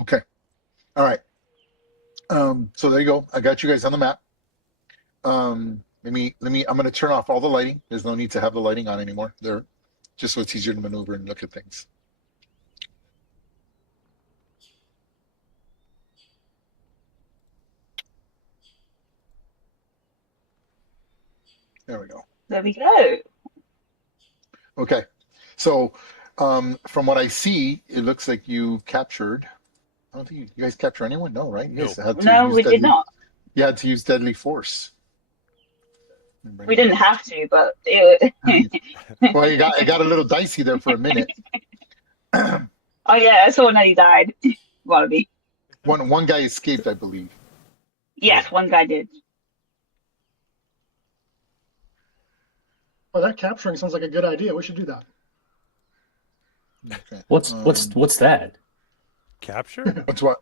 Okay. All right. So there you go. I got you guys on the map. I'm gonna turn off all the lighting. There's no need to have the lighting on anymore. They're just so it's easier to maneuver and look at things. There we go. There we go. Okay. So from what I see, it looks like you captured. I don't think you guys capture anyone. No, right? You guys Nope. had to No, use we did deadly. not. You had to use deadly force. Let me bring We that didn't up. have to, but it Well, it got a little dicey there for a minute. Oh yeah, I saw nearly died. Wallaby. One guy escaped, I believe. Yes, one guy did. Oh, that capturing sounds like a good idea. We should do that. Okay. What's that? Capture? What's what?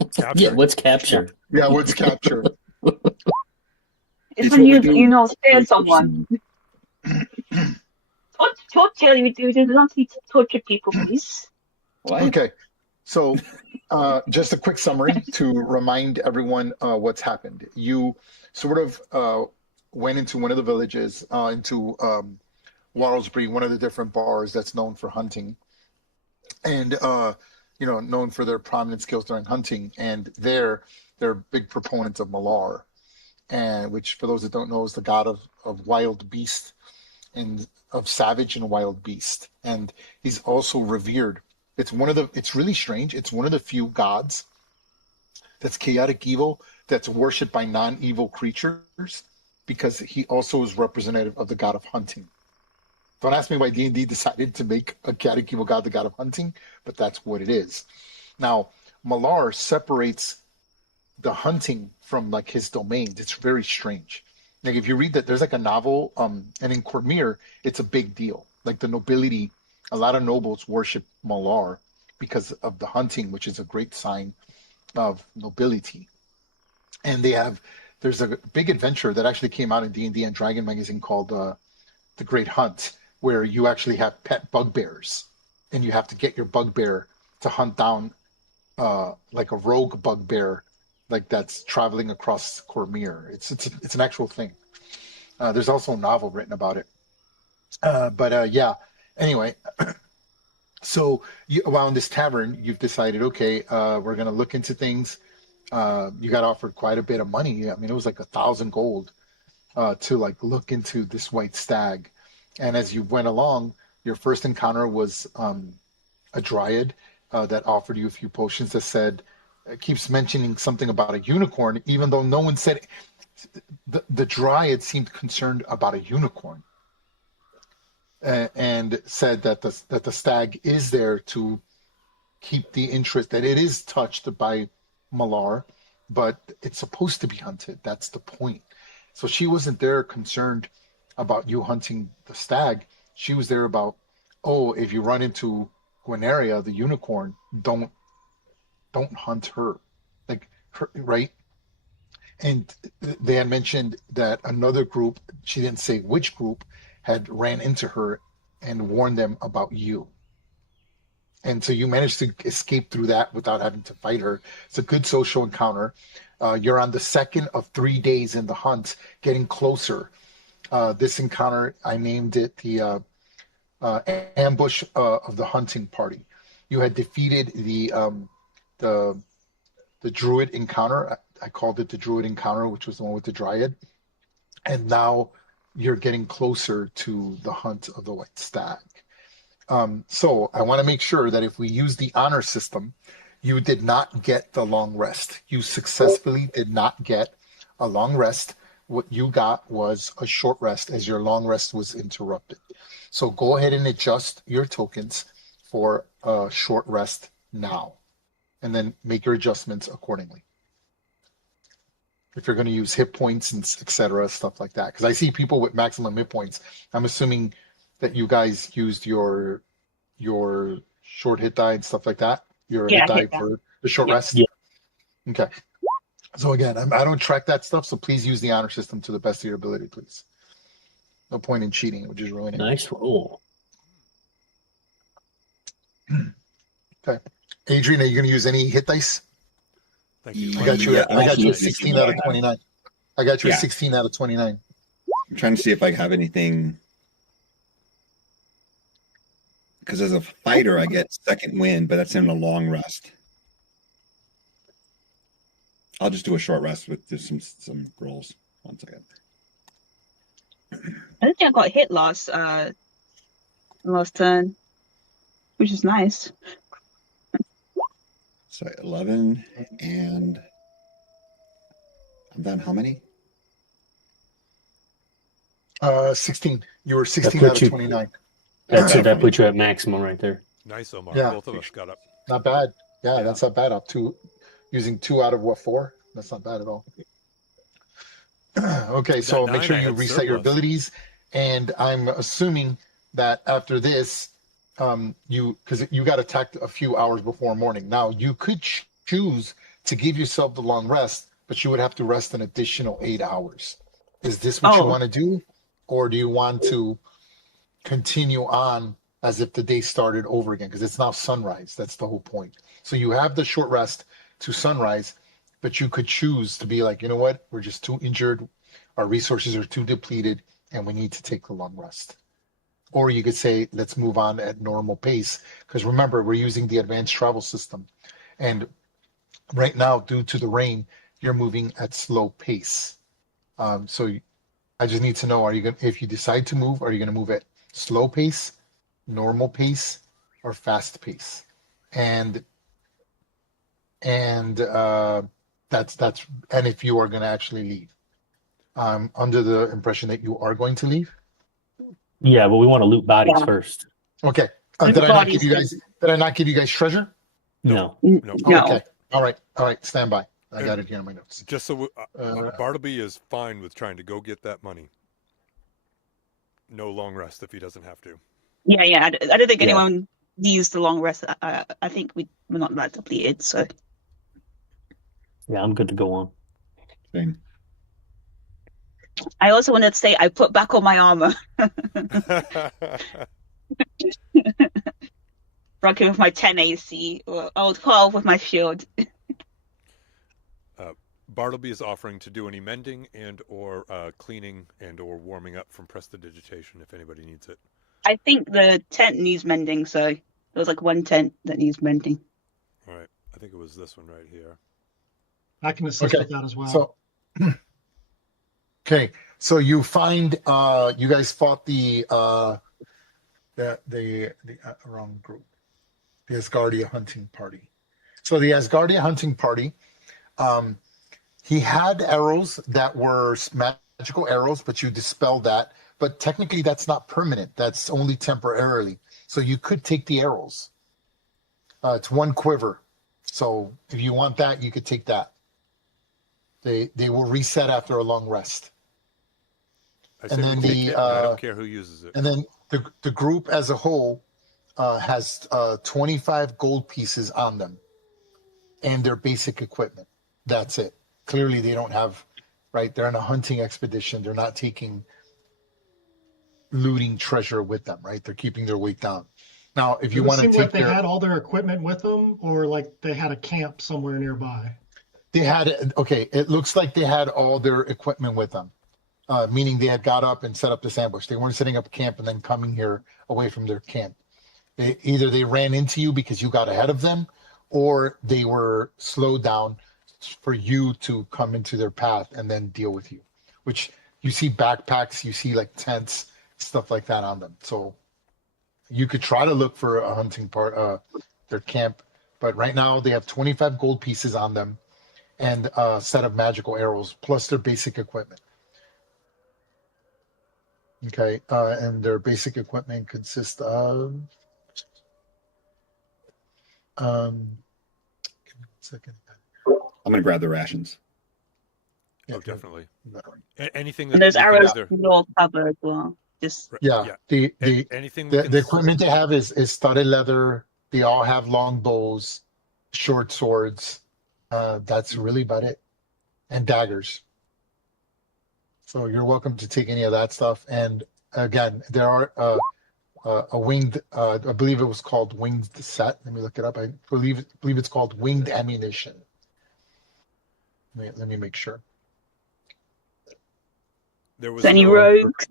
Yeah, Capture. what's capture? Yeah, what's capture? It's It's when what we you do. know spare someone. Torture you do not need to torture people, please. What? Okay. So, just a quick summary to remind everyone what's happened. You sort of went into one of the villages, into Wattlesbury, one of the different bars that's known for hunting, and known for their prominent skills during hunting. And they're big proponents of Malar, and which, for those that don't know, is the god of wild beast and of savage and wild beast. And he's also revered. It's really strange. It's one of the few gods that's chaotic evil that's worshipped by non-evil creatures because he also is representative of the god of hunting. Don't ask me why D&D decided to make a chaotic evil god the god of hunting, but that's what it is. Now, Malar separates the hunting from like his domains. It's very strange. Like if you read that, there's like a novel, and in Cormyr, it's a big deal. Like the nobility, a lot of nobles worship Malar because of the hunting, which is a great sign of nobility. And there's a big adventure that actually came out in D&D and Dragon magazine called The Great Hunt, where you actually have pet bugbears, and you have to get your bugbear to hunt down like a rogue bugbear, like that's traveling across Cormyr. It's an actual thing. There's also a novel written about it. But yeah. Anyway, so while in this tavern, you've decided, okay, we're gonna look into things. You got offered quite a bit of money. I mean, it was like 1,000 gold to like look into this white stag. And as you went along, your first encounter was a dryad that offered you a few potions that said, keeps mentioning something about a unicorn, even though no one said the dryad seemed concerned about a unicorn, and said that the stag is there to keep the interest, that it is touched by Malar, but it's supposed to be hunted. That's the point. So she wasn't there concerned about you hunting the stag. She was there about, oh, if you run into Gwenaria, the unicorn, don't hunt her, like her, right? And they had mentioned that another group, she didn't say which group, had ran into her and warned them about you. And so you managed to escape through that without having to fight her. It's a good social encounter. You're on the second of 3 days in the hunt, getting closer. This encounter, I named it the ambush of the hunting party. You had defeated the the druid encounter. I called it the druid encounter, which was the one with the dryad. And now you're getting closer to the hunt of the white stag. So I want to make sure that if we use the honor system, you did not get the long rest. You successfully did not get a long rest. What you got was a short rest as your long rest was interrupted. So go ahead and adjust your tokens for a short rest now, and then make your adjustments accordingly. If you're going to use hit points and etc., stuff like that. Because I see people with maximum hit points. I'm assuming that you guys used your short hit die and stuff like that. Your hit Yeah, die hit that. for the short Yeah. rest. Yeah. Okay. So again, I don't track that stuff, so please use the honor system to the best of your ability, please. No point in cheating, which is ruining it. Nice roll. Okay. Adrian, are you going to use any hit dice? Thank you. I got you. Yeah, I got you at absolutely. 16 out of 29. I got you at Yeah. 16 out of 29. I'm trying to see if I have anything. Because as a fighter, I get second wind, but that's in a long rest. I'll just do a short rest with just some rolls. 1 second. I don't think I got hit last turn, which is nice. So 11 and I'm done. How many? 16. You were That 16 put out of you- 29. That's it. That puts you at maximum right there. Nice, Omar. Yeah. Both of us got up. Not bad. Yeah, that's not bad. Up to using 2 out of what, 4? That's not bad at all. Okay, so That make sure 9 I you had reset your surplus. abilities. And I'm assuming that after this, because you got attacked a few hours before morning. Now, you could choose to give yourself the long rest, but you would have to rest an additional 8 hours. Is this what you Oh. want to do? Or do you want to continue on as if the day started over again? Because it's now sunrise. That's the whole point. So you have the short rest to sunrise, but you could choose to be like, you know what? We're just too injured. Our resources are too depleted, and we need to take the long rest. Or you could say, let's move on at normal pace. Because remember, we're using the advanced travel system. And right now, due to the rain, you're moving at slow pace. So I just need to know, if you decide to move, are you going to move at slow pace, normal pace, or fast pace? And that's and if you are going to actually leave. I'm under the impression that you are going to leave. Yeah, but we want to loot bodies Yeah. first. Okay. Loot Did I not bodies give you guys? Did I not give you guys treasure? No. No. No. Okay. All right. Stand by. I got it here in my notes. Just so Uh, Bartleby is fine with trying to go get that money. No long rest if he doesn't have to. Yeah. I don't think Yeah. anyone needs the long rest. I think we're not that depleted, so. Yeah, I'm good to go on. Same. I also wanted to say I put back on my armor. Rocking with my 10 AC, or 12 with my shield. Bartleby is offering to do any mending and or cleaning and or warming up from prestidigitation if anybody needs it. I think the tent needs mending, so there was like one tent that needs mending. All right. I think it was this one right here. I can assist Okay, with that as well. So, okay, so you find you guys fought the wrong group, the Asgardia hunting party. So the Asgardia hunting party, he had arrows that were magical arrows, but you dispelled that. But technically, that's not permanent. That's only temporarily. So you could take the arrows. It's 1 quiver. So if you want that, you could take that. They will reset after a long rest. I And say then we take it, and I don't the care who uses it. and then the group as a whole has 25 gold pieces on them and their basic equipment. That's it. Clearly, they don't have, right? They're on a hunting expedition. They're not taking looting treasure with them, right? They're keeping their weight down. Now, if you Did it want to seem take like they their, had all their equipment with them, or like they had a camp somewhere nearby? they had, okay, it looks like they had all their equipment with them, meaning they had got up and set up this ambush. They weren't setting up camp and then coming here away from their camp. Either they ran into you because you got ahead of them, or they were slowed down for you to come into their path and then deal with you, which you see backpacks, you see like tents, stuff like that on them. So you could try to look for a hunting their camp, but right now they have 25 gold pieces on them and a set of magical arrows plus their basic equipment. Okay, and their basic equipment consists of give me 1 second. I'm gonna grab the rations. Yeah, Oh, definitely. no. Anything that And those we can arrows either- will all cover as well. Just Yeah, anything we the can equipment they have is studded leather. They all have long bows, short swords. That's really about it, and daggers. So you're welcome to take any of that stuff. And again, there are a winged. I believe it was called winged set. Let me look it up. I believe it's called winged ammunition. Let me make sure. There was Any no, rogues?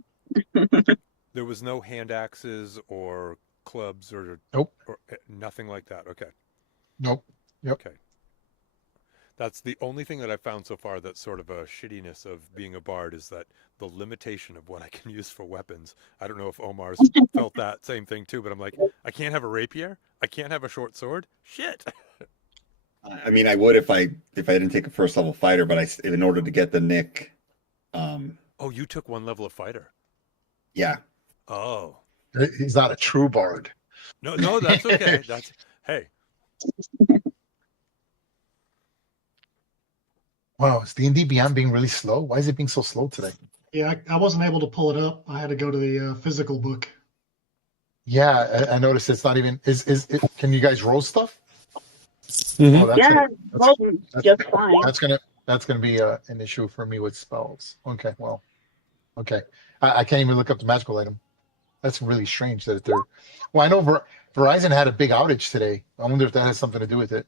there was no hand axes or clubs or Nope. or nothing like that. Okay. Nope. Yep. Okay. That's the only thing that I've found so far that's sort of a shittiness of being a bard is that the limitation of what I can use for weapons. I don't know if Omar's felt that same thing too, but I'm like, I can't have a rapier. I can't have a short sword. Shit. I mean, I would if I didn't take a first level fighter, but in order to get the Nick, Oh, you took one level of fighter. yeah. Oh. He's not a true bard. No, that's okay. That's hey. Wow, is D&D Beyond being really slow? Why is it being so slow today? Yeah, I wasn't able to pull it up. I had to go to the physical book. Yeah, I noticed it's not even. Can you guys roll stuff? Mhm. Oh, that's Yeah, gonna, well, that's- just fine. that's gonna be an issue for me with spells. Okay, well, okay. I can't even look up the magical item. That's really strange that they're. Well, I know Verizon had a big outage today. I wonder if that has something to do with it.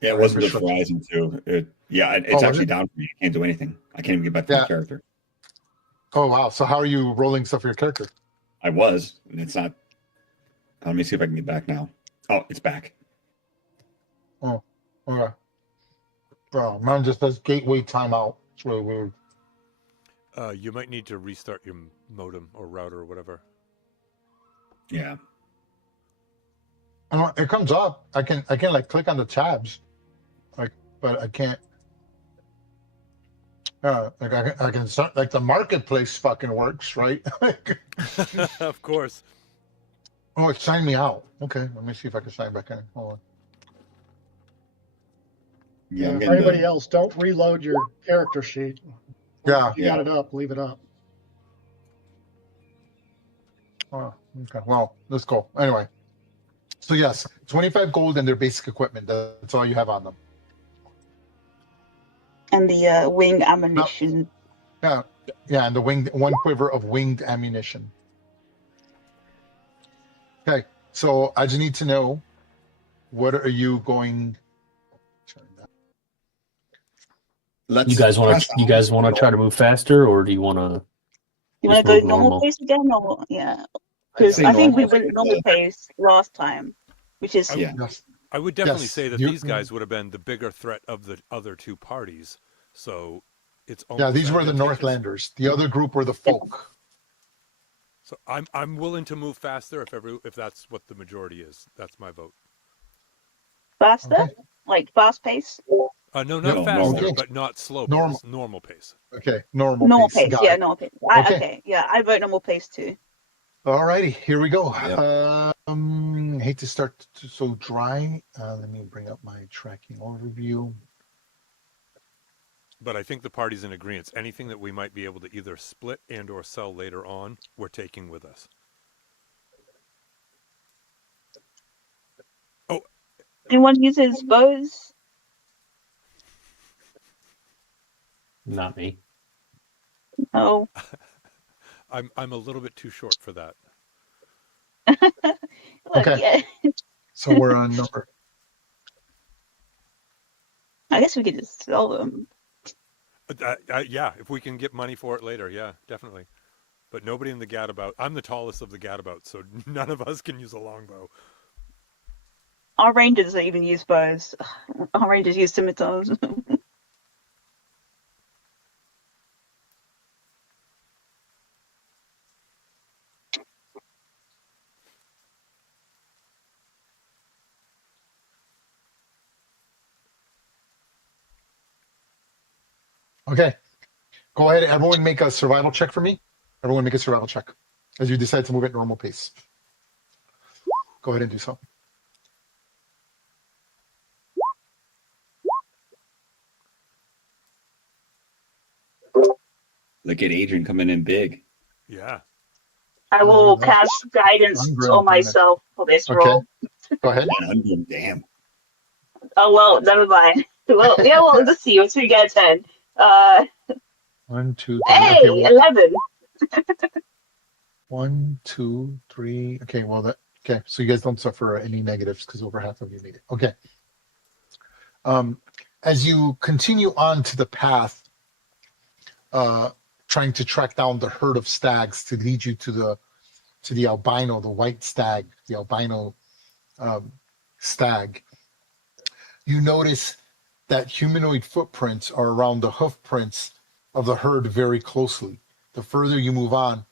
Yeah, it Or wasn't good for infrastructure. Ryzen too. It's was actually it? down for me. I can't do anything. I can't even get back to Yeah. my character. Oh wow! So how are you rolling stuff for your character? I was, and it's not. Let me see if I can get back now. Oh, it's back. Oh, okay. Bro, mine just says gateway timeout. It's really weird. You might need to restart your modem or router or whatever. Yeah. It comes up. I can like click on the tabs, like, but I can't. Like I can start like the marketplace fucking works, right? Of course. Oh, it signed me out. Okay, let me see if I can sign back in. Hold on. Yeah. Yeah, I'm for getting anybody the- else, don't reload your character sheet. Yeah. If you got it up, leave it up. Oh, okay. Well, let's go. Anyway, so yes, 25 gold and their basic equipment. That's all you have on them. And the wing ammunition. Yeah, and the one quiver of winged ammunition. Okay, so I just need to know, what are you going? Let's You guys want press to try to move faster, or do you want to? You want to go normal pace again, or yeah? Because say I think we normal. went normal pace last time, which is Yeah. Yes. I would definitely Yes, say that you- these guys would have been the bigger threat of the other two parties. So it's Yeah, almost these were the advantageous. Northlanders. The other group were the folk. So I'm willing to move faster if that's what the majority is. That's my vote. faster, Okay. like fast pace. No, not No, faster, normal. but not slow Normal. pace. Normal pace. Okay, normal pace. Got Yeah, it. normal pace. Okay. Okay, yeah, I vote normal pace too. All righty, here we go. Yep. Hate to start so dry. Let me bring up my tracking overview. But I think the party's in agreement. Anything that we might be able to either split and or sell later on, we're taking with us. Oh, Anyone uses bows? Not me. No. I'm a little bit too short for that. Look, Okay. yeah. So we're on number. I guess we could just sell them. Yeah, if we can get money for it later, yeah, definitely. But nobody in the Gadabout. I'm the tallest of the Gadabouts, so none of us can use a longbow. Our rangers don't even use bows. Our rangers use scimitars. Okay. Go ahead. Everyone make a survival check for me. Everyone make a survival check as you decide to move at normal pace. Go ahead and do so. Look at Adrian coming in big. Yeah. I will cast guidance on myself for this roll. Go ahead. 100, damn. Oh well, never mind. Well, yeah, well, let's see. Once we get 10. 1, 2, 3. Hey, Okay, well, 11. 1, 2, 3. Okay, well okay. So you guys don't suffer any negatives because over half of you made it. Okay. As you continue on to the path, trying to track down the herd of stags to lead you to the albino, the white stag, the albino stag, you notice that humanoid footprints are around the hoof prints of the herd very closely. The further you move on,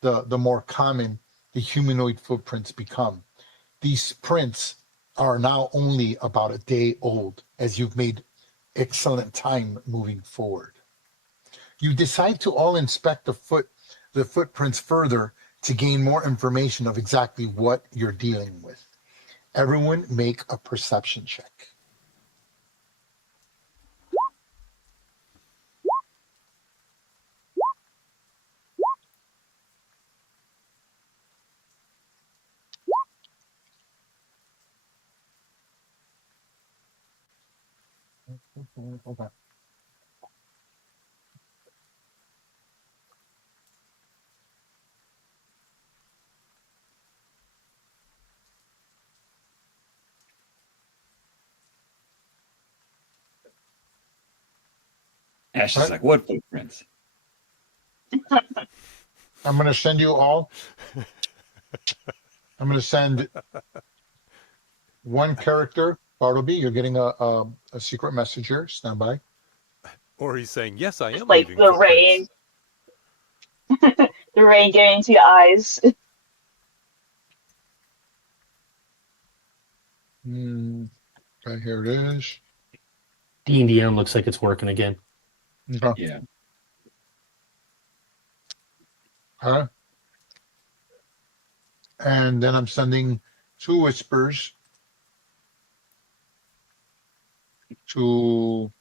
the more common the humanoid footprints become. These prints are now only about a day old, as you've made excellent time moving forward. You decide to all inspect the footprints further to gain more information of exactly what you're dealing with. Everyone make a perception check. Okay. Ash is Right. like, what footprints? I'm going to send you all. I'm going to send one character, Bartleby. You're getting a secret message here. Stand by. Or he's saying, yes, I am Like leaving the footprints. the rain getting into your eyes. Okay, here it is. D&DM looks like it's working again. Okay. Yeah. Huh? And then I'm sending 2 whispers to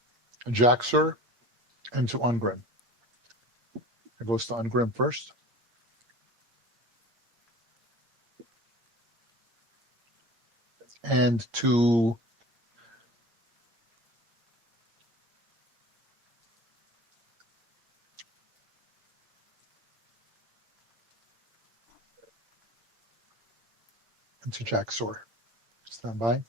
Jaxer and to Ungrim. It goes to Ungrim first. And to Jaxor. Stand by.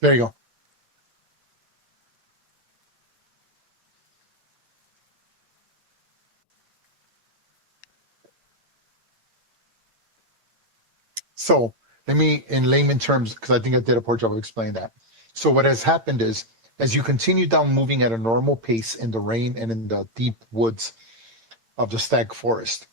There you go. So let me, in layman terms, because I think I did a poor job of explaining that. So what has happened is, as you continue down moving at a normal pace in the rain and in the deep woods of the stag forest,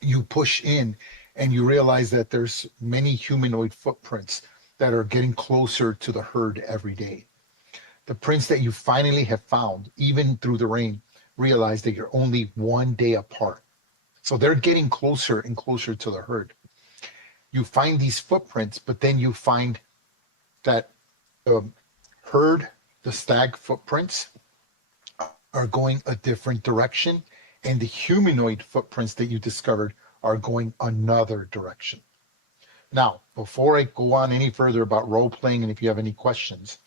you push in and you realize that there's many humanoid footprints that are getting closer to the herd every day. The prints that you finally have found, even through the rain, realize that you're only one day apart. So they're getting closer and closer to the herd. You find these footprints, but then you find that the herd, the stag footprints, are going a different direction, and the humanoid footprints that you discovered are going another direction. Now, before I go on any further about role playing, and if you have any questions,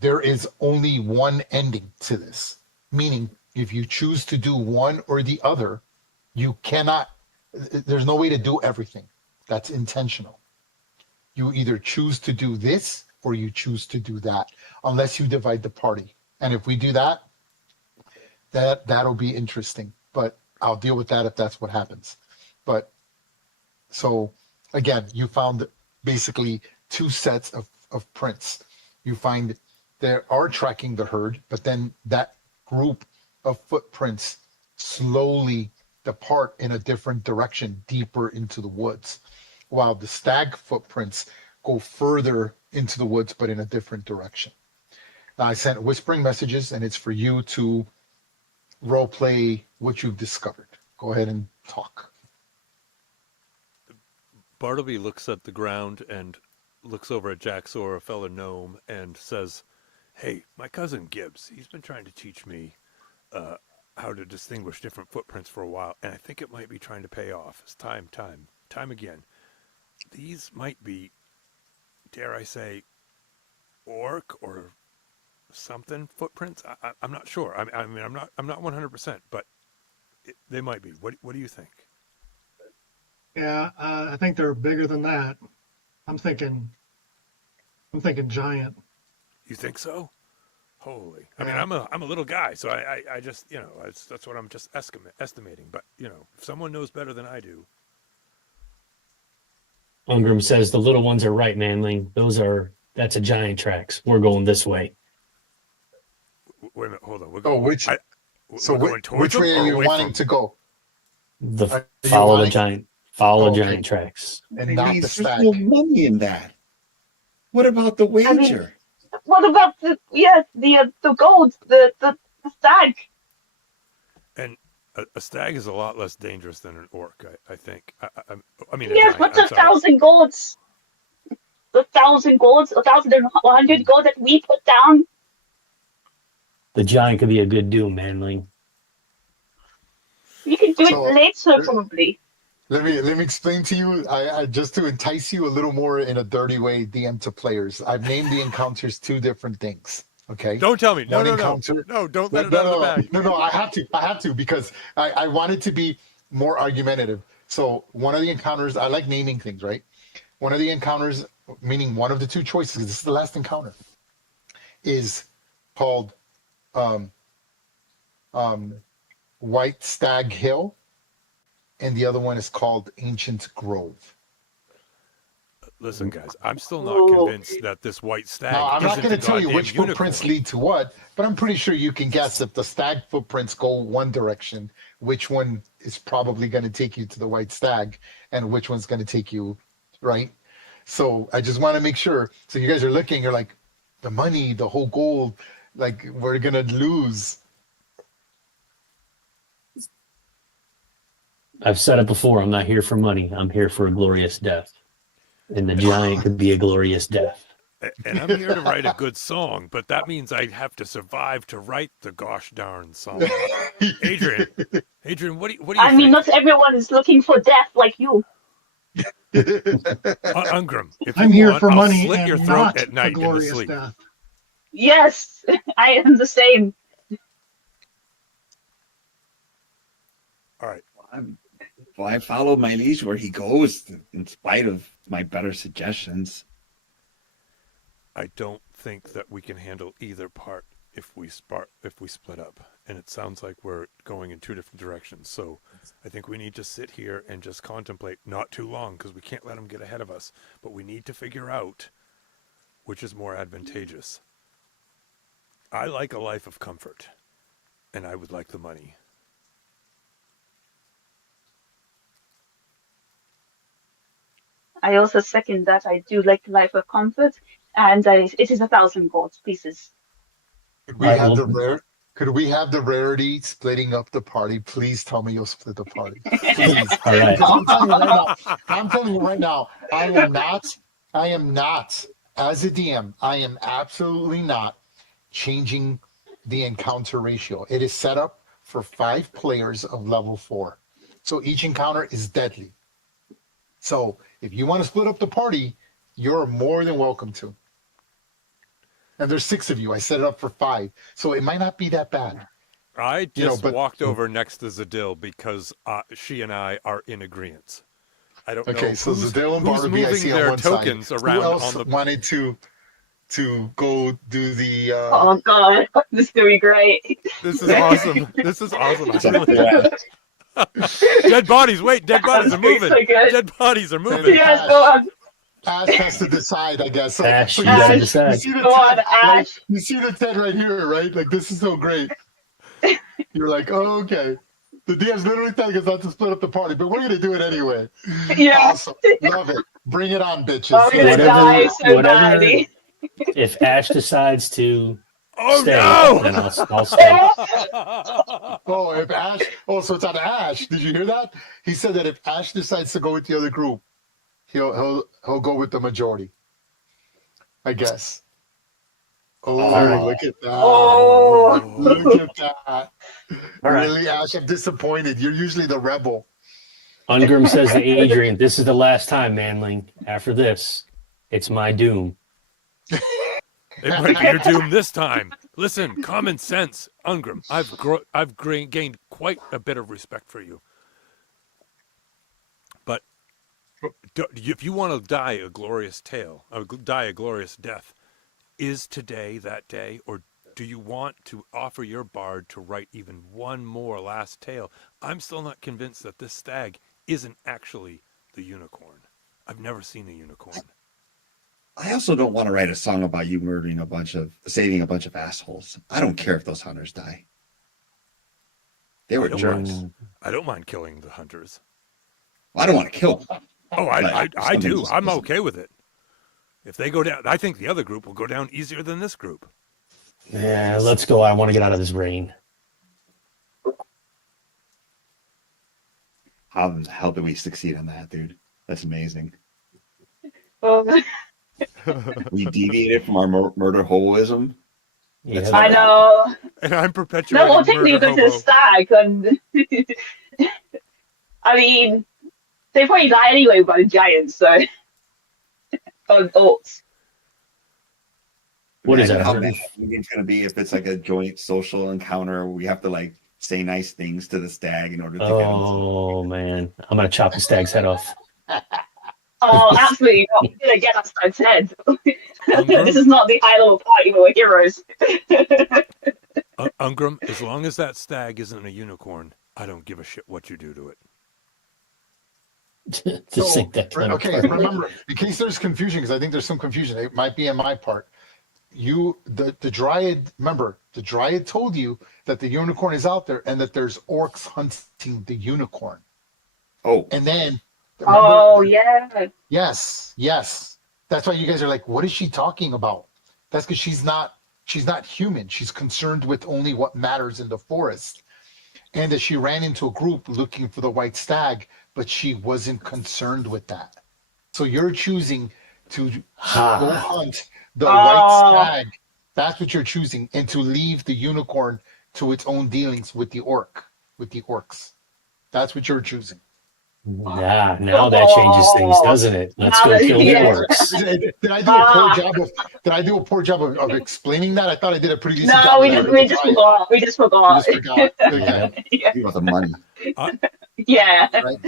there is only one ending to this. Meaning, if you choose to do one or the other, you cannot, there's no way to do everything. That's intentional. You either choose to do this or you choose to do that, unless you divide the party. And if we do that, that'll be interesting. But I'll deal with that if that's what happens. But so again, you found basically 2 sets of prints. You find they are tracking the herd, but then that group of footprints slowly depart in a different direction, deeper into the woods, while the stag footprints go further into the woods, but in a different direction. Now, I sent whispering messages, and it's for you to role play what you've discovered. Go ahead and talk. Bartleby looks at the ground and looks over at Jaxor, a fellow gnome, and says, hey, my cousin Gibbs, he's been trying to teach me how to distinguish different footprints for a while, and I think it might be trying to pay off. It's time again. these might be, dare I say, orc or something footprints. I'm not sure. I mean, I'm not 100%, but they might be. What do you think? Yeah, I think they're bigger than that. I'm thinking giant. You think so? Holy! I mean, Yeah. I'm a little guy, so I just that's what I'm just estimating. But if someone knows better than I do, Ungram says the little ones are right, Manling. That's a giant tracks. We're going this way. wait a minute, hold on. We're Oh, going. which so we're going which, towards which them way are or you away wanting from to go? The Are you follow the wanting- giant Okay. giant tracks. And not the There's stag? no money in that. What about the wager? What about the gold, the stag? And a stag is a lot less dangerous than an orc, I think. I mean, a Yes, giant, but I'm the sorry. 1,000 golds, 1,100 gold that we put down. The giant could be a good doom, Manling. We can do So- it later, probably. Let me explain to you. I just to entice you a little more in a dirty way, DM to players. I've named the encounters two different things. Okay. Don't tell me. No, One no, encounter- no. No, don't let No, it out of the bag. no, I have to because I want it to be more argumentative. So one of the encounters, I like naming things, right? One of the encounters, meaning one of the two choices, this is the last encounter, is called White Stag Hill, and the other one is called Ancient Grove. Listen, guys, I'm still not Oh. convinced that this white stag Now, I'm not isn't going a to tell you goddamn which footprints unicorn. lead to what, but I'm pretty sure you can guess if the stag footprints go one direction, which one is probably going to take you to the white stag, and which one's going to take you, right? So I just want to make sure. So you guys are looking, you're like, the money, the whole gold, like we're going to lose. I've said it before. I'm not here for money. I'm here for a glorious death. And the giant could be a glorious death. And I'm here to write a good song, but that means I have to survive to write the gosh darn song. Adrian, what do you I mean, think? not everyone is looking for death like you. Ungram, if I'm you here want, for I'll money slit and your throat not at a night in the glorious sleep. death. Yes, I am the same. All right. Well, I follow my liege where he goes, in spite of my better suggestions. I don't think that we can handle either part if we split up, and it sounds like we're going in two different directions. So I think we need to sit here and just contemplate, not too long, because we can't let them get ahead of us, but we need to figure out which is more advantageous. I like a life of comfort, and I would like the money. I also second that. I do like life of comfort, and it is 1,000 gold pieces. Could we All right, have well- the rare? Could we have the rarity splitting up the party? Please tell me you'll split the party. Please. All right. Because I'm telling you right now, I am not, as a DM, I am absolutely not changing the encounter ratio. It is set up for 5 players of level 4. So each encounter is deadly. So if you want to split up the party, you're more than welcome to. And there's 6 of you. I set it up for 5. So it might not be that bad. I just but- walked over next to Zadil because she and I are in agreement. I don't know Okay, so who's, Zadil and who's Barnaby, I moving see on their one tokens side. around Who else on the. wanted to go do the? Oh god, this is gonna be great. This is awesome. This is awesome. It's up there. Dead bodies. Wait, dead bodies are moving. So good. Dead bodies are moving. Yes, go on. Ash has to decide, I guess. So, Ash, so you gotta Ash, decide. You see the Go on, tent, right? Ash. You see the tent right here, right? Like this is so great. You're like, oh, okay. The DM's literally telling us not to split up the party, but we're gonna do it anyway. Yeah. Awesome. Love it. Bring it on, bitches. I'm gonna Whatever- die so whatever- badly. If Ash decides to Oh stay, no! then I'll stay. Oh, if Ash, oh, so it's on Ash. Did you hear that? He said that if Ash decides to go with the other group, he'll go with the majority. I guess. Oh, All right. look at that. Oh. Look at that. All right. Really, Ash, I'm disappointed. You're usually the rebel. Ungrim says to Adrian, "This is the last time, Manling. After this, it's my doom." It might be your doom this time. Listen, common sense, Ungrim. I've gained quite a bit of respect for you. But if you want to die a glorious tale, or die a glorious death, is today that day, or do you want to offer your bard to write even one more last tale? I'm still not convinced that this stag isn't actually the unicorn. I've never seen a unicorn. I also don't want to write a song about you saving a bunch of assholes. I don't care if those hunters die. They were jerks. I don't mind killing the hunters. Well, I don't want to kill them. Oh, I do. I'm okay with it. If they go down, I think the other group will go down easier than this group. Yeah, let's go. I want to get out of this rain. How the hell do we succeed on that, dude? That's amazing. We deviated from our murder hoboism. Yeah. I know. And I'm perpetuating No, we'll take you murder to the hobo. stag, and I mean, they probably die anyway by the giants, so or orcs. What is Imagine that? how mad it's going to be if it's like a joint social encounter where we have to like say nice things to the stag in order to get him. Oh man, I'm gonna chop the stag's head off. Oh, absolutely not. We're gonna get that stag's head. Ungrim? This is not the high level party where we're heroes. Ungrim, as long as that stag isn't a unicorn, I don't give a shit what you do to it. Just think that kind of okay, part. remember, in case there's confusion, because I think there's some confusion, it might be on my part. The dryad, remember, the dryad told you that the unicorn is out there and that there's orcs hunting the unicorn. Oh, And then, Oh yeah. yes. That's why you guys are like, what is she talking about? That's because she's not human. She's concerned with only what matters in the forest. And that she ran into a group looking for the white stag, but she wasn't concerned with that. So you're choosing to go hunt the white stag. That's what you're choosing, and to leave the unicorn to its own dealings with the orcs. That's what you're choosing. Yeah, now that changes things, doesn't it? Let's go kill the orcs. Did I do a poor job of explaining that? I thought I did a pretty decent job. No, we just forgot. We just forgot. Okay. you got the money. Yeah. Right.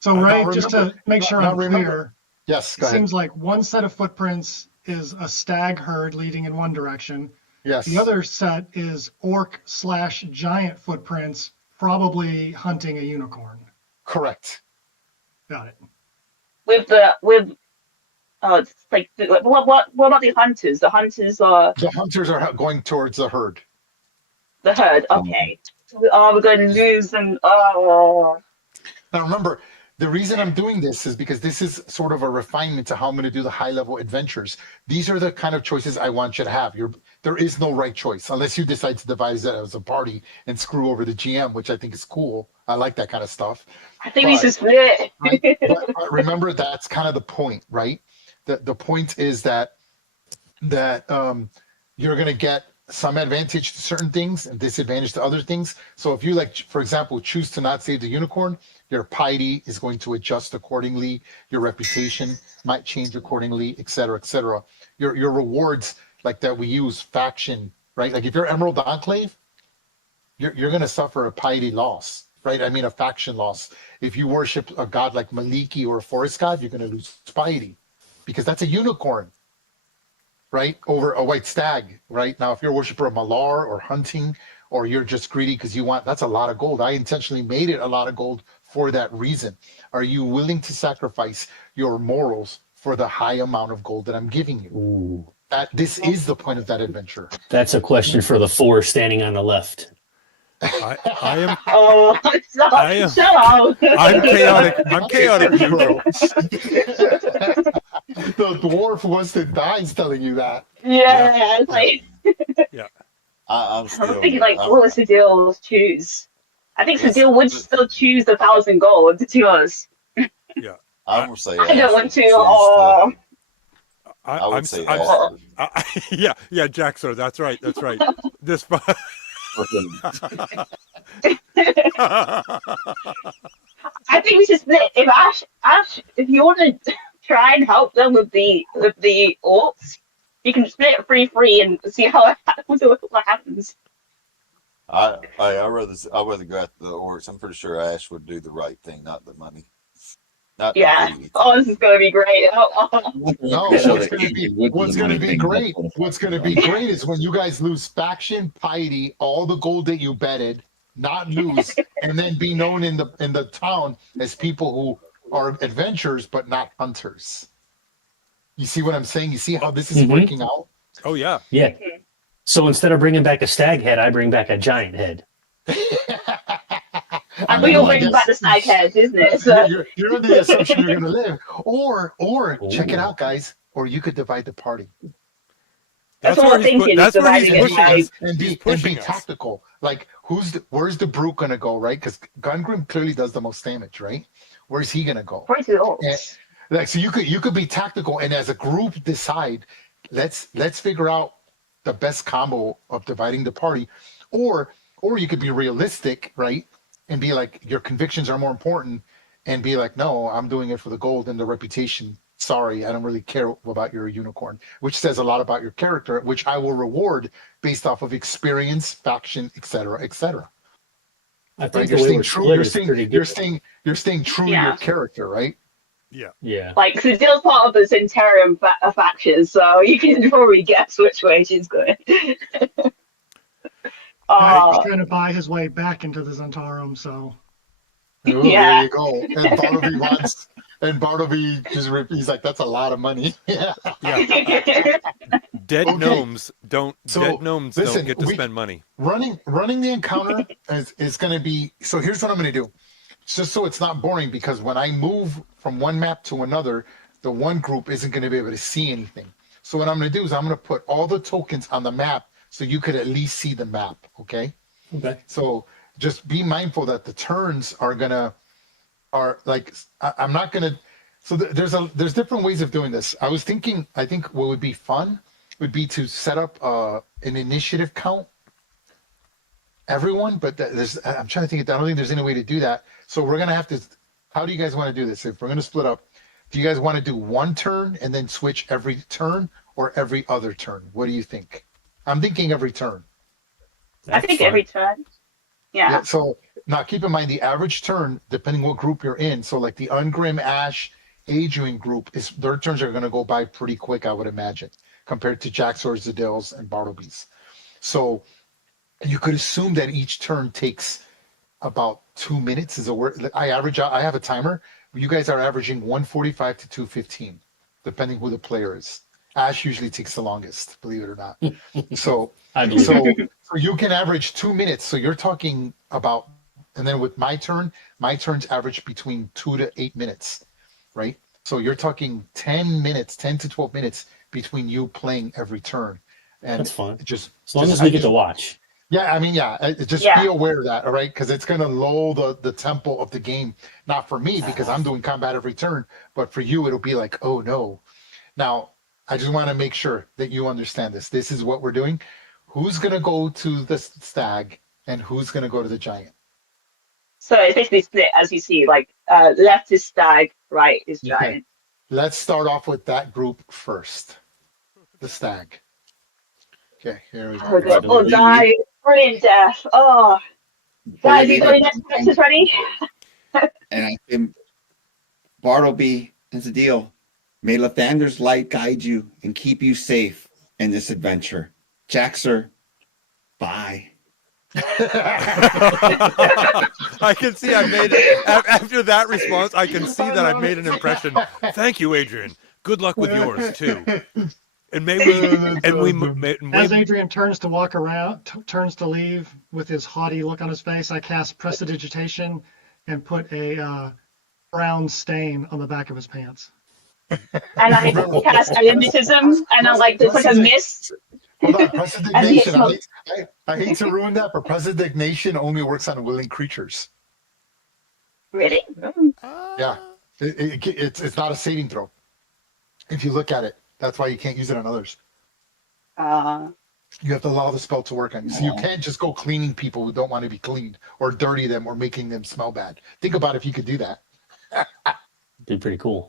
So, Now Ray, just to remember- make sure now I'm remember- clear, Yes, it go ahead. seems like one set of footprints is a stag herd leading in one direction. Yes. The other set is orc/giant footprints, probably hunting a unicorn. Correct. Got it. It's like what about the hunters? The hunters are The hunters are going towards the herd. the herd. Okay. So we're going to lose them. Oh. Now remember, the reason I'm doing this is because this is sort of a refinement to how I'm going to do the high-level adventures. These are the kind of choices I want you to have. There is no right choice unless you decide to devise it as a party and screw over the GM, which I think is cool. I like that kind of stuff. I think we should split. Right? But remember, that's kind of the point, right? The point is that you're going to get some advantage to certain things and disadvantage to other things. So if you, like, for example, choose to not save the unicorn, your piety is going to adjust accordingly. Your reputation might change accordingly, et cetera, et cetera. Your rewards, like that we use, faction, right? Like if you're Emerald Enclave, you're going to suffer a piety loss, right? I mean, a faction loss. If you worship a god like Maliki or a forest god, you're going to lose piety because that's a unicorn, right? Over a white stag, right? Now, if you're a worshiper of Malar or hunting, or you're just greedy because you want, that's a lot of gold. I intentionally made it a lot of gold for that reason. Are you willing to sacrifice your morals for the high amount of gold that I'm giving you? Ooh, This is the point of that adventure. that's a question for the four standing on the left. I am Oh, shut up. I'm chaotic neutral. The dwarf who wants to die is telling you that. Yeah, it's like I'm I'm still. thinking like, what would Sadil choose? I think Sadil would still choose 1,000 gold to us. Yeah. I would say. I don't want to. choose Oh, I would say. I'm- Yeah, Jaxor, that's right. This Freaking- I I think we should split. If Ash, if you want to try and help them with the orcs, you can split it 3-3 and see what happens. I rather go after the orcs. I'm pretty sure Ash would do the right thing, not the money. Not Yeah. the greedy Oh, this thing. is gonna be great. Oh. No, what's gonna be great? What's gonna be great is when you guys lose faction, piety, all the gold that you betted, not lose, and then be known in the town as people who are adventurers but not hunters. You see what I'm saying? You see how this is working out? Oh yeah. Yeah. So instead of bringing back a stag head, I bring back a giant head. And we all bring back the stag heads, isn't it? So. You're under the assumption you're gonna live, or check it out, guys. Or you could divide the party That's what I'm thinking. That's where he's pushing us. and be tactical. Like, where's the brute gonna go, right? Because Gungrim clearly does the most damage, right? Where's he gonna go? Probably to the orcs. And, like, so you could be tactical and as a group decide. Let's figure out the best combo of dividing the party, or you could be realistic, right? And be like, your convictions are more important, and be like, no, I'm doing it for the gold and the reputation. Sorry, I don't really care about your unicorn, which says a lot about your character, which I will reward based off of experience, faction, etc., etc. I think Right? the way we're split is pretty good. You're staying true to your character, right? Yeah. Yeah. Like, Sazil's part of the Centurion faction, so you can probably guess which way she's going. He's trying to buy his way back into the Zentarum, so. Ooh, Yeah. There you go. And Bartleby wants, and Bartleby he's like, that's a lot of money. Yeah. Dead Okay. gnomes don't listen, get to spend money. Running the encounter is going to be, so here's what I'm going to do. Just so it's not boring, because when I move from one map to another, the one group isn't going to be able to see anything. So what I'm going to do is I'm going to put all the tokens on the map so you could at least see the map, okay? Okay. So just be mindful that the turns are I'm not gonna. So there's different ways of doing this. I think what would be fun would be to set up an initiative count, everyone. But I'm trying to think. I don't think there's any way to do that. So we're gonna have to. How do you guys want to do this? If we're gonna split up, do you guys want to do one turn and then switch every turn, or every other turn? What do you think? I'm thinking every turn. I think every turn. Yeah. So now keep in mind the average turn, depending what group you're in. So like the Ungrim, Ash, Adrian group, their turns are going to go by pretty quick, I would imagine, compared to Jaxor's, Zadale's, and Bartleby's. So you could assume that each turn takes about 2 minutes. Is a word I average out. I have a timer. You guys are averaging 145 to 215, depending who the player is. Ash usually takes the longest, believe it or not. So you can average 2 minutes. So you're talking about, and then with my turns average between 2 to 8 minutes, right? So you're talking 10 to 12 minutes between you playing every turn. And that's fun. Just as long as we get to watch. Yeah, I mean, just be aware of that, all right? Because it's going to lull the tempo of the game. Not for me, because I'm doing combat every turn, but for you, it'll be like, oh no. Now, I just want to make sure that you understand this. This is what we're doing. Who's going to go to the stag and who's going to go to the giant? So it's basically split, as you see, like left is stag, right is giant. Okay. Let's start off with that group first. The stag. Okay, here we go. Oh, die. Brilliant death. Oh. Guys, you got your next matches ready? And I think Bartleby is the deal. May Lathander's light guide you and keep you safe in this adventure. Jaxer, bye. I can see I made it. After that response, I can see that I've made an impression. Thank you, Adrian. Good luck with yours, too. And as Adrian turns to walk around, turns to leave with his haughty look on his face, I cast Prestidigitation and put a brown stain on the back of his pants. And I cast Iambitism, and I'm like, there's like a mist. Hold on, Prestidignation. I hate to ruin that, but Prestidignation only works on willing creatures. Really? Yeah, it's not a saving throw. If you look at it, that's why you can't use it on others. You have to allow the spell to work on you. So you can't just go cleaning people who don't want to be cleaned, or dirty them, or making them smell bad. Think about if you could do that. Be pretty cool.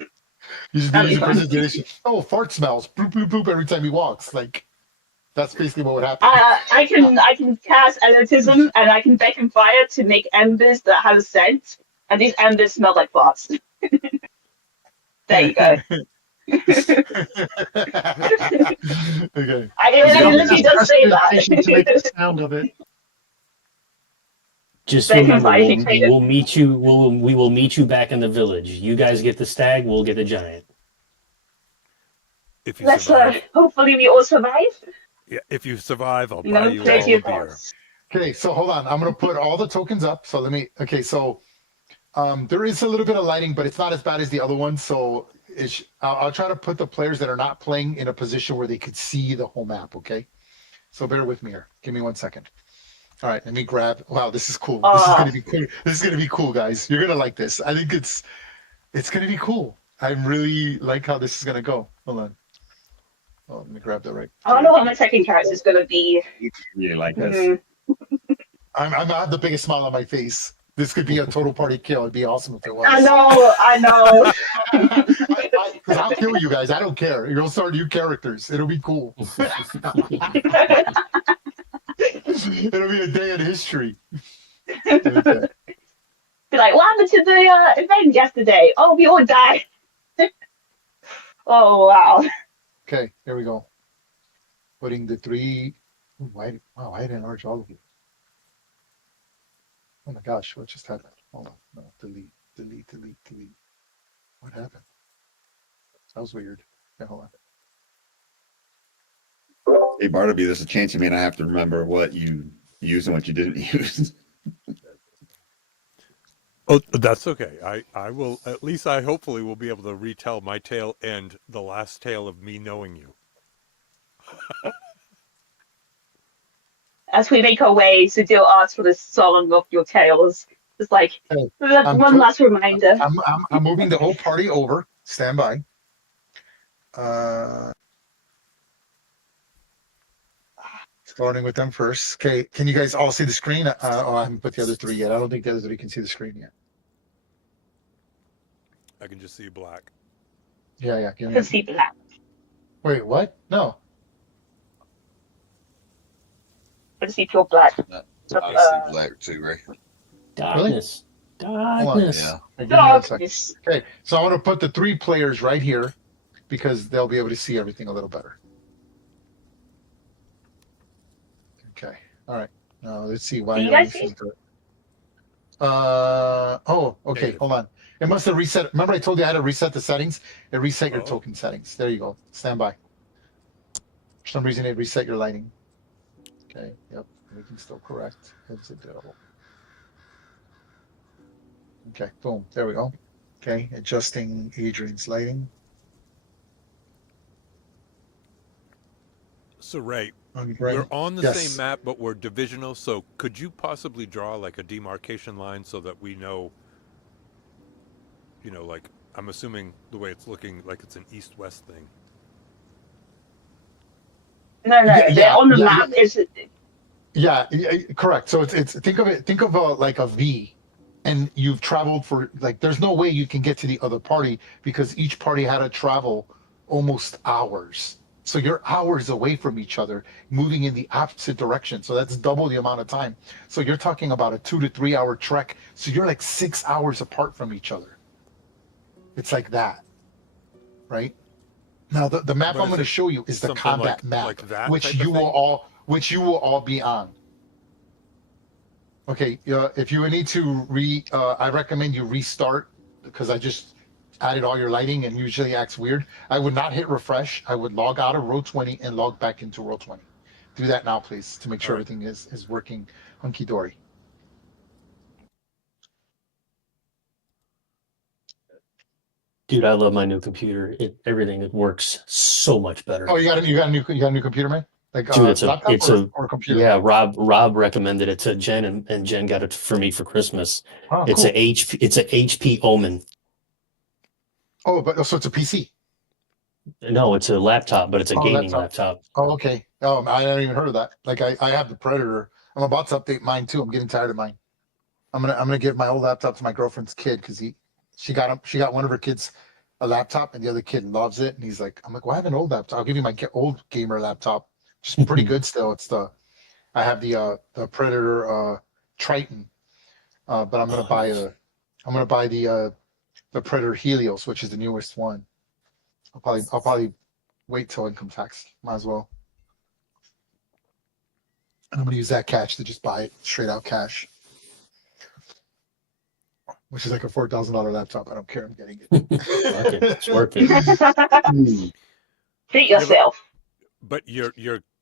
You should That'd use be a fun. presentation. Oh, fart smells. Bloop, bloop, bloop every time he walks. Like, that's basically what would happen. I can cast egotism and I can beckon fire to make embers that have a scent, and these embers smell like farts. There you go. Okay. I literally just say To make the that. sound of it. Just They can remember, fight each other. we'll meet you. We will meet you back in the village. You guys get the stag. We'll get the giant. If you Let's survive, hopefully we all survive. yeah, if you survive, I'll You buy know, you plenty all of the beer. thoughts. Okay, so hold on. I'm gonna put all the tokens up. So let me. Okay, so there is a little bit of lighting, but it's not as bad as the other one. So I'll try to put the players that are not playing in a position where they could see the whole map. Okay, so bear with me here. Give me 1 second. All right, let me grab. Wow, this is cool. This is gonna be cool. This is gonna be cool, guys. You're gonna like this. I think it's gonna be cool. I really like how this is gonna go. Hold on. Oh, let me grab that right. I don't know what my second character is going to be. You really like this. Mhm. I'm gonna have the biggest smile on my face. This could be a total party kill. It'd be awesome if it was. I know. Because I'll kill you guys. I don't care. You'll start new characters. It'll be cool. It'll be a day in history. Okay. Be like, what happened to the event yesterday? Oh, we all died. Oh, wow. Okay, here we go. Putting the three. Ooh, wow, I didn't enlarge all of you. Oh my gosh, what just happened? Hold on. No, delete. What happened? That was weird. Okay, hold on. Hey, Bartleby, there's a chance you may not have to remember what you used and what you didn't use. Oh, that's okay. I will, at least I hopefully will be able to retell my tale and the last tale of me knowing you. As we make our way, Sudil asks for the song of your tales. It's like, Hey, that's one last reminder. I'm moving the whole party over. Stand by. Starting with them first. Okay, can you guys all see the screen? Oh, I haven't put the other three yet. I don't think the other three can see the screen yet. I can just see black. Yeah. Give me To see black. Wait, what? No. To see pure black. I see black too, Ray. Darkness. Hold on. Darkness. Yeah. Give me 1 second. Darkness. Okay, so I want to put the three players right here because they'll be able to see everything a little better. Okay, all right. Now let's see why Do you you're guys missing see? it. Oh, okay, Negative. hold on. It must have reset. Remember I told you I had to reset the settings? It reset your Oh. token settings. There you go. Stand by. For some reason it reset your lighting. Okay, yep, everything's still correct. Exit double. Okay, boom, there we go. Okay, adjusting Adrian's lighting. So Ray, Right. we're on the Yes. same map, but we're divisional. So could you possibly draw like a demarcation line so that we know, like I'm assuming the way it's looking like it's an east-west thing. No, Yeah, on the yeah, map is Yeah, correct. So it's think of like a V, and you've traveled for like there's no way you can get to the other party because each party had to travel almost hours. So you're hours away from each other, moving in the opposite direction. So that's double the amount of time. So you're talking about a 2 to 3 hour trek. So you're like 6 hours apart from each other. It's like that, right? Now the map But I'm is going to it show you is the something combat map, like that which type of you will thing? all be on. Okay, if you need to I recommend you restart because I just added all your lighting and usually acts weird. I would not hit refresh. I would log out of row 20 and log back into row 20. Do that now, please, to make sure All right. everything is working hunky dory. Dude, I love my new computer. Everything works so much better. Oh, you got a new computer, man? Like Dude, it's laptop or computer? yeah. Rob recommended it to Jen, and Jen got it for me for Christmas. Oh, It's cool. It's a HP Omen. Oh, but so it's a PC. No, it's a laptop, but it's a gaming laptop. laptop. Oh, okay. Oh, I hadn't even heard of that. Like I have the Predator. I'm about to update mine too. I'm getting tired of mine. I'm gonna give my old laptop to my girlfriend's kid because She got one of her kids a laptop, and the other kid loves it. And he's like, I'm like, well, I have an old laptop. I'll give you my old gamer laptop. It's pretty good still. I have the Predator Triton, but I'm gonna buy the Predator Helios, which is the newest one. I'll probably wait till income tax. Might as well. And I'm gonna use that cash to just buy it straight out cash, which is like a $4,000 laptop. I don't care. I'm getting it. Okay, it's working. Treat yourself. But you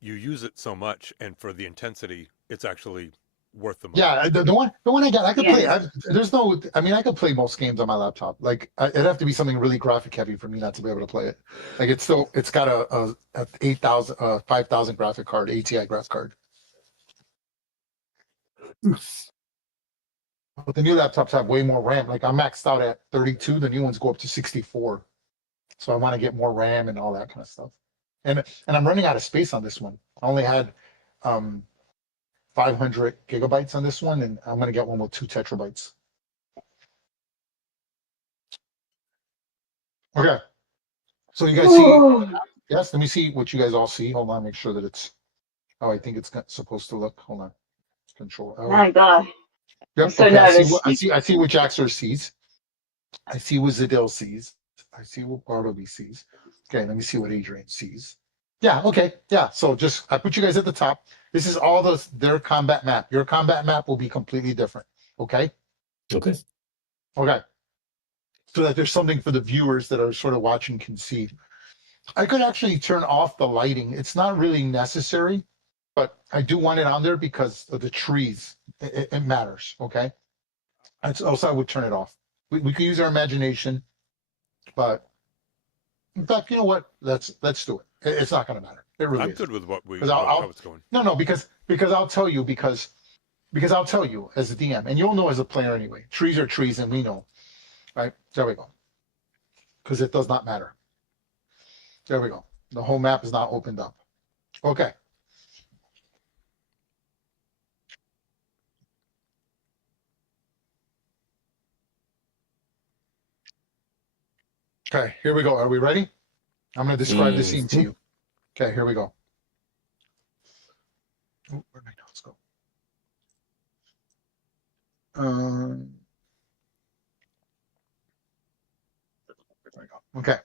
use it so much, and for the intensity, it's actually worth the money. Yeah, the one I got, I could play. I could play most games on my laptop. Like, it'd have to be something really graphic heavy for me not to be able to play it. Like, it's got a 5,000 graphic card, ATI graphic card. But the new laptops have way more RAM. Like, I'm maxed out at 32. The new ones go up to 64. So I want to get more RAM and all that kind of stuff. And I'm running out of space on this one. I only had 500 gigabytes on this one, and I'm going to get one with 2 terabytes. Okay. So you guys see? Yes, let me see what you guys all see. Hold on, make sure that it's how I think it's supposed to look. Hold on. Control L. My God. Yep. I'm so Okay. nervous. I see what Jaxer sees. I see what Zadil sees. I see what Bartleby sees. Okay, let me see what Adrian sees. Yeah, okay. Yeah, so I put you guys at the top. This is all their combat map. Your combat map will be completely different. Okay? Okay. Okay. So that there's something for the viewers that are sort of watching can see. I could actually turn off the lighting. It's not really necessary, but I do want it on there because of the trees. It matters, okay? Also, I would turn it off. We could use our imagination, but in fact, you know what? Let's do it. It's not going to matter. It really I'm is. good with how it's going. No, because I'll tell you because I'll tell you as a DM, and you'll know as a player anyway. Trees are trees, and we know, right? There we go. Because it does not matter. There we go. The whole map is not opened up. Okay. Okay, here we go. Are we ready? I'm going to describe the scene to you. Okay, here we go. Oh, where'd my notes go? There we go. Okay.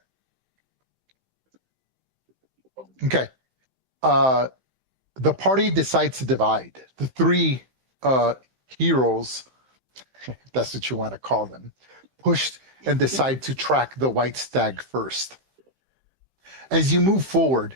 Okay. The party decides to divide. The 3 heroes, if that's what you want to call them, pushed and decide to track the white stag first. As you move forward,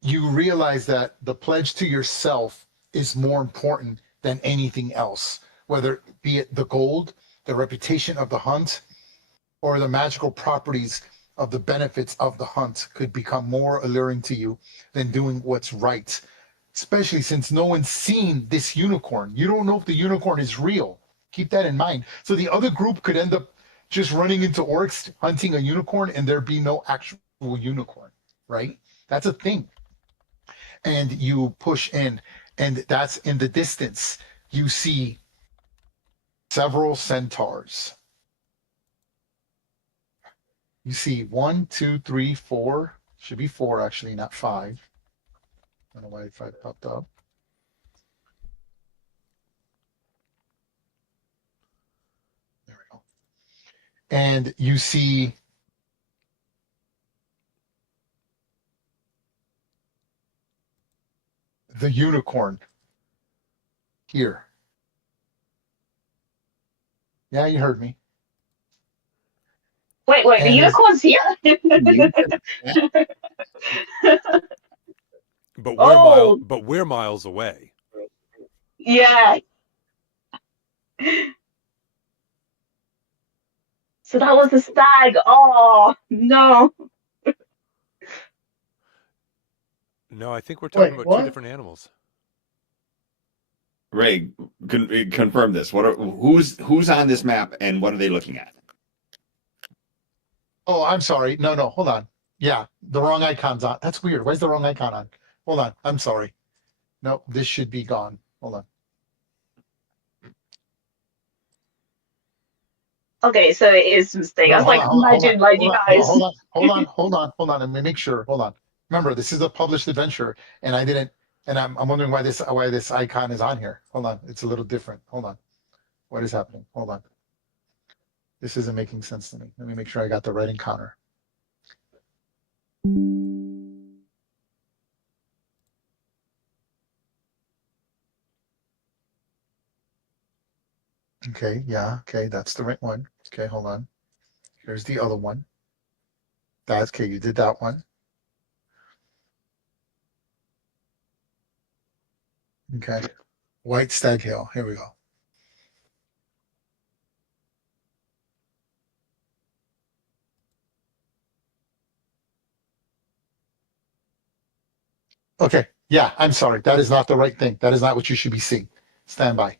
you realize that the pledge to yourself is more important than anything else, whether be it the gold, the reputation of the hunt, or the magical properties of the benefits of the hunt could become more alluring to you than doing what's right, especially since no one's seen this unicorn. You don't know if the unicorn is real. Keep that in mind. So the other group could end up just running into orcs hunting a unicorn and there be no actual unicorn, right? That's a thing. And you push in, and that's in the distance. You see several centaurs. You see 1, 2, 3, 4. Should be 4 actually, not 5. I don't know why 5 popped up. There we go. And you see the unicorn here. Yeah, you heard me. Wait, the unicorn's here? But we're miles away. Yeah. So that was the stag. Oh, no. No, I think we're talking about what? 2 different animals. Ray, confirm this. Who's on this map and what are they looking at? Oh, I'm sorry. No, hold on. Yeah, the wrong icon's on. That's weird. Where's the wrong icon on? Hold on. I'm sorry. No, this should be gone. Hold on. Okay, so it is a mistake. I was like, imagine like you guys. Hold on. Let me make sure. Hold on. Remember, this is a published adventure, and I didn't. And I'm wondering why this icon is on here. Hold on, it's a little different. Hold on, what is happening? Hold on. This isn't making sense to me. Let me make sure I got the right encounter. Okay, yeah, okay, that's the right one. Okay, hold on. Here's the other one. That's okay, you did that one. Okay. White Stag Hill. Here we go. Okay. Yeah, I'm sorry. That is not the right thing. That is not what you should be seeing. Stand by.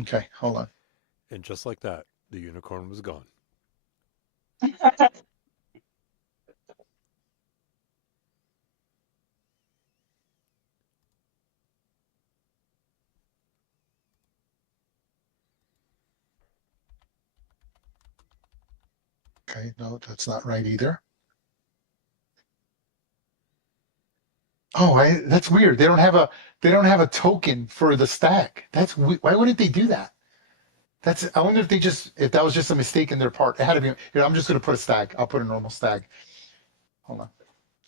Okay, hold on. And just like that, the unicorn was gone. Okay, no, that's not right either. Oh, that's weird. They don't have a token for the stag. Why wouldn't they do that? I wonder if that was just a mistake in their part. It had to be here. I'm just gonna put a stag. I'll put a normal stag. Hold on.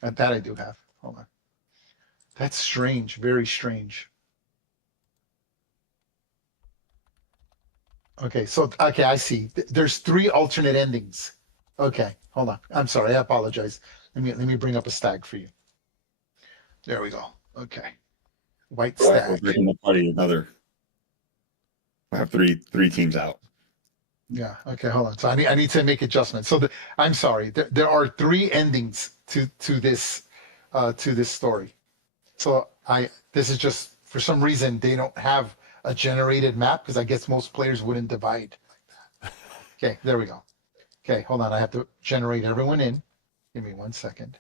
That I do have. Hold on. That's strange. Very strange. Okay, okay, I see. There's 3 alternate endings. Okay, hold on. I'm sorry. I apologize. Let me bring up a stag for you. There we go. Okay. White All right, we're stag. breaking the party another. I have three teams out. Yeah. Okay. Hold on. So I need to make adjustments. So I'm sorry. There are 3 endings to this story. So this is just for some reason they don't have a generated map because I guess most players wouldn't divide like that. Okay. There we go. Okay. Hold on. I have to generate everyone in. Give me 1 second.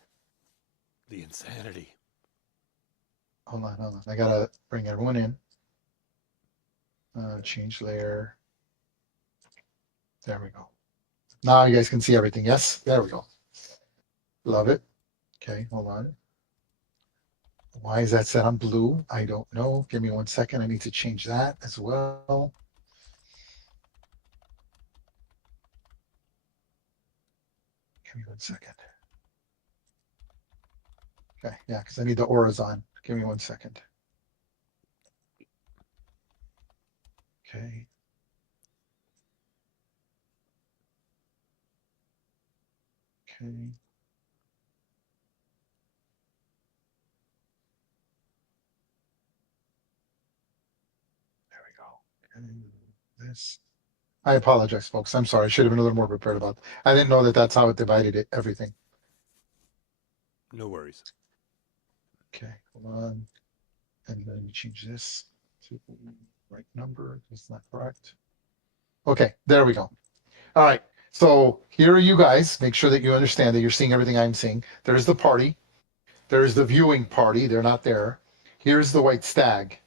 The insanity. Hold on. I gotta bring everyone in. Change layer. There we go. Now you guys can see everything. Yes, there we go. Love it. Okay, hold on. Why is that set on blue? I don't know. Give me 1 second. I need to change that as well. Give me 1 second. Okay, yeah, because I need the auras on. Give me 1 second. Okay. Okay. There we go. Okay. This. I apologize, folks. I'm sorry. I should have been a little more prepared about that. I didn't know that that's how it divided it, everything. No worries. Okay, hold on. And then we change this to right number. That's not correct. Okay, there we go. All right. So here are you guys. Make sure that you understand that you're seeing everything I'm seeing. There's the party. There's the viewing party. They're not there. Here's the white stag.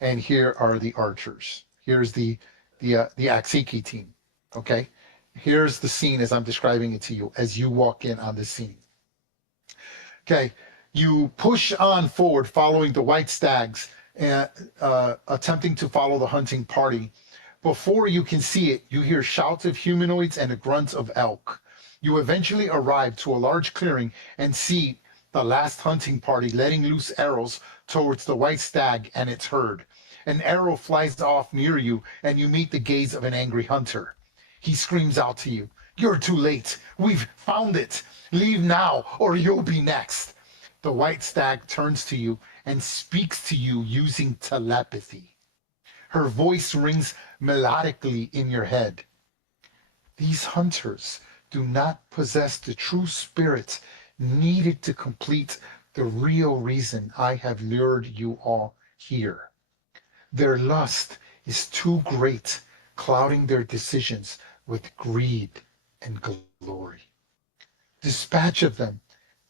And here are the archers. Here's the Aksiki team. Okay. Here's the scene as I'm describing it to you as you walk in on the scene. Okay. You push on forward following the white stags, attempting to follow the hunting party. Before you can see it, you hear shouts of humanoids and the grunts of elk. You eventually arrive to a large clearing and see the last hunting party letting loose arrows towards the white stag and its herd. An arrow flies off near you, and you meet the gaze of an angry hunter. He screams out to you, "You're too late. We've found it. Leave now, or you'll be next." The white stag turns to you and speaks to you using telepathy. Her voice rings melodically in your head. These hunters do not possess the true spirit needed to complete the real reason I have lured you all here. Their lust is too great, clouding their decisions with greed and glory. Dispatch of them,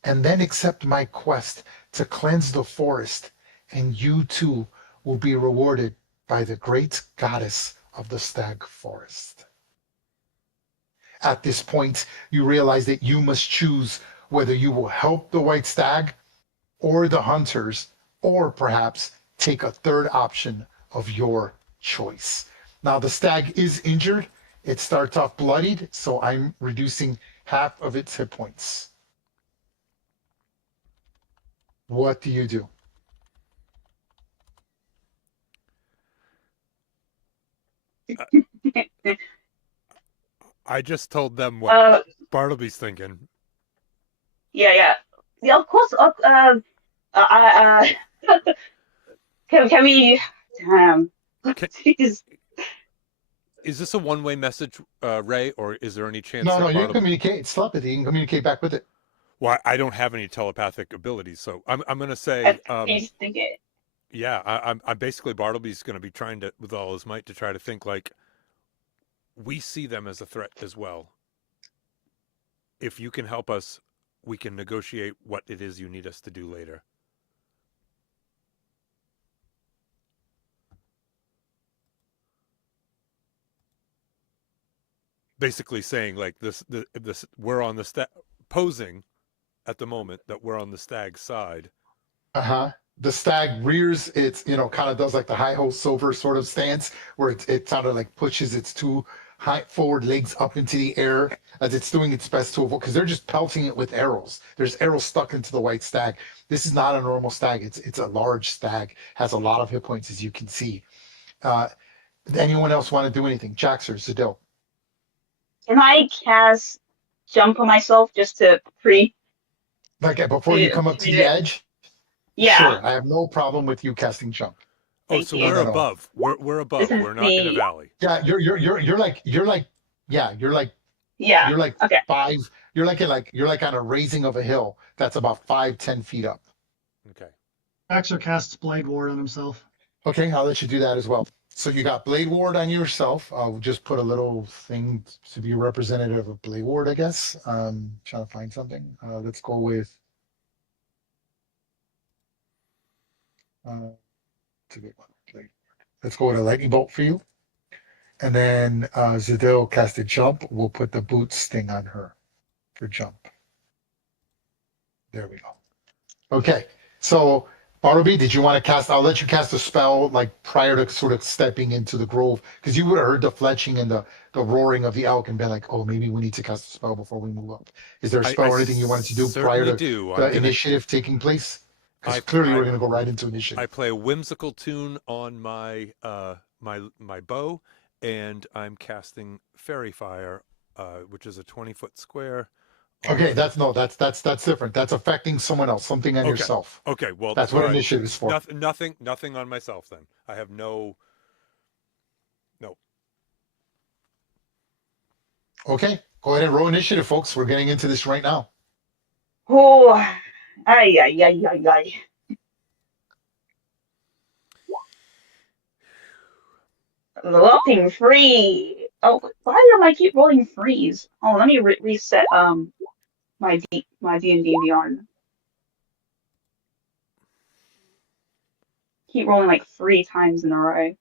and then accept my quest to cleanse the forest, and you too will be rewarded by the great goddess of the stag forest. At this point, you realize that you must choose whether you will help the white stag or the hunters, or perhaps take a third option of your choice. Now, the stag is injured. It starts off bloodied, so I'm reducing half of its hit points. What do you do? I just told them what Bartleby's thinking. Yeah. Of course. Can we? Is this a one-way message, Ray, or is there any chance? No, you can communicate. It's telepathy. You can communicate back with it. Well, I don't have any telepathic abilities, so I'm going to say. Yeah, I'm basically Bartleby's going to be trying to, with all his might, to try to think like we see them as a threat as well. If you can help us, we can negotiate what it is you need us to do later. Basically saying like this we're on the posing at the moment that we're on the stag's side. The stag rears its, kind of does like the high-ho silver sort of stance where it kind of like pushes its two high forward legs up into the air as it's doing its best to avoid, because they're just pelting it with arrows. There's arrows stuck into the white stag. This is not a normal stag. It's a large stag, has a lot of hit points, as you can see. Anyone else want to do anything? Jax or Zadil? Can I cast jump on myself just to Like before you come up to the edge? Yeah. Sure. I have no problem with you casting jump. Thank so you. we're above. We're above. We're not in a valley. Yeah, you're like okay. five. You're like on a raising of a hill that's about 5-10 feet up. Okay. Axer casts Blade Ward on himself. Okay, I'll let you do that as well. So you got Blade Ward on yourself. I'll just put a little thing to be representative of Blade Ward, I guess. Trying to find something. Let's go with. It's a good one. Let's go with a lightning bolt for you. And then Zadil casted jump. We'll put the boots thing on her for jump. There we go. Okay, so Bartleby, did you want to cast? I'll let you cast a spell like prior to sort of stepping into the grove, because you would have heard the fletching and the roaring of the elk and been like, oh, maybe we need to cast a spell before we move up. Is there a spell or anything you wanted to do prior to the initiative taking place? Because clearly we're going to go right into initiative. I play a whimsical tune on my my bow, and I'm casting Fairy Fire, which is a 20-foot square. Okay, that's different. That's affecting someone else, something on yourself. Okay, well that's what initiative is for. Nothing on myself then. I have no. Okay, go ahead and roll initiative, folks. We're getting into this right now. Oh, ay. Looking free. Oh, why do I keep rolling freeze? Oh, let me reset my D&D Beyond. Keep rolling like 3 times in a row.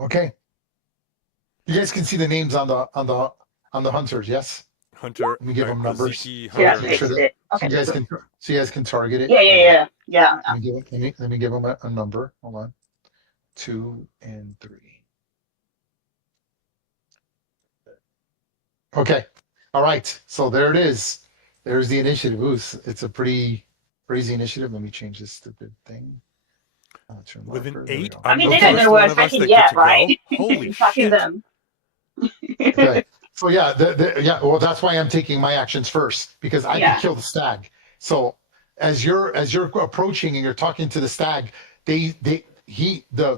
Okay. You guys can see the names on the hunters, yes? Hunter. Let me give them numbers. Yeah, so you guys can target it. Yeah. Let me give them a number. Hold on. 2 and 3. Okay. All right. So there it is. There's the initiative. Ooh, it's a pretty crazy initiative. Let me change this stupid thing. With an 8, I mean, they don't know what attacking yet, right? Holy shit! Them. Okay. So yeah, well, that's why I'm taking my actions first, because I can kill the stag. So as you're approaching and you're talking to the stag, the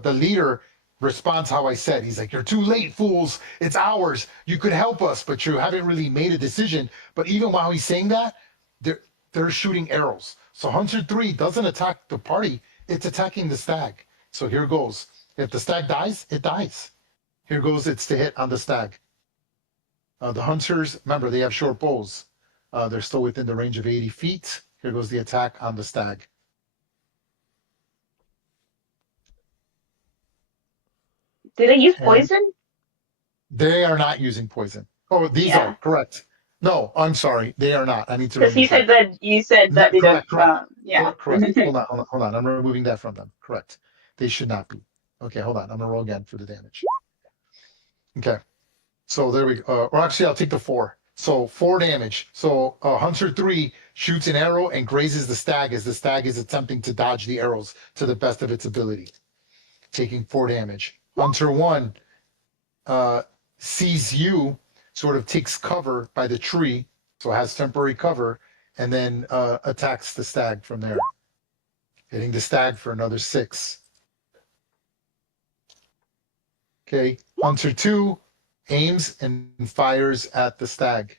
leader responds how I said. He's like, "You're too late, fools. It's ours. You could help us, but you haven't really made a decision." But even while he's saying that, they're shooting arrows. So Hunter 3 doesn't attack the party. It's attacking the stag. So here goes. If the stag dies, it dies. Here goes, it's to hit on the stag. The hunters, remember, they have short bows. They're still within the range of 80 feet. Here goes the attack on the stag. Did I use And poison? they are not using poison. Oh, these are correct. No, I'm sorry, they are not. I need to Because remove you said that they don't. correct. Yeah. Correct. Hold on. I'm removing that from them. Correct. They should not be. Okay, hold on. I'm gonna roll again for the damage. Okay. So there we go. Or actually, I'll take the 4. So 4 damage. So Hunter 3 shoots an arrow and grazes the stag as the stag is attempting to dodge the arrows to the best of its ability, taking 4 damage. Hunter 1 sees you, sort of takes cover by the tree, so has temporary cover, and then attacks the stag from there, hitting the stag for another 6. Okay, Hunter 2 aims and fires at the stag.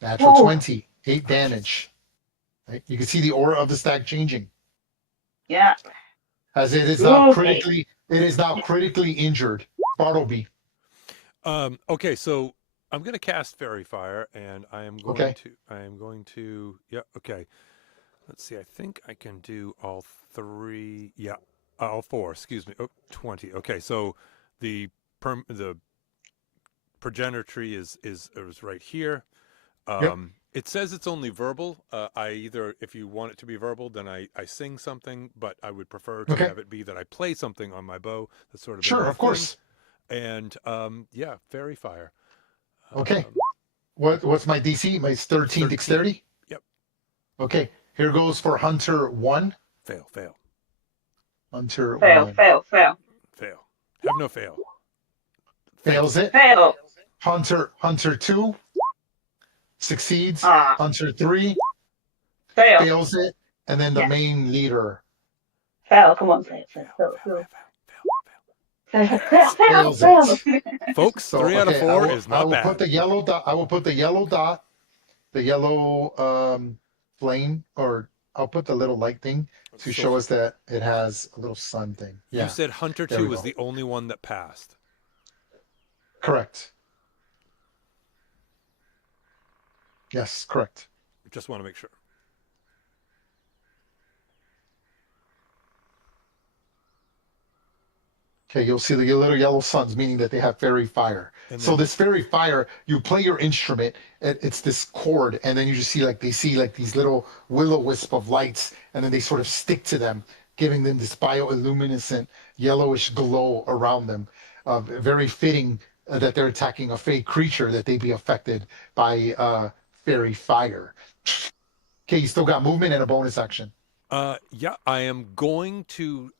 Natural 20, 8 damage. Right? You can see the aura of the stag changing. Yeah. As it is now critically injured. Bartleby. Okay, so I'm going to cast Fairy Fire, and I am going to. Yeah. Okay. Let's see. I think I can do all 3. Yeah. All 4. Excuse me. Oh, 20. Okay. So the progenitor tree is right here. It says it's only verbal. If you want it to be verbal, then I sing something, but I would prefer to have it be that I play something on my bow. That's sort of sure, of course. And Fairy Fire. Okay. What's my DC? My 13 dexterity? Yep. Okay. Here goes for Hunter 1. Fail. Hunter fail, 1. Fail. Have no fail. Fails it. Fail. Hunter 2 succeeds. Ah. Hunter 3 Fail. fails it. And then the main leader Fail. Come on, fail. fails it. Folks, So, 3 out of 4 is not bad. Put the yellow dot. I will put the yellow dot, the yellow flame, or I'll put the little light thing to show us that it has a little sun thing. Yeah. You said Hunter 2 was the only one that passed. Correct. Yes, correct. Just want to make sure. Okay, you'll see the little yellow suns, meaning that they have fairy fire. So this fairy fire, you play your instrument, it's this chord, and then you just see these little will-o-wisp of lights, and then they sort of stick to them, giving them this bioluminescent yellowish glow around them. Very fitting that they're attacking a fey creature, that they be affected by fairy fire. Okay, you still got movement and a bonus action. I am going to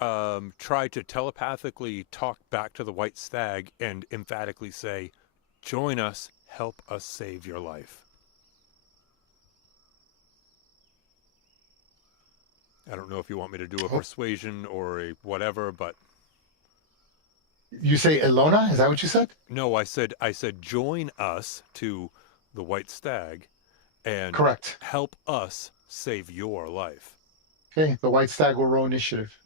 try to telepathically talk back to the white stag and emphatically say, join us, help us save your life. I don't know if you want me to do a persuasion or a whatever, but... You say Elona? Is that what you said? No, I said join us to the white stag and correct. Help us save your life. Okay, the white stag will roll initiative.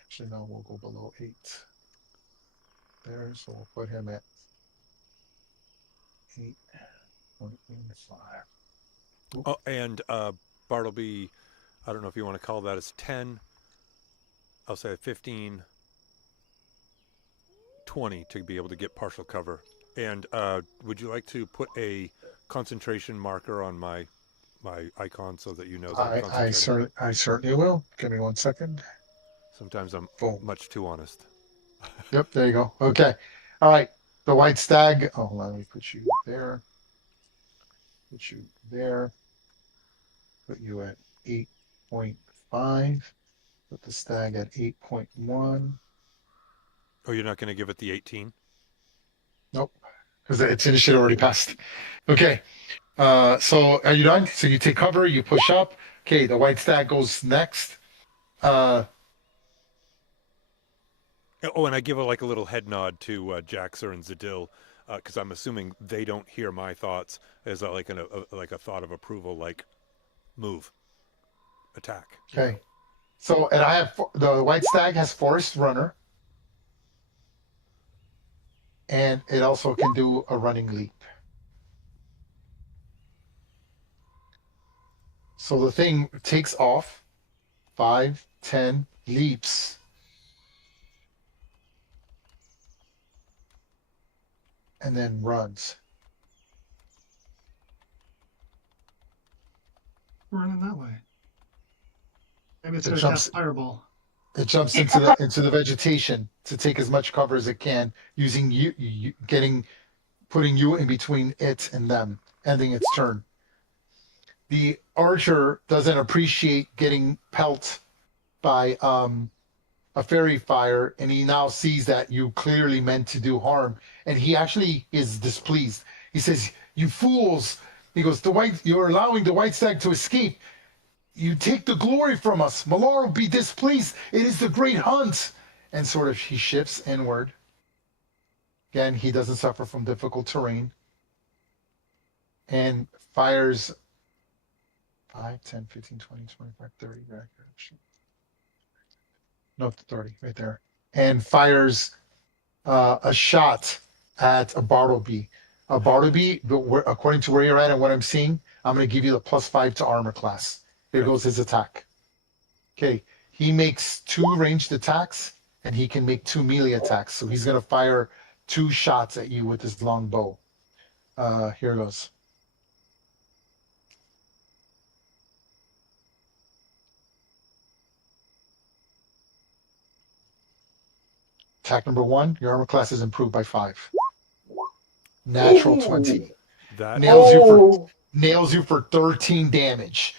Actually, no, we'll go below 8. There, so we'll put him at 8.5. Oh, and Bartleby, I don't know if you want to call that as 10. I'll say 15, 20 to be able to get partial cover. And would you like to put a concentration marker on my icon so that you know that I certainly will. Give me 1 second. Sometimes I'm much too honest. Yep, there you go. Okay. All right. The white stag. Oh, let me put you there. Put you there. Put you at 8.5. Put the stag at 8.1. Oh, you're not going to give it the 18? Nope, because its initiative already passed. Okay, so are you done? So you take cover, you push up. Okay, the white stag goes next. Oh, and I give like a little head nod to Jaxer and Zadil. because I'm assuming they don't hear my thoughts as like a thought of approval, like move, attack. Okay. So, and I have the white stag has forest runner, and it also can do a running leap. So the thing takes off, 5, 10 leaps, and then runs. Running that way. Maybe it's It going to jumps- cast fireball. It jumps into the vegetation to take as much cover as it can, using putting you in between it and them, ending its turn. The archer doesn't appreciate getting pelt by a fairy fire, and he now sees that you clearly meant to do harm, and he actually is displeased. He says, "You fools!" He goes, "You're allowing the white stag to escape. You take the glory from us. Malar will be displeased. It is the great hunt." And sort of he shifts inward. Again, he doesn't suffer from difficult terrain. And fires 5, 10, 15, 20, 25, 30. Right here. No, 30 right there. And fires a shot at a Bartleby. A Bartleby, according to where you're at and what I'm seeing, I'm going to give you the +5 to armor class. Here goes his attack. Okay, he makes 2 ranged attacks, and he can make 2 melee attacks. So he's going to fire 2 shots at you with his long bow. Here goes. Attack number 1, your armor class is improved by 5. Natural 20. That Nails you for 13 damage.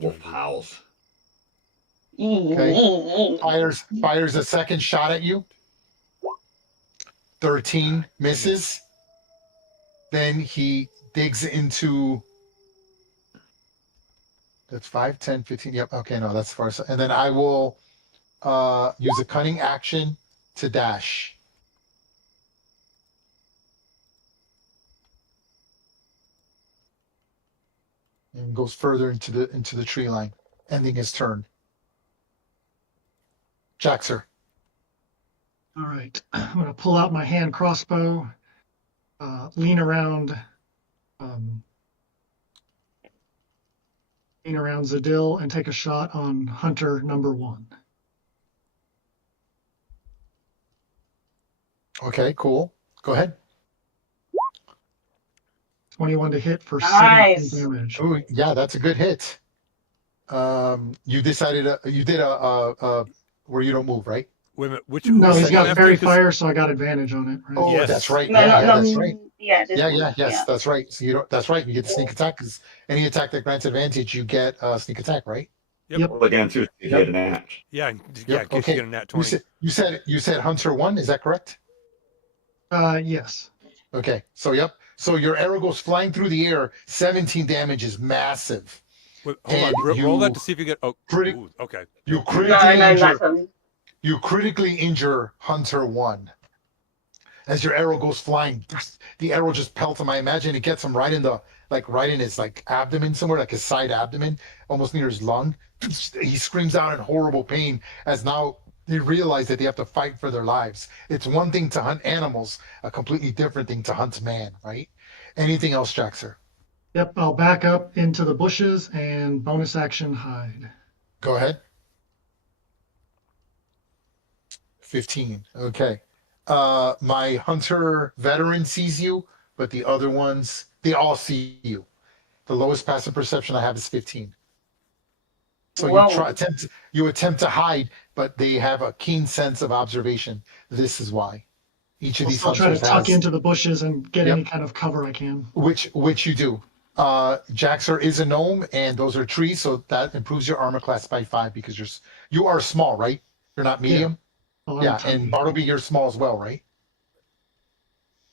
Wolf howls. Okay. Fires a second shot at you. 13 misses. Then he digs into. That's 5, 10, 15. Yep. Okay, no, that's far. And then I will use a cunning action to dash. And goes further into the tree line, ending his turn. Jaxer. All right. I'm going to pull out my hand crossbow, lean around Zadil, and take a shot on hunter number 1. Okay, cool. Go ahead. 21 to hit for Nice. 17 damage. Oh, yeah, that's a good hit. You decided you did a where you don't move, right? Wait a minute. Which? No, who's he's second got after? fairy 'Cause- fire, so I got advantage on it. Right? Oh, Yes. that's right. No, Yeah, no, that's right. Yeah, this one. Yes, that's right. So you don't. That's right. You get the sneak attack because any attack that grants advantage, you get a sneak attack, right? Yep. Well, again, too, you get an axe. Yeah, Yep, in case okay. you get a nat 20. You said Hunter 1. Is that correct? Yes. Okay. So yep. So your arrow goes flying through the air. 17 damage is massive. Wait, hold and on. Roll that you to see if you get. Oh, criti- ooh, okay. You No, critically no, injure. that's one. You critically injure Hunter 1. As your arrow goes flying, the arrow just pelts him. I imagine it gets him right in his abdomen somewhere, like his side abdomen, almost near his lung. He screams out in horrible pain as now they realize that they have to fight for their lives. It's one thing to hunt animals, a completely different thing to hunt man, right? Anything else, Jaxer? Yep. I'll back up into the bushes and bonus action hide. Go ahead. 15. Okay. My hunter veteran sees you, but the other ones, they all see you. The lowest passive perception I have is 15. So Whoa. you attempt to hide, but they have a keen sense of observation. This is why. Each of these I'll try to hunters tuck has, into the bushes and get Yep. any kind of cover I can. which you do. Jaxer is a gnome, and those are trees, so that improves your armor class by 5 because you are small, right? You're not medium. Oh, I'm Yeah, tiny. and Bartleby, you're small as well, right?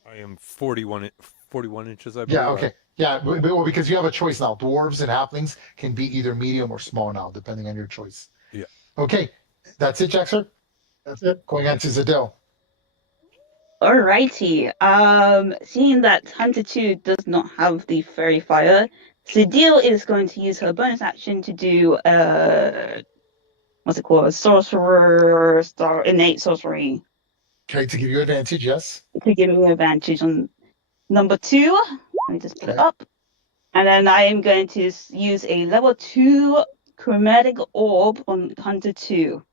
I am 41 41 inches, I believe. Yeah, okay. Yeah, well, because you have a choice now. Dwarves and halflings can be either medium or small now, depending on your choice. Yeah. Okay, that's it, Jaxer? That's it. Going on to Zadell. Alrighty. Seeing that Hunter 2 does not have the fairy fire, Sidil is going to use her bonus action to do what's it called? Innate sorcery. Okay, to give you advantage, yes. To give me advantage on number 2. Let me just pull it Okay. up. And then I am going to use a level 2 chromatic orb on Hunter 2.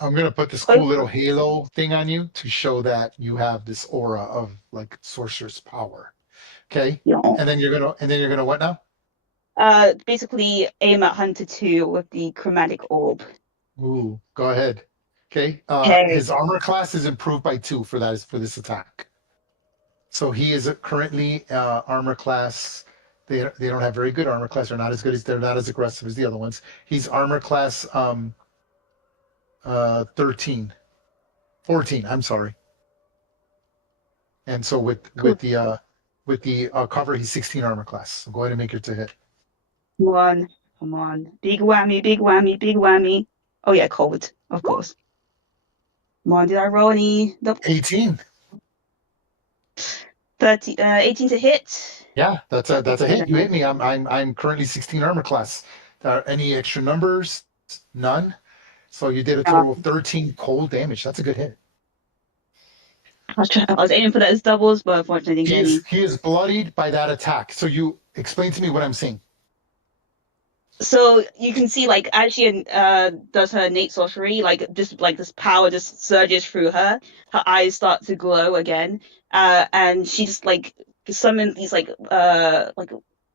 I'm gonna put this cool little halo thing on you to show that you have this aura of like sorcerer's power. Okay. Yeah. And then you're gonna what now? Basically aim at Hunter 2 with the chromatic orb. Ooh, go ahead. Okay. Okay. His armor class is improved by 2 for this attack. So he is currently armor class. They don't have very good armor class. They're not as good as they're not as aggressive as the other ones. He's armor class 14. I'm sorry. And so with the cover, he's 16 armor class. So go ahead and make your to hit. Come on. Big whammy, big whammy, big whammy. Oh yeah, cold, of course. Come on, did I roll any? Nope. 18. 18 to hit. Yeah, that's a hit. You hit me. I'm currently 16 armor class. Any extra numbers? None. So you did a total of 13 cold damage. That's a good hit. I was aiming for that as doubles, but unfortunately didn't get any. He is bloodied by that attack. So you explain to me what I'm seeing. So you can see, like, as she does her innate sorcery, this power just surges through her. Her eyes start to glow again, and she just summons these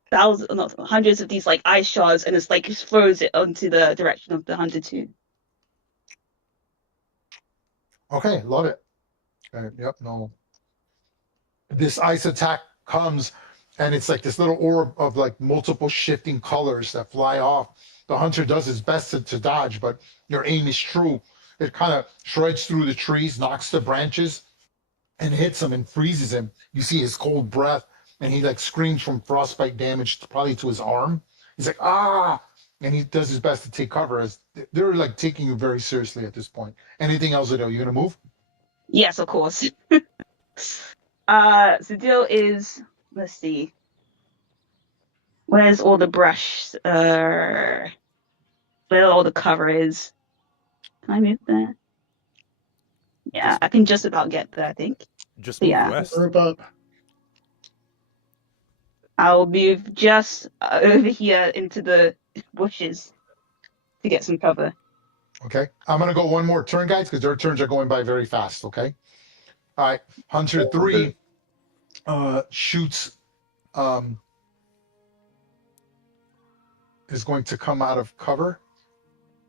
thousands, not hundreds of these ice shards, and it's just throws it onto the direction of the Hunter 2. Okay, love it. Yep, no. This ice attack comes, and it's like this little orb of multiple shifting colors that fly off. The hunter does his best to dodge, but your aim is true. It kind of shreds through the trees, knocks the branches, and hits him and freezes him. You see his cold breath, and he screams from frostbite damage, probably to his arm. He's like, ah! And he does his best to take cover, as they're taking you very seriously at this point. Anything else, Ado? You gonna move? Yes, of course. Zadil is, let's see. Where's all the brush? Where all the cover is. Can I move there? Yeah, I can just about get there, I think. Just move west. Group up. I'll move just over here into the bushes to get some cover. Okay. I'm going to go one more turn, guys, because their turns are going by very fast, okay? All right. Hunter 3 shoots, is going to come out of cover.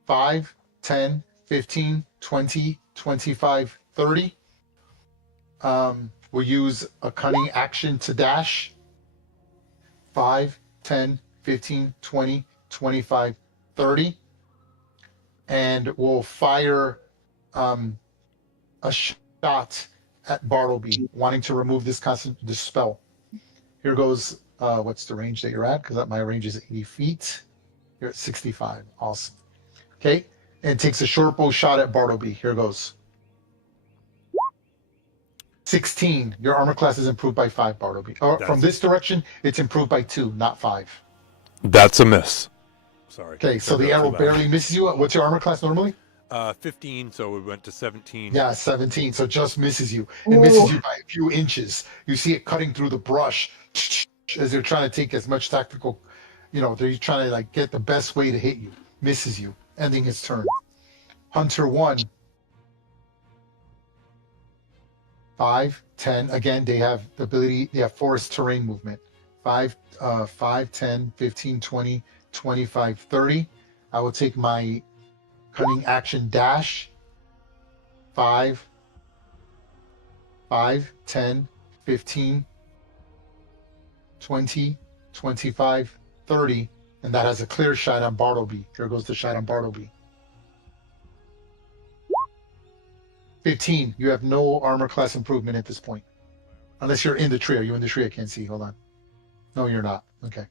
5, 10, 15, 20, 25, 30. We'll use a cunning action to dash. 5, 10, 15, 20, 25, 30. And we'll fire a shot at Bartleby, wanting to remove this spell. Here goes, what's the range that you're at? Because my range is 80 feet. You're at 65. Awesome. Okay, and it takes a short bow shot at Bartleby. Here goes. 16. Your armor class is improved by 5, Bartleby. From this direction, it's improved by 2, not 5. That's a miss. Sorry. Okay, so the arrow barely misses you. What's your armor class normally? 15, so we went to 17. Yeah, 17, so just misses you. It misses you by a few inches. You see it cutting through the brush as they're trying to take as much tactical, they're trying to get the best way to hit you. Misses you, ending his turn. Hunter 1. 5, 10. Again, they have the ability, they have forest terrain movement. 5, 10, 15, 20, 25, 30. I will take my cunning action dash. 5, 10, 15, 20, 25, 30. And that has a clear shot on Bartleby. Here goes the shot on Bartleby. 15. You have no armor class improvement at this point. Unless you're in the tree. Are you in the tree? I can't see. Hold on. No, you're not. Okay.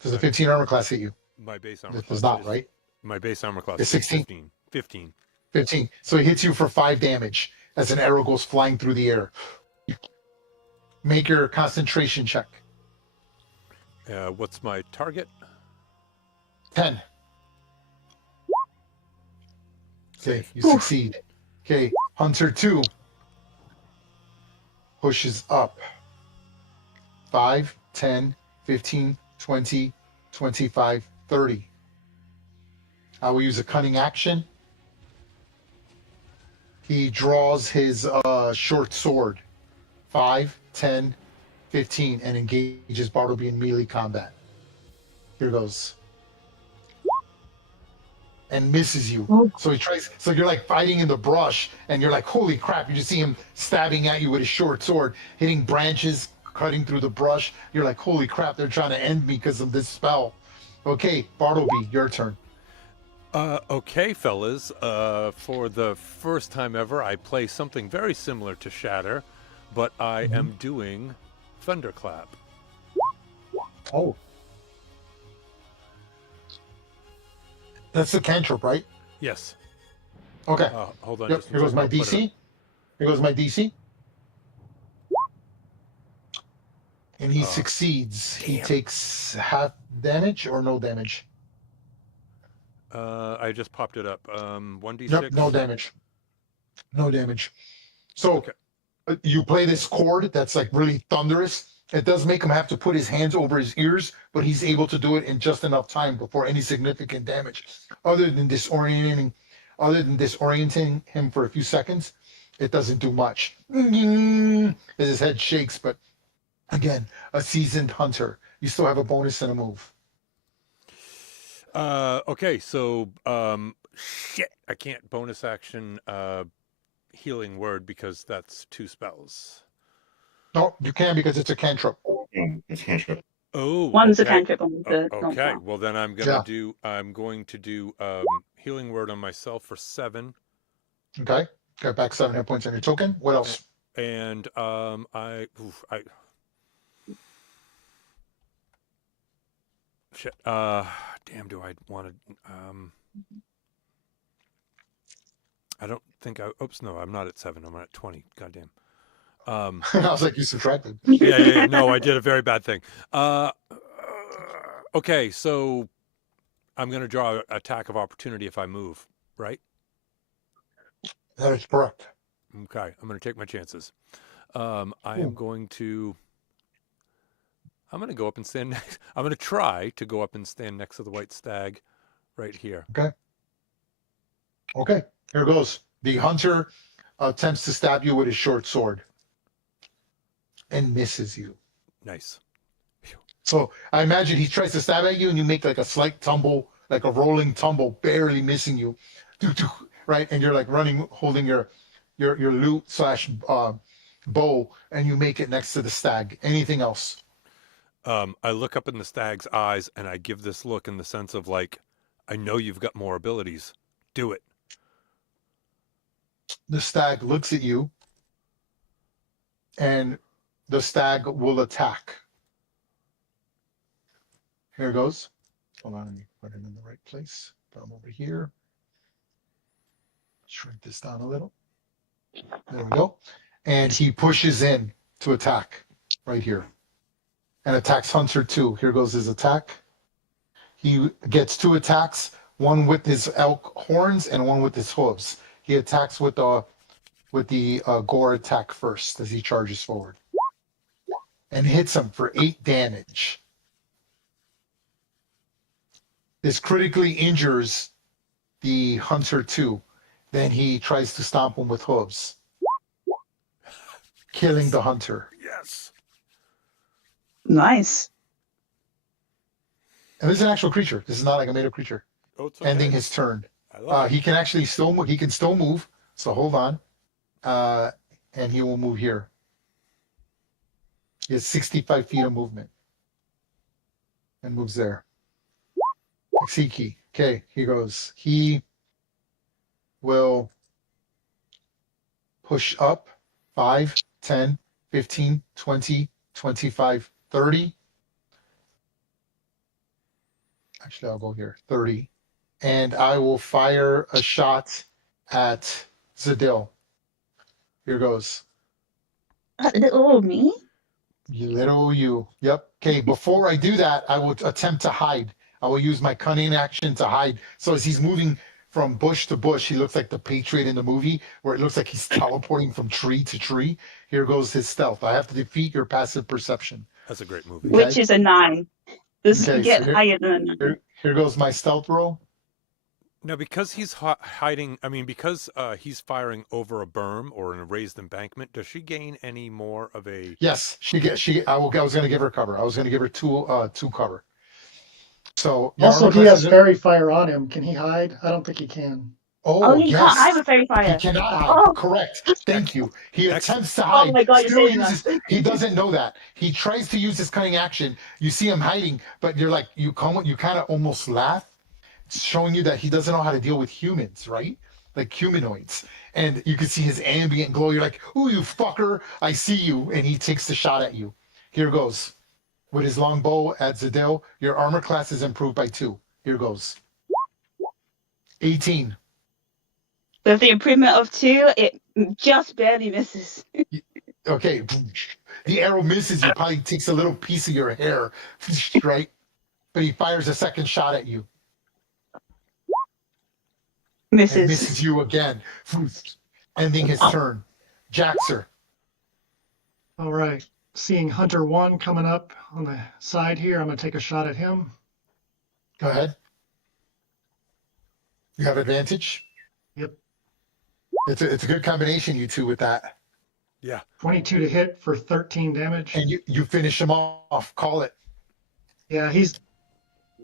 Does a 15 armor class hit you? My base armor It class does not, is, right? My base armor class It's is 16. 15. 15. 15. So he hits you for 5 damage as an arrow goes flying through the air. Make your concentration check. What's my target? 10. Okay, Save. you succeed. Okay, Hunter 2 pushes up. 5, 10, 15, 20, 25, 30. I will use a cunning action. He draws his short sword. 5, 10, 15, and engages Bartleby in melee combat. Here goes. And misses you. Oh. So he tries. So you're like fighting in the brush, and you're like, holy crap! You just see him stabbing at you with his short sword, hitting branches, cutting through the brush. You're like, holy crap! They're trying to end me because of this spell. Okay, Bartleby, your turn. Okay, fellas. For the first time ever, I play something very similar to Shatter, but I am doing Thunderclap. Oh, that's the cantrip, right? Yes. Okay. Hold on. Yep. Just a Here goes second, my I'll put it DC. up. Here goes my DC. And he Oh, succeeds. He damn. takes half damage or no damage. I just popped it up. 1d6. Yep, no damage. No damage. So Okay. you play this chord that's like really thunderous. It does make him have to put his hands over his ears, but he's able to do it in just enough time before any significant damage. Other than disorienting him for a few seconds, it doesn't do much. As his head shakes, but again, a seasoned hunter. You still have a bonus and a move. Okay, so shit, I can't bonus action healing word because that's 2 spells. No, you can because it's a cantrip. It's cantrip. Oh, One's okay. a cantrip, one's a Okay, non-spell. well then I'm going to do healing word on myself for 7. Okay. Got back 7 hit points on your token. What else? And shit. Damn, do I want to I don't think I oops, no, I'm not at 7. I'm at 20. Goddamn. I was like, you subtracted. Yeah. No, I did a very bad thing. Okay, so I'm going to draw an attack of opportunity if I move, right? That is correct. Okay, I'm going to take my chances. I am going to go up and stand next. I'm going to try to go up and stand next to the white stag right here. Okay. Here goes. The hunter attempts to stab you with his short sword and misses you. Nice. So I imagine he tries to stab at you and you make like a slight tumble, like a rolling tumble, barely missing you. Right? And you're like running, holding your lute / bow, and you make it next to the stag. Anything else? I look up in the stag's eyes and I give this look in the sense of like, I know you've got more abilities. Do it. The stag looks at you and the stag will attack. Here it goes. Hold on, let me put it in the right place. Come over here. Shrink this down a little. There we go. And he pushes in to attack right here. And attacks Hunter 2. Here goes his attack. He gets 2 attacks, one with his elk horns and one with his hooves. He attacks with the gore attack first as he charges forward. And hits him for 8 damage. This critically injures the Hunter 2. Then he tries to stomp him with hooves, killing the hunter. Yes. Nice. And this is an actual creature. This is not like a made-up creature. Oh, it's okay. Ending his turn. I love it. He can actually still move. He can still move. So hold on. And he will move here. He has 65 feet of movement. And moves there. Xiki. Okay, he goes. He will push up 5, 10, 15, 20, 25, 30. Actually, I'll go here. 30. And I will fire a shot at Zadil. Here goes. Oh, me? You little you. Yep. Okay, before I do that, I will attempt to hide. I will use my cunning action to hide. So as he's moving from bush to bush, he looks like the Patriot in the movie, where it looks like he's teleporting from tree to tree. Here goes his stealth. I have to defeat your passive perception. That's a great movie. Okay. Which is a 9. Does Okay, it get so higher than a 9? Here goes my stealth roll. Now, because he's hiding, I mean, because he's firing over a berm or in a raised embankment, does she gain any more of a? Yes, I was going to give her cover. I was going to give her two cover. So Also, he has fairy fire on him. Can he hide? I don't think he can. Oh, he yes. can't hide with fairy fire. He cannot hide. Oh. Correct. Thank you. He Excellent. attempts to hide. Oh my God, you're Still saying uses, that. he doesn't know that. He tries to use his cunning action. You see him hiding, but you're like, you kind of almost laugh, showing you that he doesn't know how to deal with humans, right? Like humanoids. And you can see his ambient glow. You're like, "Ooh, you fucker, I see you." And he takes the shot at you. Here goes. With his long bow at Zadil, your armor class is improved by 2. Here goes. 18. With the improvement of 2, it just barely misses. Okay. The arrow misses you, probably takes a little piece of your hair, right? But he fires a second shot at you. Misses. And misses you again, ending his turn. Jaxer. All right. Seeing Hunter 1 coming up on the side here, I'm going to take a shot at him. Go ahead. You have advantage. Yep. It's a good combination, you two, with that. Yeah. 22 to hit for 13 damage. And you finish him off. Call it. Yeah,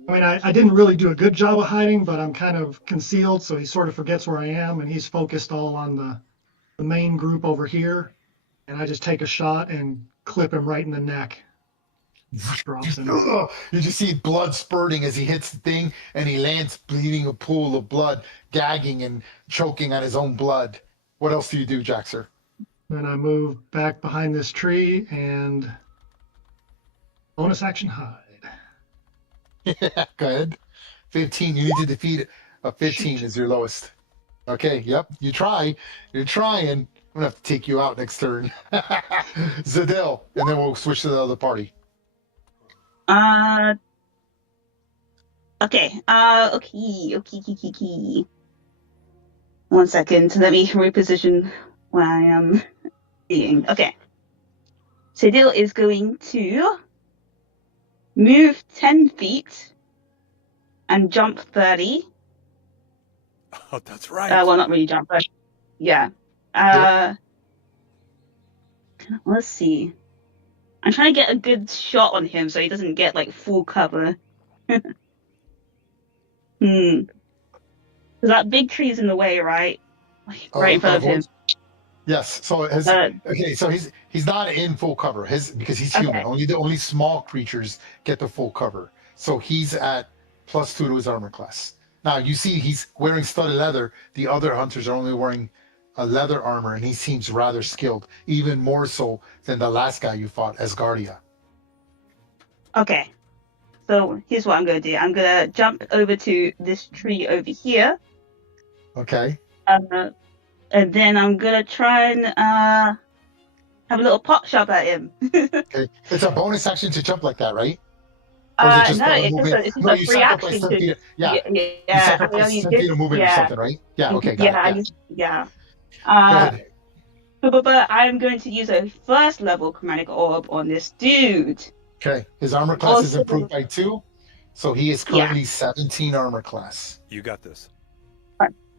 I didn't really do a good job of hiding, but I'm kind of concealed, so he sort of forgets where I am, and he's focused all on the main group over here. And I just take a shot and clip him right in the neck. Drops him. You just see blood spurting as he hits the thing, and he lands bleeding a pool of blood, gagging and choking on his own blood. What else do you do, Jaxer? Then I move back behind this tree and bonus action hide. Yeah, go ahead. 15. You need to defeat a 15 is your lowest. Okay, yep. You try. You're trying. I'm gonna have to take you out next turn. Zadil, and then we'll switch to the other party. Okay. Okay. 1 second. Let me reposition where I am being. Okay. Sadil is going to move 10 feet and jump 30. Oh, that's right. Well, not really jump, but yeah. Let's see. I'm trying to get a good shot on him so he doesn't get like full cover. Because that big tree's in the way, right? Like, right in front of him. Yes. So okay. So he's not in full cover. Because he's human. Okay. Only small creatures get the full cover. So he's at +2 to his armor class. Now you see he's wearing studded leather. The other hunters are only wearing a leather armor, and he seems rather skilled, even more so than the last guy you fought, Asgardia. Okay. So here's what I'm going to do. I'm going to jump over to this tree over here. Okay. And then I'm going to try and have a little pot shot at him. Okay. It's a bonus action to jump like that, right? Or is it just it's just a free action. Yeah. You sacrifice 10 feet of movement or something, right? Yeah, okay, got it. Yeah. Go ahead. But I'm going to use a first level chromatic orb on this dude. Okay. His armor class is improved by 2. So he is currently 17 armor class. You got this.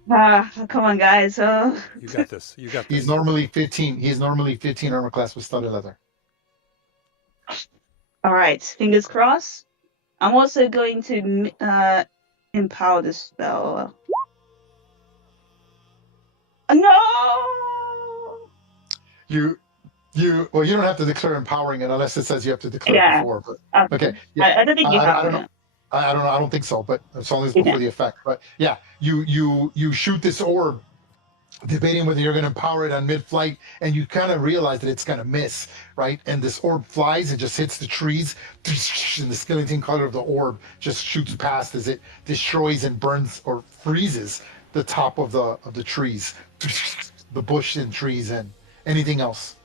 Come on, guys. You got this. You got this. He's normally 15. He's normally 15 armor class with studded leather. All right. Fingers crossed. I'm also going to empower the spell. No! You don't have to declare empowering it unless it says you have to declare it before. But, okay. Yeah. I don't think you have to. I don't know. I don't think so, but as long as before the effect. But yeah, you shoot this orb debating whether you're going to power it on mid-flight, and you kind of realize that it's going to miss, right? And this orb flies and just hits the trees, and the skeleton color of the orb just shoots past as it destroys and burns or freezes the top of the trees, the bush and trees, and anything else.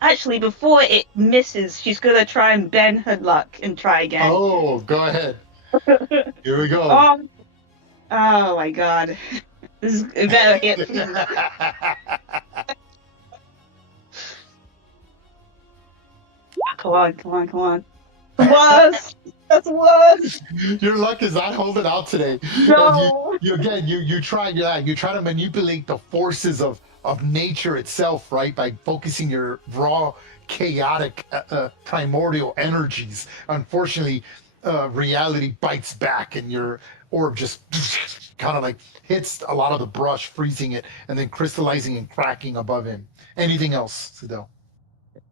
Actually, before it misses, she's gonna try and bend her luck and try again. Oh, go ahead. Here we go. Oh my god. This is it better hit. Come on. Worse. That's worse. Your luck is not holding out today. No. You try to manipulate the forces of nature itself, right? By focusing your raw, chaotic, primordial energies. Unfortunately, reality bites back, and your orb just kind of like hits a lot of the brush, freezing it, and then crystallizing and cracking above him. Anything else, Sidel?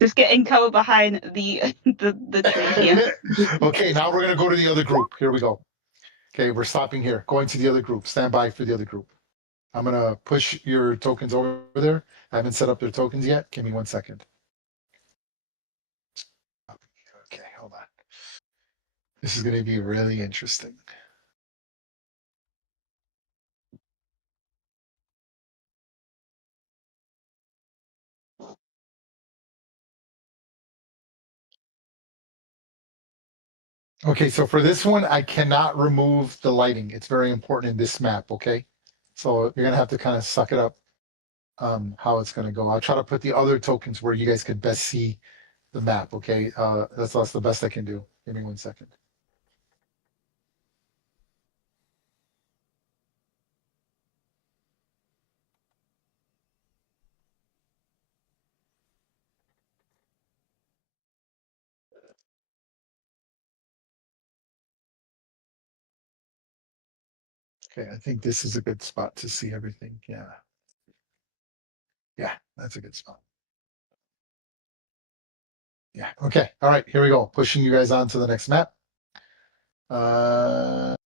Just getting covered behind the tree here. Okay, now we're gonna go to the other group. Here we go. Okay, we're stopping here. Going to the other group. Stand by for the other group. I'm gonna push your tokens over there. I haven't set up their tokens yet. Give me 1 second. Okay, hold on. This is gonna be really interesting. Okay, so for this one, I cannot remove the lighting. It's very important in this map, okay? So you're gonna have to kind of suck it up how it's gonna go. I'll try to put the other tokens where you guys can best see the map, okay? That's the best I can do. Give me 1 second. Okay, I think this is a good spot to see everything. Yeah. Yeah, that's a good spot. Yeah. Okay. All right. Here we go. Pushing you guys on to the next map. Okay,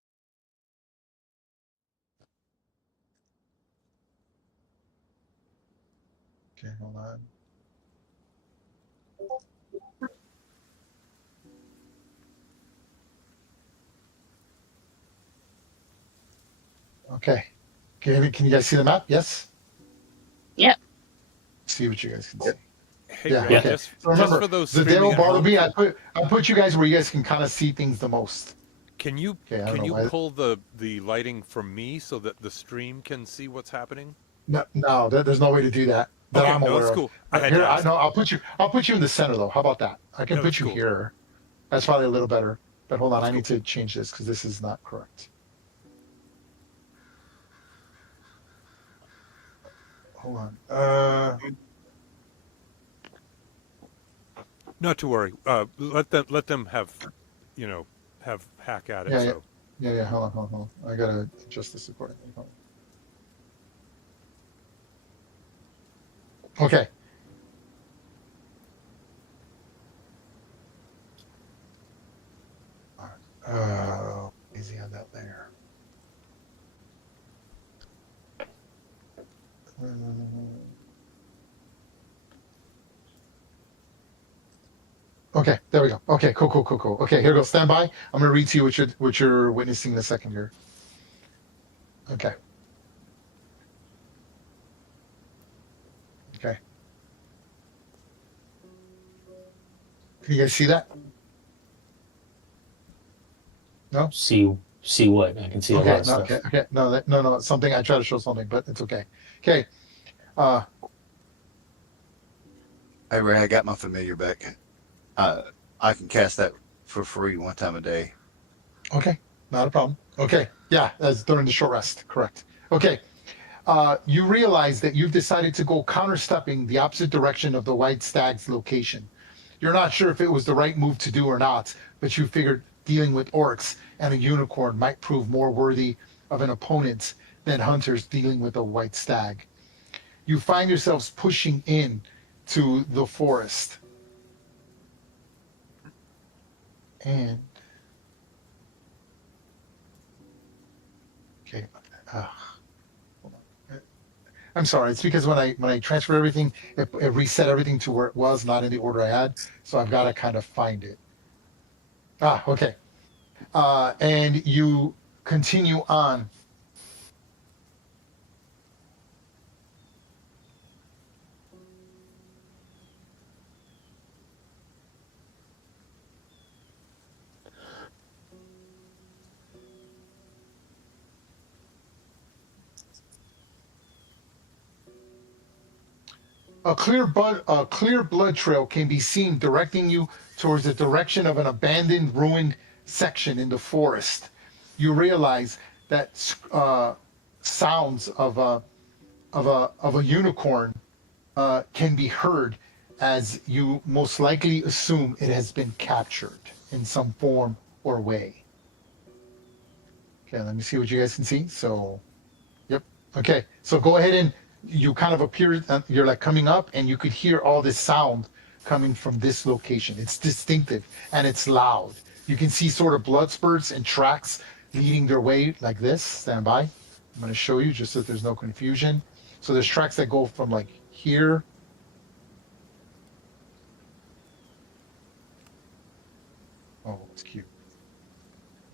hold on. Okay. Can you guys see the map? Yes? Yep. See what you guys can see. Hey, Yeah, Ray, okay. just So remember, for those the streaming Dale at home, Bartleby, I put you guys where you guys can kind of see things the most. can you Okay, I don't know why. pull the lighting from me so that the stream can see what's happening? No, there's no way to do that Okay, I'm no, aware that's of. cool. I had Here, to ask. I'll put you in the center though. How about that? I can No, put that's you cool. here. That's probably a little better. But hold on, That's I need to change this because this is not correct. Hold on. Not to worry. Let them have, have hack at it. Yeah, So yeah. Hold on. I gotta adjust this accordingly. Hold on. Okay. All right. Easy on that layer. Okay, there we go. Okay, cool. Okay, here goes. Stand by. I'm gonna read to you what you're witnessing in a second here. Okay. Okay. Can you guys see that? No? See what? I can see a lot Okay, of no, stuff. okay. No. Something I try to show something, but it's okay. Okay. Hey Ray, I got my familiar back. I can cast that for free 1 time a day. Okay, not a problem. Okay, yeah, that's during the short rest. Correct. Okay. You realize that you've decided to go counterstepping the opposite direction of the white stag's location. You're not sure if it was the right move to do or not, but you figured dealing with orcs and a unicorn might prove more worthy of an opponent than hunters dealing with a white stag. You find yourselves pushing in to the forest. And okay, hold on. I'm sorry. It's because when I transfer everything, it reset everything to where it was, not in the order I had. So I've got to kind of find it. Ah, okay. And you continue on. A clear blood trail can be seen directing you towards the direction of an abandoned, ruined section in the forest. You realize that sounds of a unicorn can be heard, as you most likely assume it has been captured in some form or way. Okay, let me see what you guys can see. So, yep. Okay, so go ahead and you kind of appear, you're like coming up, and you could hear all this sound coming from this location. It's distinctive and it's loud. You can see sort of blood spurts and tracks leading their way like this. Stand by. I'm going to show you just so there's no confusion. So there's tracks that go from like here. Oh, it's cute.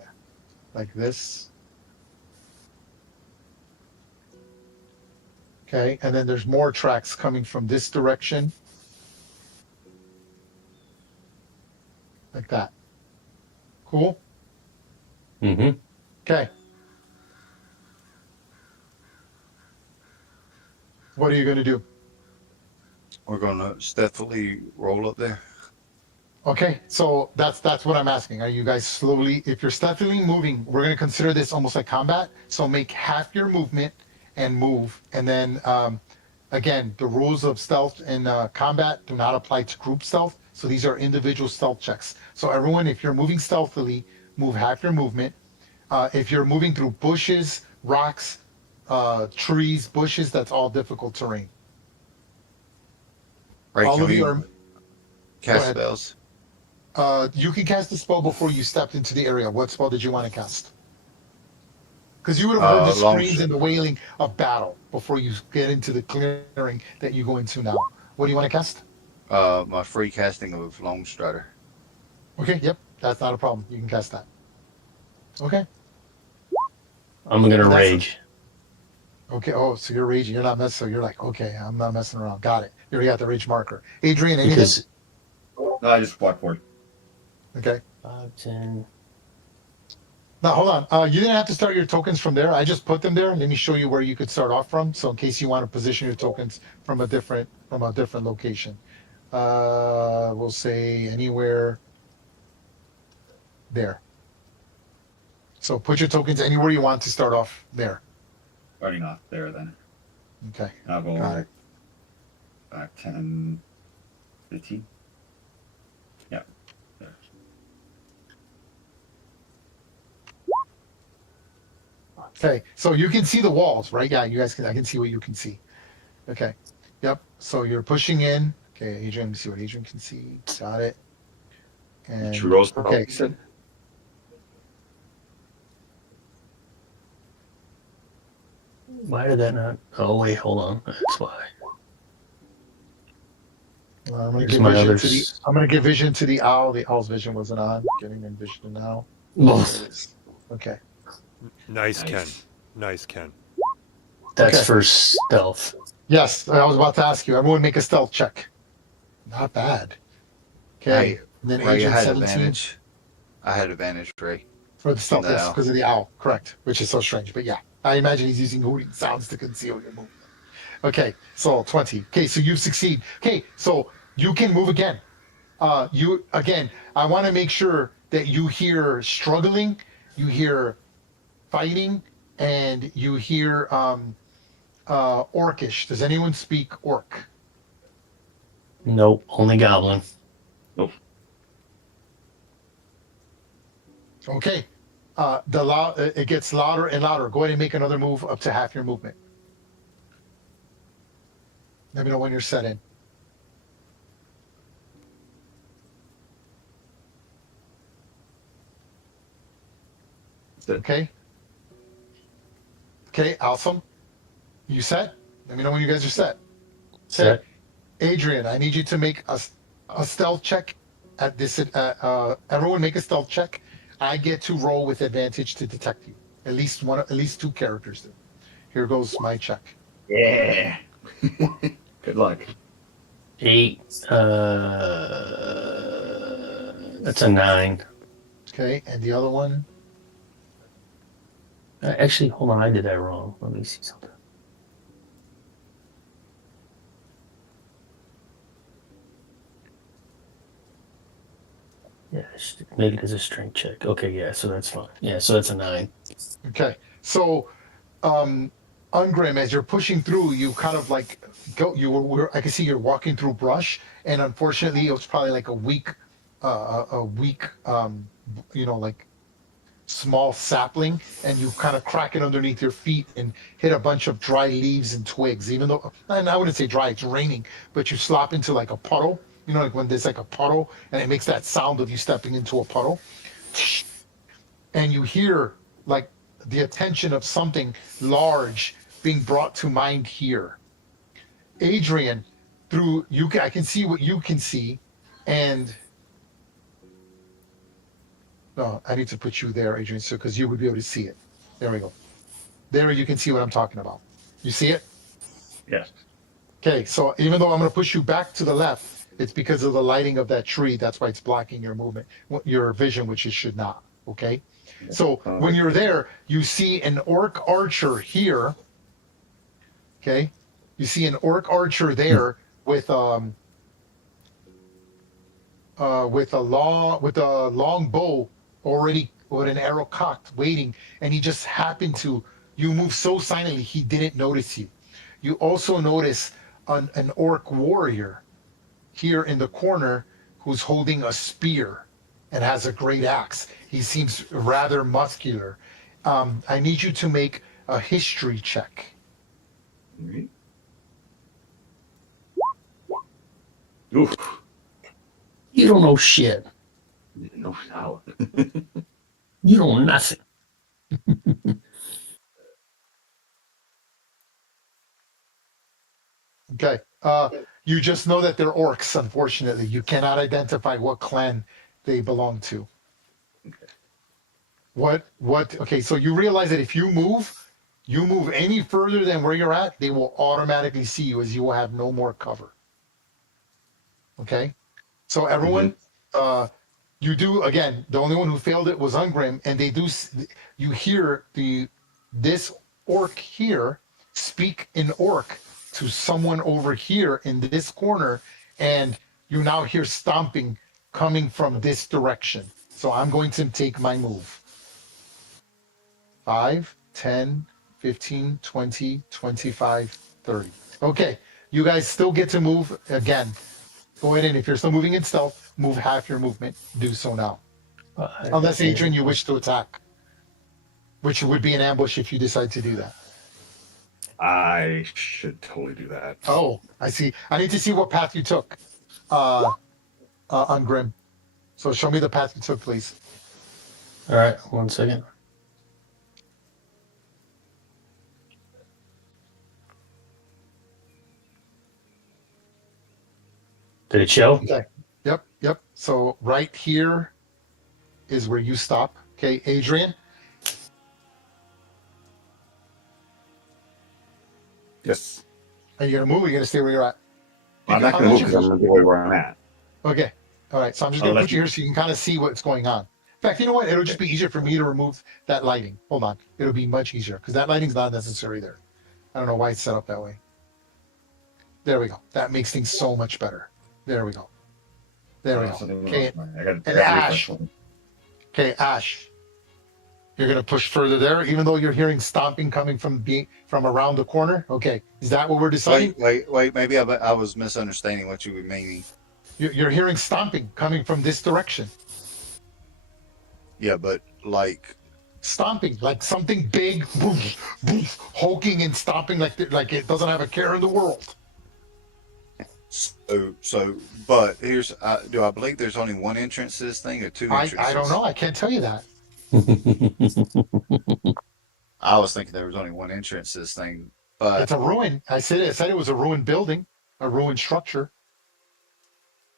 Yeah. Like this. Okay, and then there's more tracks coming from this direction. Like that. Cool? Mm-hmm. Okay. What are you going to do? We're gonna stealthily roll up there. Okay, so that's what I'm asking. Are you guys slowly, if you're stealthily moving, we're going to consider this almost like combat. So make half your movement and move. And then, again, the rules of stealth in combat do not apply to group stealth. So these are individual stealth checks. So everyone, if you're moving stealthily, move half your movement. If you're moving through bushes, rocks, trees, bushes, that's all difficult terrain. Right? All Can of you we are. cast ahead. spells? You can cast a spell before you stepped into the area. What spell did you want to cast? Because you would have heard the Long screams and the wailing of battle before you get into the clearing that you go into now. What do you want to cast? My free casting of Long Strider. Okay, yep, that's not a problem. You can cast that. Okay. I'm gonna That's- rage. Okay. Oh, so you're raging. You're not messing. So you're like, okay, I'm not messing around. Got it. You already got the rage marker. Adrian, anything? Because No, I just walked forward. Okay. 5, 10. Now hold on. You didn't have to start your tokens from there. I just put them there. Let me show you where you could start off from. So in case you want to position your tokens from a different location, we'll say anywhere there. So put your tokens anywhere you want to start off there. Starting off there then. Okay. I'll go Got it. back 10, 15. Yeah. There. Okay. So you can see the walls, right? Yeah, you guys can. I can see what you can see. Okay. Yep. So you're pushing in. Okay, Adrian. Let me see what Adrian can see. Got it. And Churros. okay. You said? Why did that not? Oh wait, hold on. That's why. I'm gonna Here's give my vision other to the. s- I'm gonna give vision to the owl. The owl's vision wasn't on. Getting in vision now. Both. Okay. Nice, Ken. Nice, Ken. That's Okay. for stealth. Yes, I was about to ask you. Everyone make a stealth check. Not bad. Okay. Hey, And then Ray, I Adrian had 17 advantage. I had advantage, Ray. for the stealth. No. Yes, because of the owl. Correct. Which is so strange. But yeah, I imagine he's using hooting sounds to conceal your movement. Okay. So 20. Okay. So you succeed. Okay. So you can move again. You again. I want to make sure that you hear struggling, you hear fighting, and you hear orcish. Does anyone speak orc? Nope, only goblin. Okay. It gets louder and louder. Go ahead and make another move up to half your movement. Let me know when you're set in. Okay. Okay, awesome. You set? Let me know when you guys are set. Set. Adrian, I need you to make a stealth check at this. Everyone make a stealth check. I get to roll with advantage to detect you. At least two characters do. Here goes my check. Yeah. Good luck. 8. That's a 9. Okay, and the other one. Actually, hold on. I did that wrong. Let me see something. Yeah, make it as a strength check. Okay, yeah, so that's fine. Yeah, so that's a 9. Okay, so Ungrim, as you're pushing through, you kind of like go. I can see you're walking through brush, and unfortunately, it was probably like a weak, like small sapling, and you kind of crack it underneath your feet and hit a bunch of dry leaves and twigs. Even though, and I wouldn't say dry, it's raining, but you slop into like a puddle. You know, like when there's like a puddle, and it makes that sound of you stepping into a puddle, and you hear like the attention of something large being brought to mind here. Adrian, I can see what you can see, and no, I need to put you there, Adrian, so because you would be able to see it. There we go. There you can see what I'm talking about. You see it? Yes. Okay, so even though I'm going to push you back to the left, it's because of the lighting of that tree. That's why it's blocking your movement, your vision, which it should not. Okay? So when you're there, you see an orc archer here. Okay? You see an orc archer there with a long bow already with an arrow cocked, waiting, and he just happened to. You move so silently, he didn't notice you. You also notice an orc warrior here in the corner who's holding a spear and has a great axe. He seems rather muscular. I need you to make a history check. Oof. You don't know shit. No doubt. You don't know nothing. Okay. You just know that they're orcs, unfortunately. You cannot identify what clan they belong to. Okay, so you realize that if you move any further than where you're at, they will automatically see you as you will have no more cover. Okay? So everyone, you do, again, the only one who failed it was Ungrim, and you hear this orc here speak in orc to someone over here in this corner, and you now hear stomping coming from this direction. So I'm going to take my move. 5, 10, 15, 20, 25, 30. Okay, you guys still get to move again. Go ahead, and if you're still moving in stealth, move half your movement. Do so now. Unless, Adrian, you wish to attack, which would be an ambush if you decide to do that. I should totally do that. Oh, I see. I need to see what path you took, Ungrim. So show me the path you took, please. All right, 1 second. Did it show? Okay. Yep. So right here is where you stop. Okay, Adrian. Yes. Are you gonna move? Or are you gonna stay where you're at? I'm not going to move because I'm going to go where I'm at. Okay. All right. So I'm just gonna put you here so you can kind of see what's going on. In fact, you know what? It'll just be easier for me to remove that lighting. Hold on. It'll be much easier because that lighting's not necessary there. I don't know why it's set up that way. There we go. That makes things so much better. There we go. There we go. Okay. And Ash. Okay, Ash. You're gonna push further there, even though you're hearing stomping coming from around the corner. Okay, is that what we're deciding? Wait. Maybe I was misunderstanding what you were meaning. You're hearing stomping coming from this direction. Yeah, but like stomping, like something big, boof, boof, hulking and stomping like it doesn't have a care in the world. But here's, do I believe there's only one entrance to this thing or two entrances? I don't know. I can't tell you that. I was thinking there was only one entrance to this thing. But It's a ruin. I said it was a ruined building, a ruined structure.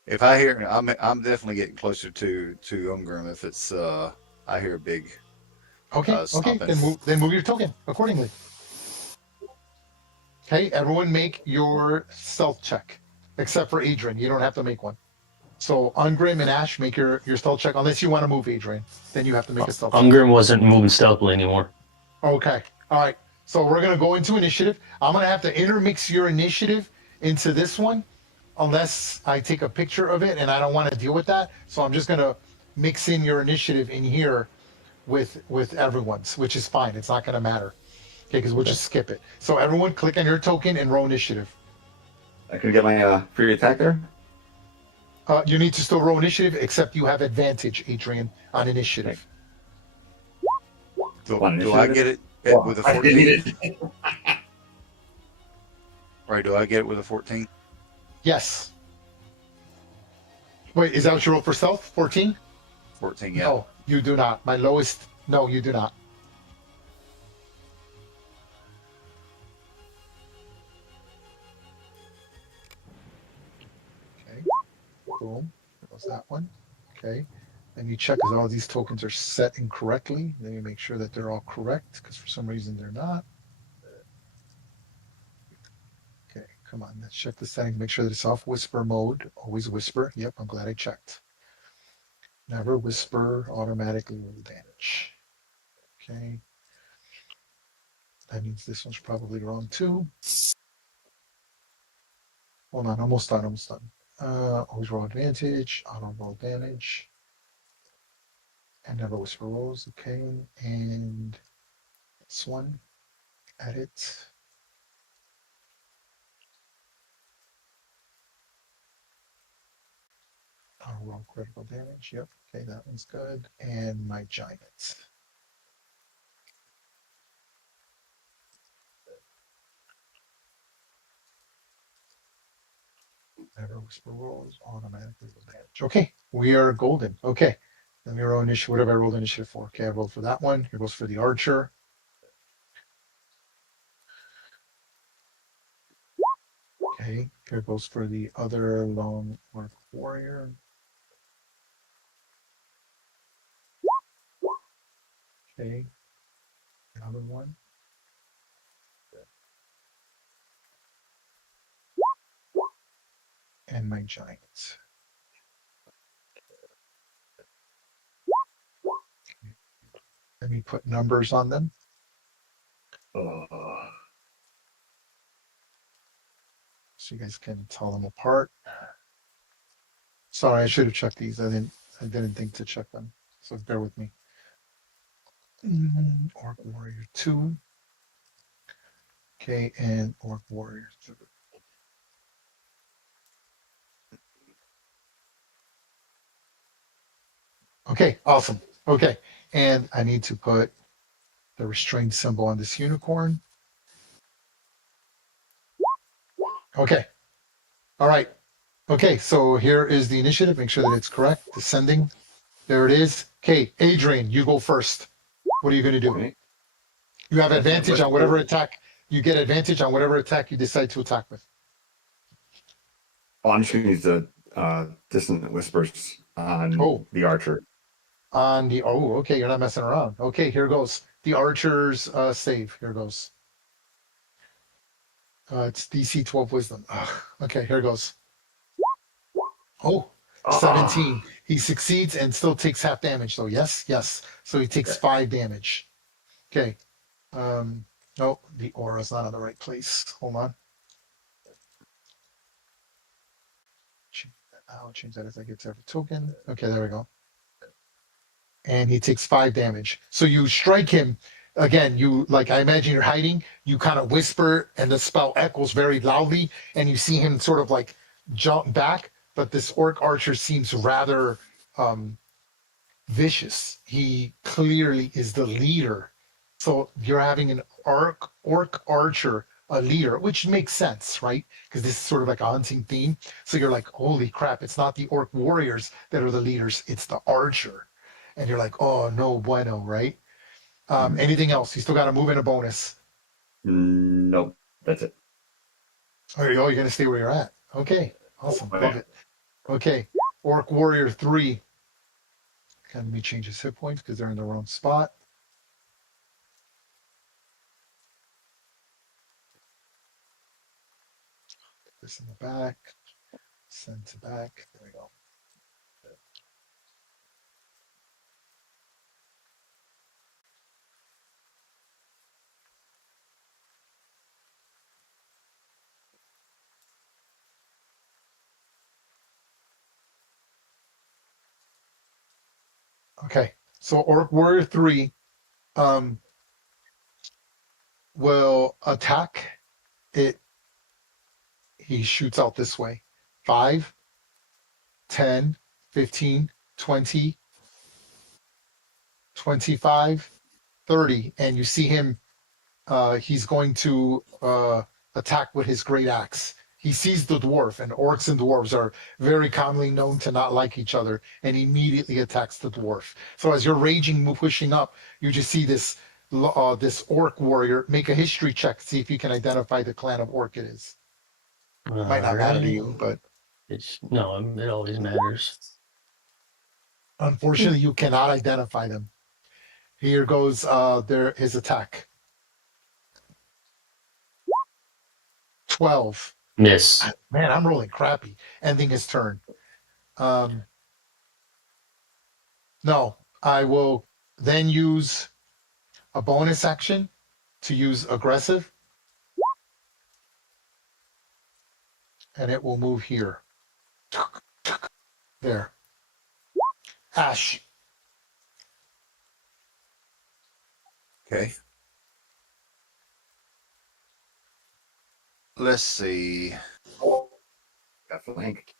if I hear, I'm definitely getting closer to Umgrim if it's I hear a big Okay, stomping. then move your token accordingly. Okay, everyone make your stealth check, except for Adrian. You don't have to make one. So Ungrim and Ash, make your stealth check, unless you want to move Adrian. Then you have to make a stealth check. Ungrim wasn't moving stealthily anymore. Okay, all right. So we're gonna go into initiative. I'm gonna have to intermix your initiative into this one, unless I take a picture of it, and I don't want to deal with that. So I'm just gonna mix in your initiative in here with everyone's, which is fine. It's not gonna matter. Okay, because we'll just skip it. So everyone click on your token and roll initiative. I could get my free attack there. You need to still roll initiative, except you have advantage, Adrian, on initiative. Do I get it with a I 14? didn't need it. Right, do I get it with a 14? Yes. Wait, is that what you rolled for stealth? 14? 14, yeah. No, you do not. My lowest. No, you do not. Okay. Boom. There goes that one. Okay. And you check because all these tokens are set incorrectly. Then you make sure that they're all correct because for some reason they're not. Okay, come on. Let's check the settings. Make sure that it's off whisper mode. Always whisper. Yep, I'm glad I checked. Never whisper, automatically will damage. Okay. That means this one's probably wrong too. Hold on, almost done, almost done. Always roll advantage, auto roll damage. And never whisper rolls, okay. And this one, edit. Auto roll critical damage, yep, okay, that one's good. And my giant. Never whisper rolls, automatically will damage. Okay, we are golden. Okay, let me roll initiative. What have I rolled initiative for? Okay, I rolled for that one. Here goes for the archer. Okay, here goes for the other lone orc warrior. Okay, another one. And my giant. Let me put numbers on them. So you guys can tell them apart. Sorry, I should have checked these. I didn't think to check them. So bear with me. Orc Warrior 2. Okay, and Orc Warrior 3. Okay, awesome. Okay, and I need to put the restraint symbol on this unicorn. Okay. All right. Okay, so here is the initiative. Make sure that it's correct. Descending. There it is. Okay, Adrian, you go first. What are you going to do? Okay. You have advantage on whatever attack. You get advantage on whatever attack you decide to attack with. Oh, I'm just going to use the dissonant whispers on the archer. On the okay, you're not messing around. Okay, here goes the archer's save. Here goes. It's DC 12 wisdom. Ugh. Okay, here goes. 17. He succeeds and still takes half damage though. Yes, yes. So he takes 5 damage. Okay. No, the aura's not in the right place. Hold on. I'll change that as I get to every token. Okay, there we go. And he takes 5 damage. So you strike him again. You I imagine you're hiding. You kind of whisper, and the spell echoes very loudly, and you see him sort of jump back. But this orc archer seems rather vicious. He clearly is the leader. So you're having an orc archer, a leader, which makes sense, right? Because this is sort of like a hunting theme. So you're like, holy crap, it's not the orc warriors that are the leaders, it's the archer. And you're like, oh, no bueno, right? Anything else? You still got to move in a bonus. Nope. That's it. Oh, you're gonna stay where you're at. Okay, awesome, love it. Okay, Orc Warrior 3. Let me change his hit points because they're in the wrong spot. This in the back. Send to back. There we go. Okay, so Orc Warrior 3 will attack it. He shoots out this way. 5, 10, 15, 20, 25, 30. And you see him, he's going to attack with his great axe. He sees the dwarf, and orcs and dwarves are very commonly known to not like each other, and immediately attacks the dwarf. So as you're raging, pushing up, you just see this orc warrior make a history check, see if you can identify the clan of orc it is. Might not matter to you, but It always matters. unfortunately, you cannot identify them. Here goes his attack. 12. Miss. Man, I'm rolling crappy. Ending his turn. No, I will then use a bonus action to use aggressive. And it will move here. There. Ash. Okay. Let's see. Got flank.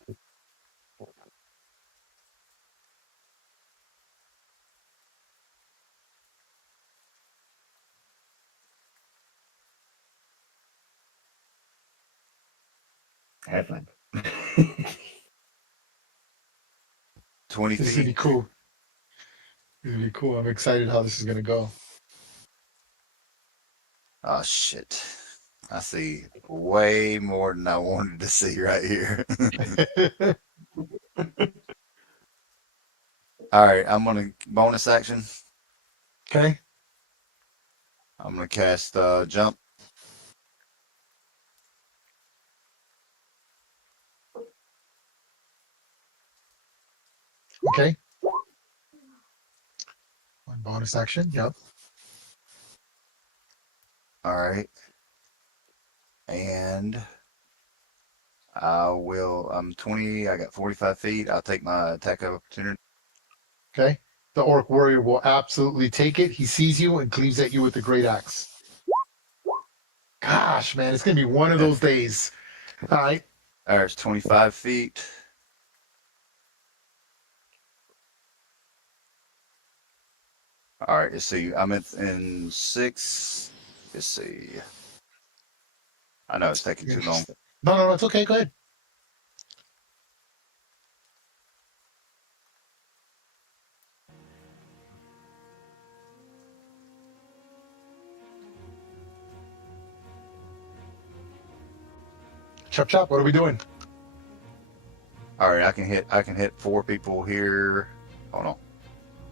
Headline. 20 This is gonna be feet. cool. This is gonna be cool. I'm excited how this is gonna go. Oh shit. I see way more than I wanted to see right here. All right, I'm gonna bonus action. Okay. I'm gonna cast jump. Okay. One bonus action. Yep. All right. And I'm 20, I got 45 feet. I'll take my attack of opportunity. Okay. The orc warrior will absolutely take it. He sees you and cleaves at you with the great axe. Gosh, man, it's gonna be one of those days. All right. All right, it's 25 feet. All right, let's see. I'm in 6. Let's see. I know it's taking too long. No, it's okay. Go ahead. Chop chop. What are we doing? All right, I can hit 4 people here. Hold on.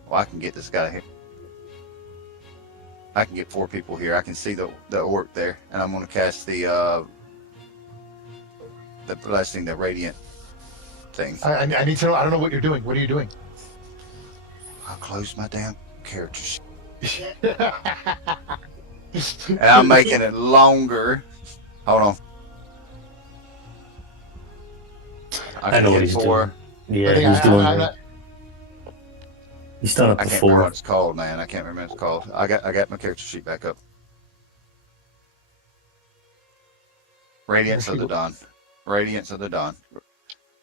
Well, I can get this guy here. I can get 4 people here. I can see the orc there, and I'm gonna cast the blessing, the radiant thing. I need to know. I don't know what you're doing. What are you doing? I'll close my damn character sheet. And And I'm making it longer. Hold on. I know what he's 4. doing. Yeah, he's doing it. He's done it I can't remember what before. it's called, man. I can't remember what it's called. I got my character sheet back up. Radiance of the Dawn. Radiance of the Dawn.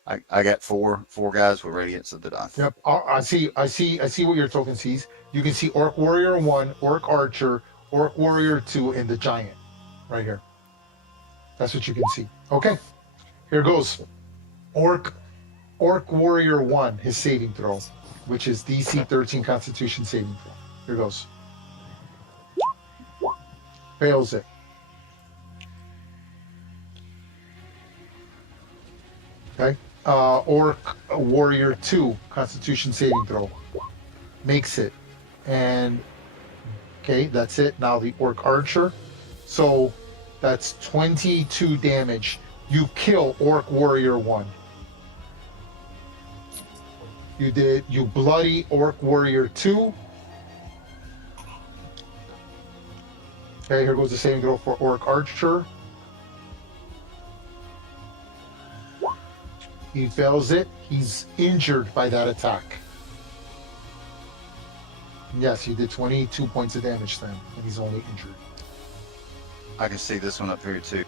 I got four guys with Radiance of the Dawn. Yep. I see what your token sees. You can see Orc Warrior 1, Orc Archer, Orc Warrior 2, and the Giant. Right here. That's what you can see. Okay. Here goes. Orc Warrior 1, his saving throw, which is DC 13 Constitution saving throw. Here goes. Fails it. Okay. Orc Warrior 2, Constitution saving throw. Makes it. And, okay, that's it. Now the Orc Archer. So that's 22 damage. You kill Orc Warrior 1. You bloody Orc Warrior 2. Okay, here goes the saving throw for Orc Archer. He fails it. He's injured by that attack. Yes, he did 22 points of damage to him, and he's only injured. I can see this one up here too.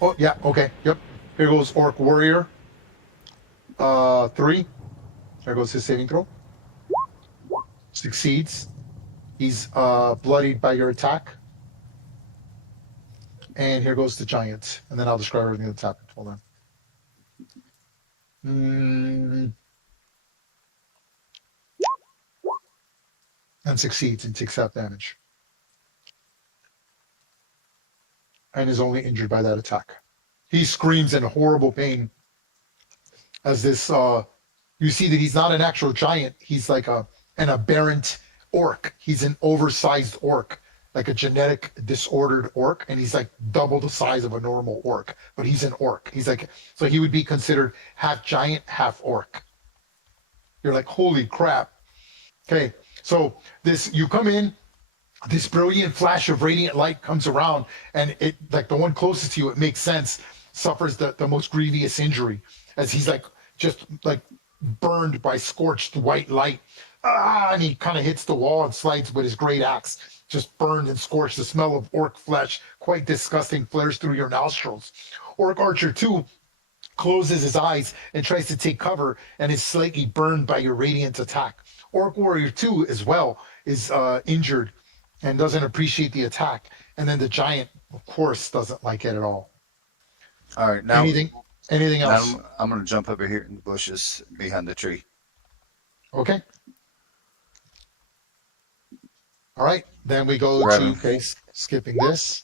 Oh, yeah, okay, yep. Here goes Orc Warrior. 3. There goes his saving throw. Succeeds. He's bloodied by your attack. And here goes the giant. And then I'll describe everything that's happened. Hold on. And succeeds and takes half damage. And is only injured by that attack. He screams in horrible pain as this, you see that he's not an actual giant. He's like an aberrant orc. He's an oversized orc, like a genetic disordered orc. And he's like double the size of a normal orc, but he's an orc. He's like, so he would be considered half giant, half orc. You're like, holy crap. Okay. So this, you come in, this brilliant flash of radiant light comes around, and it, like the one closest to you, it makes sense, suffers the most grievous injury as he's like just like burned by scorched white light. And he kind of hits the wall and slides with his great axe, just burned and scorched. The smell of orc flesh, quite disgusting, flares through your nostrils. Orc Archer 2 closes his eyes and tries to take cover and is slightly burned by your radiant attack. Orc Warrior 2 as well is injured and doesn't appreciate the attack. And then the giant, of course, doesn't like it at all. All right, now Anything else? I'm going to jump over here in the bushes behind the tree. Okay. All right. Then we go Right. to, okay, skipping this,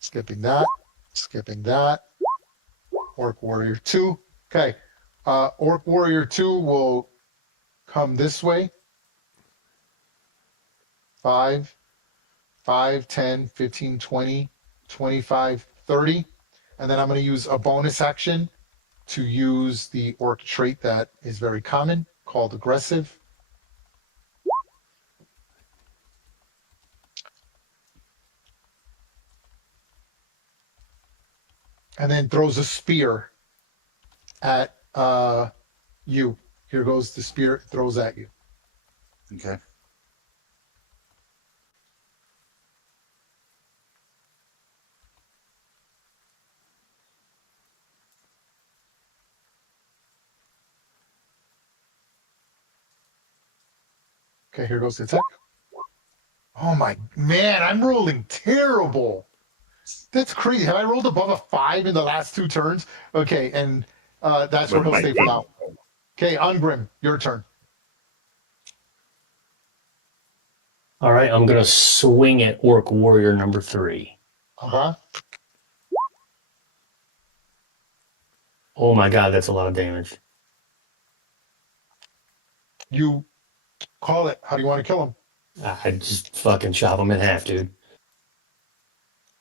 skipping that, skipping that. Orc Warrior 2. Okay. Orc Warrior 2 will come this way. 5, 10, 15, 20, 25, 30. And then I'm going to use a bonus action to use the orc trait that is very common called aggressive. And then throws a spear at you. Here goes the spear, it throws at you. Okay. Okay, here goes the attack. Oh my man, I'm rolling terrible. That's crazy. Have I rolled above a 5 in the last 2 turns? Okay, and that's where he'll stay for now. Okay, Ungrim, your turn. All right, I'm gonna swing at Orc Warrior number 3. Uh-huh. Oh my god, that's a lot of damage. You call it. How do you want to kill him? I just fucking chop him in half, dude.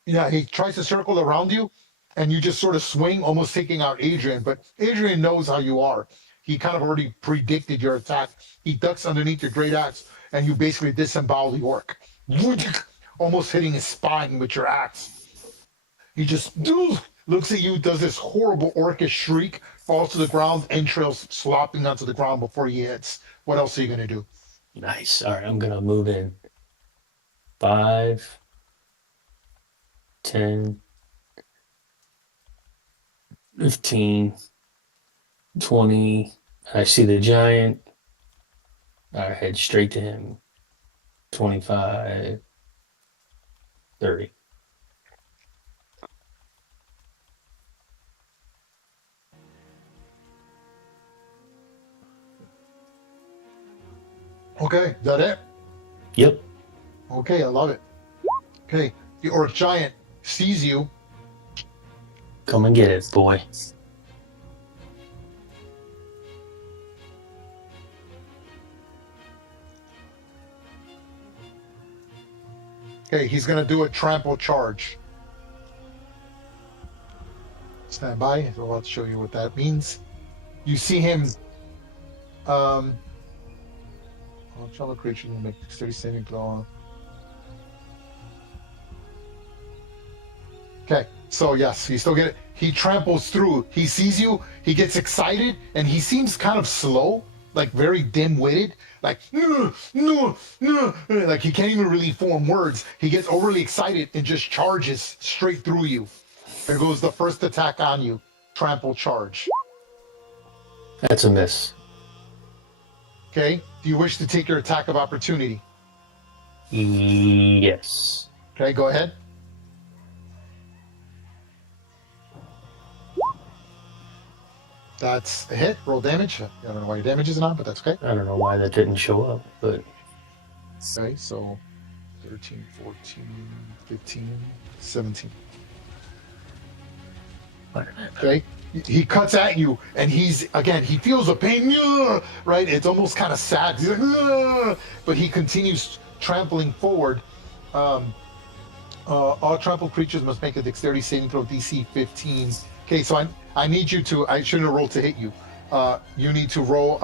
Yeah, he tries to circle around you, and you just sort of swing, almost taking out Adrian. But Adrian knows how you are. He kind of already predicted your attack. He ducks underneath your great axe, and you basically disembowel the orc, almost hitting his spine with your axe. He just looks at you, does this horrible orcish shriek, falls to the ground, entrails slopping onto the ground before he hits. What else are you going to do? Nice. All right, I'm gonna move in. 5, 10, 15, 20. I see the giant. I head straight to him. 25, 30. Okay, is that it? Yep. Okay, I love it. Okay, the orc giant sees you, Come and get it, boy. Okay, he's gonna do a trample charge. Stand by. So I'll show you what that means. You see him. Trample creature will make 30 saving throw. Okay, so yes, you still get it. He tramples through. He sees you. He gets excited, and he seems kind of slow, like very dim-witted, like no, no, no, like he can't even really form words. He gets overly excited and just charges straight through you. There goes the first attack on you. Trample charge. That's a miss. Okay. Do you wish to take your attack of opportunity? Yes. Okay, go ahead. That's a hit. Roll damage. I don't know why your damage is not, but that's okay. I don't know why that didn't show up, but... Okay, so 13, 14, 15, 17. Okay, he cuts at you, and he feels a pain, right? It's almost kind of sad. He's like, but he continues trampling forward. All trampled creatures must make a dexterity saving throw DC 15. Okay, so I need you to, I shouldn't have rolled to hit you. You need to roll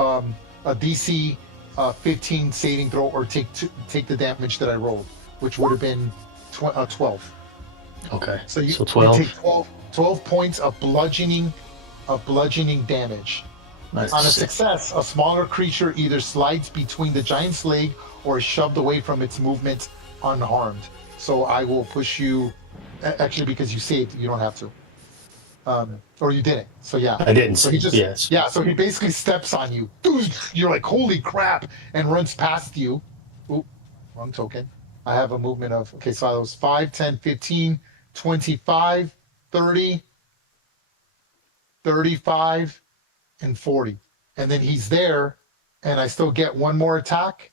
a DC 15 saving throw or take the damage that I rolled, which would have been 12. Okay, so 12. You take 12 points of bludgeoning damage. Nice. On a success, a smaller creature either slides between the giant's leg or is shoved away from its movement unharmed. So I will push you, actually because you saved, you don't have to. Or you didn't. So yeah. I didn't. So he just, yes. Yeah, so he basically steps on you. You're like, holy crap, and runs past you. Oop, wrong token. I have a movement of, okay, so I was 5, 10, 15, 25, 30, 35, and 40. And then he's there, and I still get one more attack.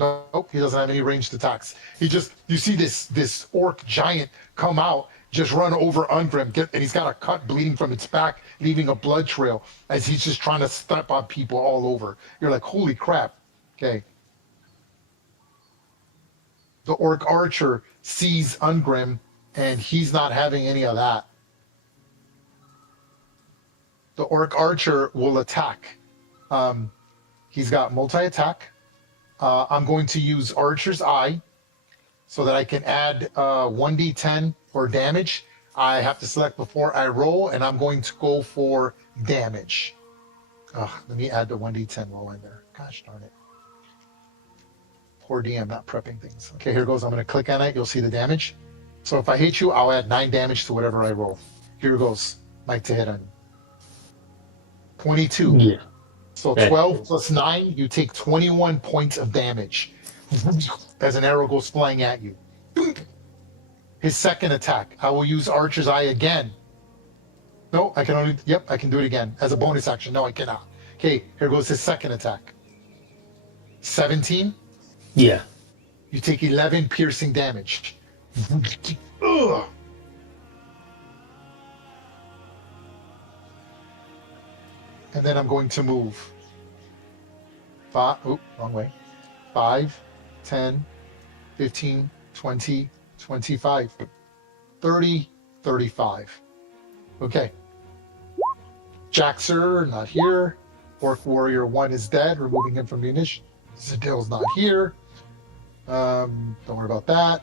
Nope, he doesn't have any ranged attacks. He just, you see this orc giant come out, just run over Ungrim, and he's got a cut bleeding from its back, leaving a blood trail as he's just trying to step on people all over. You're like, holy crap. Okay. The orc archer sees Ungrim, and he's not having any of that. The orc archer will attack. He's got multi-attack. I'm going to use Archer's Eye so that I can add 1d10 for damage. I have to select before I roll, and I'm going to go for damage. Let me add the 1d10 while I'm there. Gosh darn it. Poor DM, not prepping things. Okay, here goes. I'm going to click on it. You'll see the damage. So if I hit you, I'll add 9 damage to whatever I roll. Here goes. Mike to hit on you. 22. Yeah. So 12 plus 9, you take 21 points of damage as an arrow goes flying at you. His second attack, I will use Archer's Eye again. No, I can only, I can do it again as a bonus action. No, I cannot. Okay, here goes his second attack. 17. Yeah. You take 11 piercing damage. Ugh. And then I'm going to move 5, wrong way, 5, 10, 15, 20, 25, 30, 35. Okay. Jaxer, not here. Orc Warrior 1 is dead, removing him from the initiative. Zadil's not here. Don't worry about that.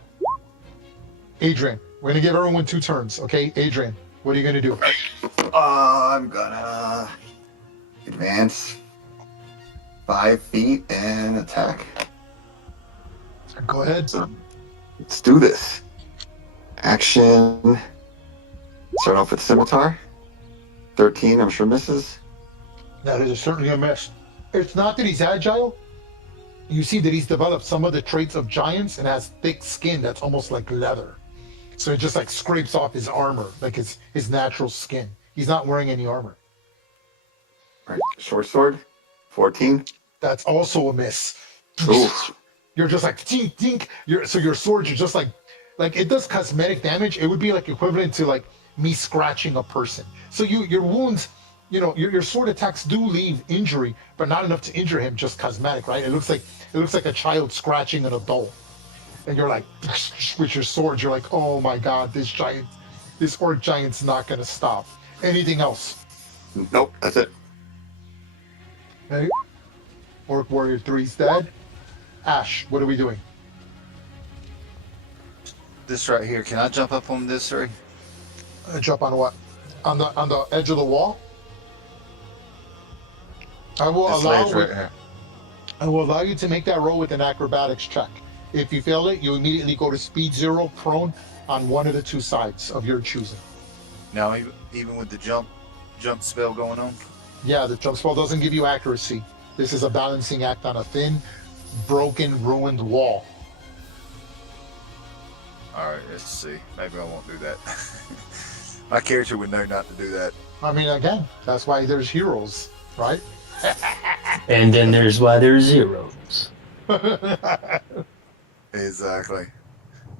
Adrian, we're going to give everyone 2 turns, okay? Adrian, what are you going to do? I'm gonna advance 5 feet and attack. Go ahead. Let's do this. Action. Start off with scimitar. 13, I'm sure misses. That is certainly a miss. It's not that he's agile. You see that he's developed some of the traits of giants and has thick skin that's almost like leather. So it just like scrapes off his armor, like his natural skin. He's not wearing any armor. All right, short sword. 14. That's also a miss. Oof. You're just like tink tink. So your swords are just like like it does cosmetic damage. It would be like equivalent to like me scratching a person. So your wounds, your sword attacks do leave injury, but not enough to injure him. Just cosmetic, right? It looks like a child scratching an adult, and you're like with your sword. You're like, oh my god, this orc giant's not gonna stop. Anything else? Nope, that's it. Okay. Orc Warrior 3's dead. Ash, what are we doing? This right here. Can I jump up on this, Ray? Jump on what? On the edge of the wall? I will This allow ledge right here. I will allow you to make that roll with an acrobatics check. If you fail it, you immediately go to speed 0 prone on one of the two sides of your choosing. Now, even with the jump spell going on? Yeah, the jump spell doesn't give you accuracy. This is a balancing act on a thin, broken, ruined wall. Alright, let's see. Maybe I won't do that. My character would know not to do that. I mean, again, that's why there's heroes, right? And then there's why there's zeros. Exactly.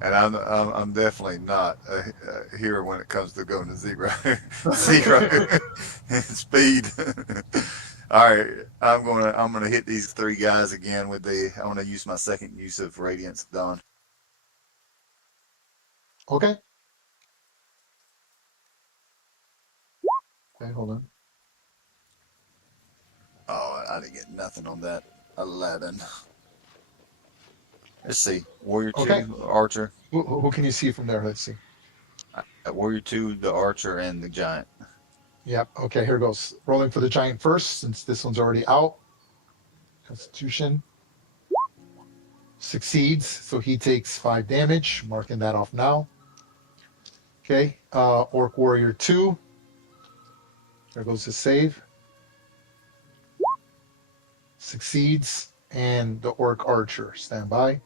And I'm definitely not a hero when it comes to going to zero speed. All right, I'm gonna hit these three guys again with I want to use my second use of Radiance Dawn. Okay. Okay, hold on. Oh, I didn't get nothing on that. 11. Let's see. Warrior 2, Okay. Archer. Who can you see from there? Let's see. Warrior 2, the Archer, and the Giant. Yep. Okay, here goes. Rolling for the giant first, since this one's already out. Constitution. Succeeds, so he takes 5 damage. Marking that off now. Okay. Orc Warrior 2. There goes his save. Succeeds. And the Orc Archer. Stand by.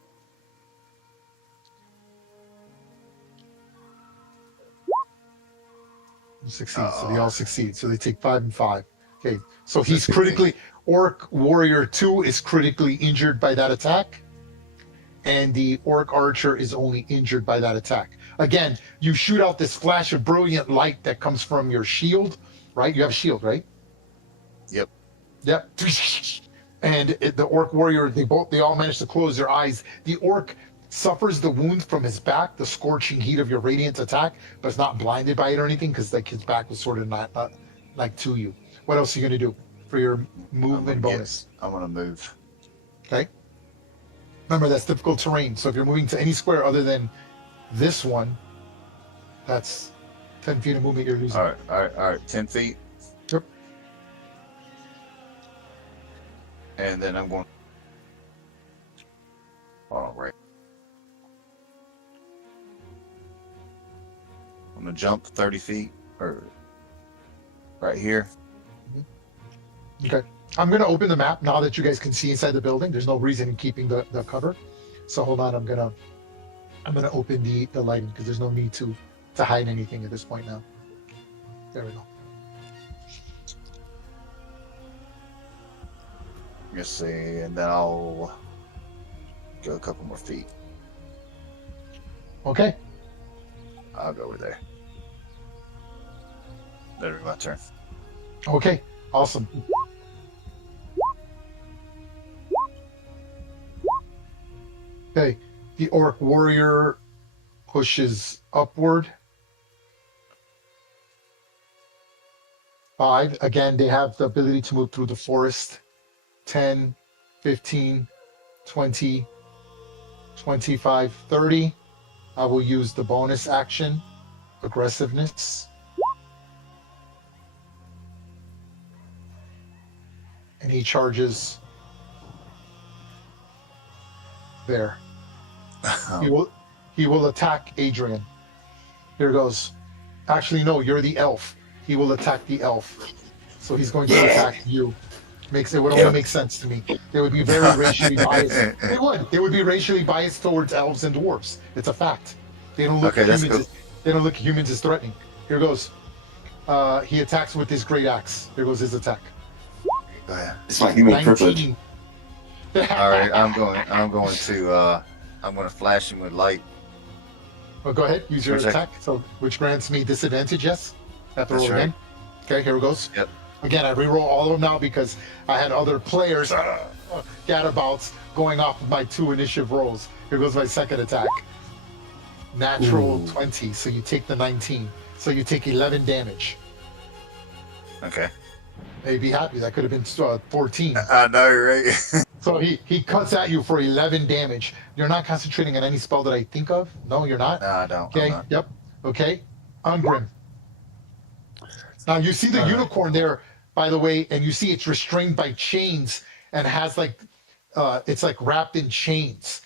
Succeeds, so they all succeed. So they take 5 and 5. Okay, so he's critically, Orc Warrior 2 is critically injured by that attack, and the Orc Archer is only injured by that attack. Again, you shoot out this flash of brilliant light that comes from your shield, right? You have a shield, right? Yep. Yep. And the Orc Warrior, they all manage to close their eyes. The Orc suffers the wound from his back, the scorching heat of your radiant attack, but is not blinded by it or anything because like his back was sort of not like to you. What else are you gonna do for your movement bonus? I'm gonna move. Okay. Remember, that's difficult terrain, so if you're moving to any square other than this one, that's 10 feet of movement you're losing. All right. 10 feet. Yep. And then I'm going. All right. I'm gonna jump 30 feet or right here. Okay. I'm gonna open the map now that you guys can see inside the building. There's no reason in keeping the cover. So hold on, I'm gonna open the lighting because there's no need to hide anything at this point now. There we go. Let's see, and then I'll go a couple more feet. Okay. I'll go over there. That'll be my turn. Okay. Awesome. Okay. The Orc Warrior pushes upward. 5. Again, they have the ability to move through the forest. 10, 15, 20, 25, 30. I will use the bonus action, aggressiveness. And he charges there. He will attack Adrian. Here goes. Actually, no, you're the elf. He will attack the elf. So he's going to attack you. It would only make sense to me. They would be very racially biased. They would. They would be racially biased towards elves and dwarves. It's a fact. They don't look they don't look at humans as threatening. Here goes. He attacks with his great axe. Here goes his attack. Go ahead. It's my human privilege. All right, I'm going to flash him with light. Oh, go ahead. Use your One sec. attack. So, which grants me disadvantage. Yes. Have to That's roll right. again. Okay, here it goes. Yep. Again, I reroll all of them now because I had other players, Gadabouts, going off of my 2 initiative rolls. Here goes my second attack. Natural 20, so you take the 19. So you take 11 damage. Okay. Hey, be happy. That could have been 14. I know, right? So he cuts at you for 11 damage. You're not concentrating on any spell that I think of? No, you're not? No, I don't. Okay, I'm not. yep. Okay. Ungrim. Now you see the unicorn there, by the way, and you see it's restrained by chains and has like, it's like wrapped in chains,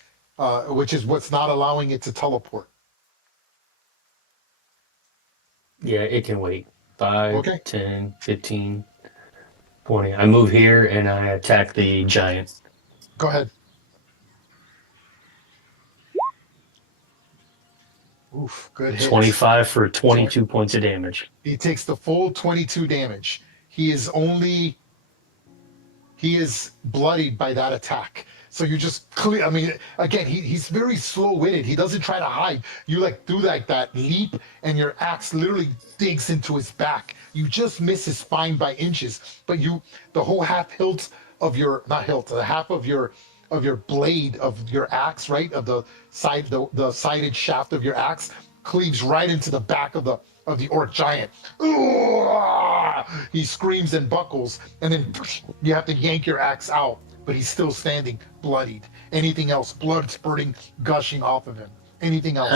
which is what's not allowing it to teleport. Yeah, it can wait. 5, Okay. 10, 15, 20. I move here and I attack the giant. Go ahead. Oof, good hit. 25 for 22 points of damage. He takes the full 22 damage. He is bloodied by that attack. So you just clear. I mean, again, he's very slow-witted. He doesn't try to hide. You like do like that leap, and your axe literally digs into his back. You just miss his spine by inches, but the whole half hilt of your the half of your blade of your axe, right, of the side, the sided shaft of your axe cleaves right into the back of the orc giant. He screams and buckles, and then you have to yank your axe out. But he's still standing, bloodied. Anything else? Blood spurting, gushing off of him. Anything else?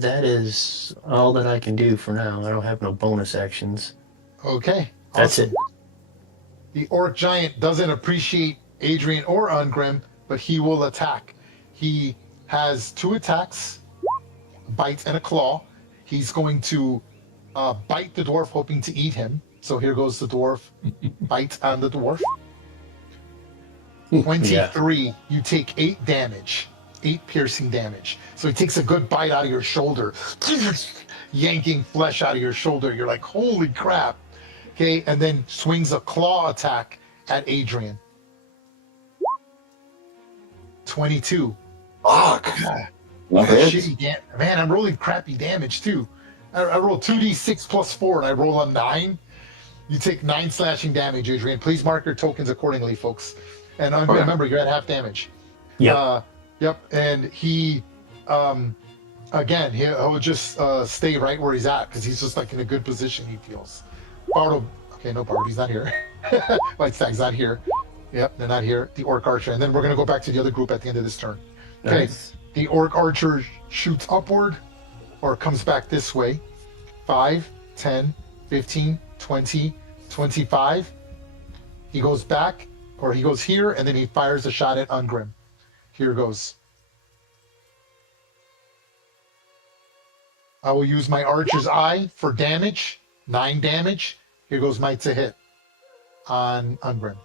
That is all that I can do for now. I don't have no bonus actions. Okay. That's awesome. it. The orc giant doesn't appreciate Adrian or Ungrim, but he will attack. He has 2 attacks, bite and a claw. He's going to bite the dwarf, hoping to eat him. So here goes the dwarf. Bite on the dwarf. 23, you take 8 damage, 8 piercing damage. So he takes a good bite out of your shoulder, yanking flesh out of your shoulder. You're like, holy crap. Okay, and then swings a claw attack at Adrian. 22. Fuck. God, Well, that's shitty man, I'm rolling crappy damage too. I roll 2d6 plus 4 and I roll a 9. You take 9 slashing damage, Adrian. Please mark your tokens accordingly, folks. And remember, you're at half damage. Yep. Yep. And he, again, he'll just stay right where he's at because he's just like in a good position, he feels. Bardo, okay, no Bardo, he's not here. White Stag's not here. Yep, they're not here. The Orc Archer. And then we're going to go back to the other group at the end of this turn. Okay. Nice. The Orc Archer shoots upward or comes back this way. 5, 10, 15, 20, 25. He goes back. Or he goes here, and then he fires a shot at Ungrim. Here goes. I will use my Archer's Eye for damage. 9 damage. Here goes my to hit on Ungrim.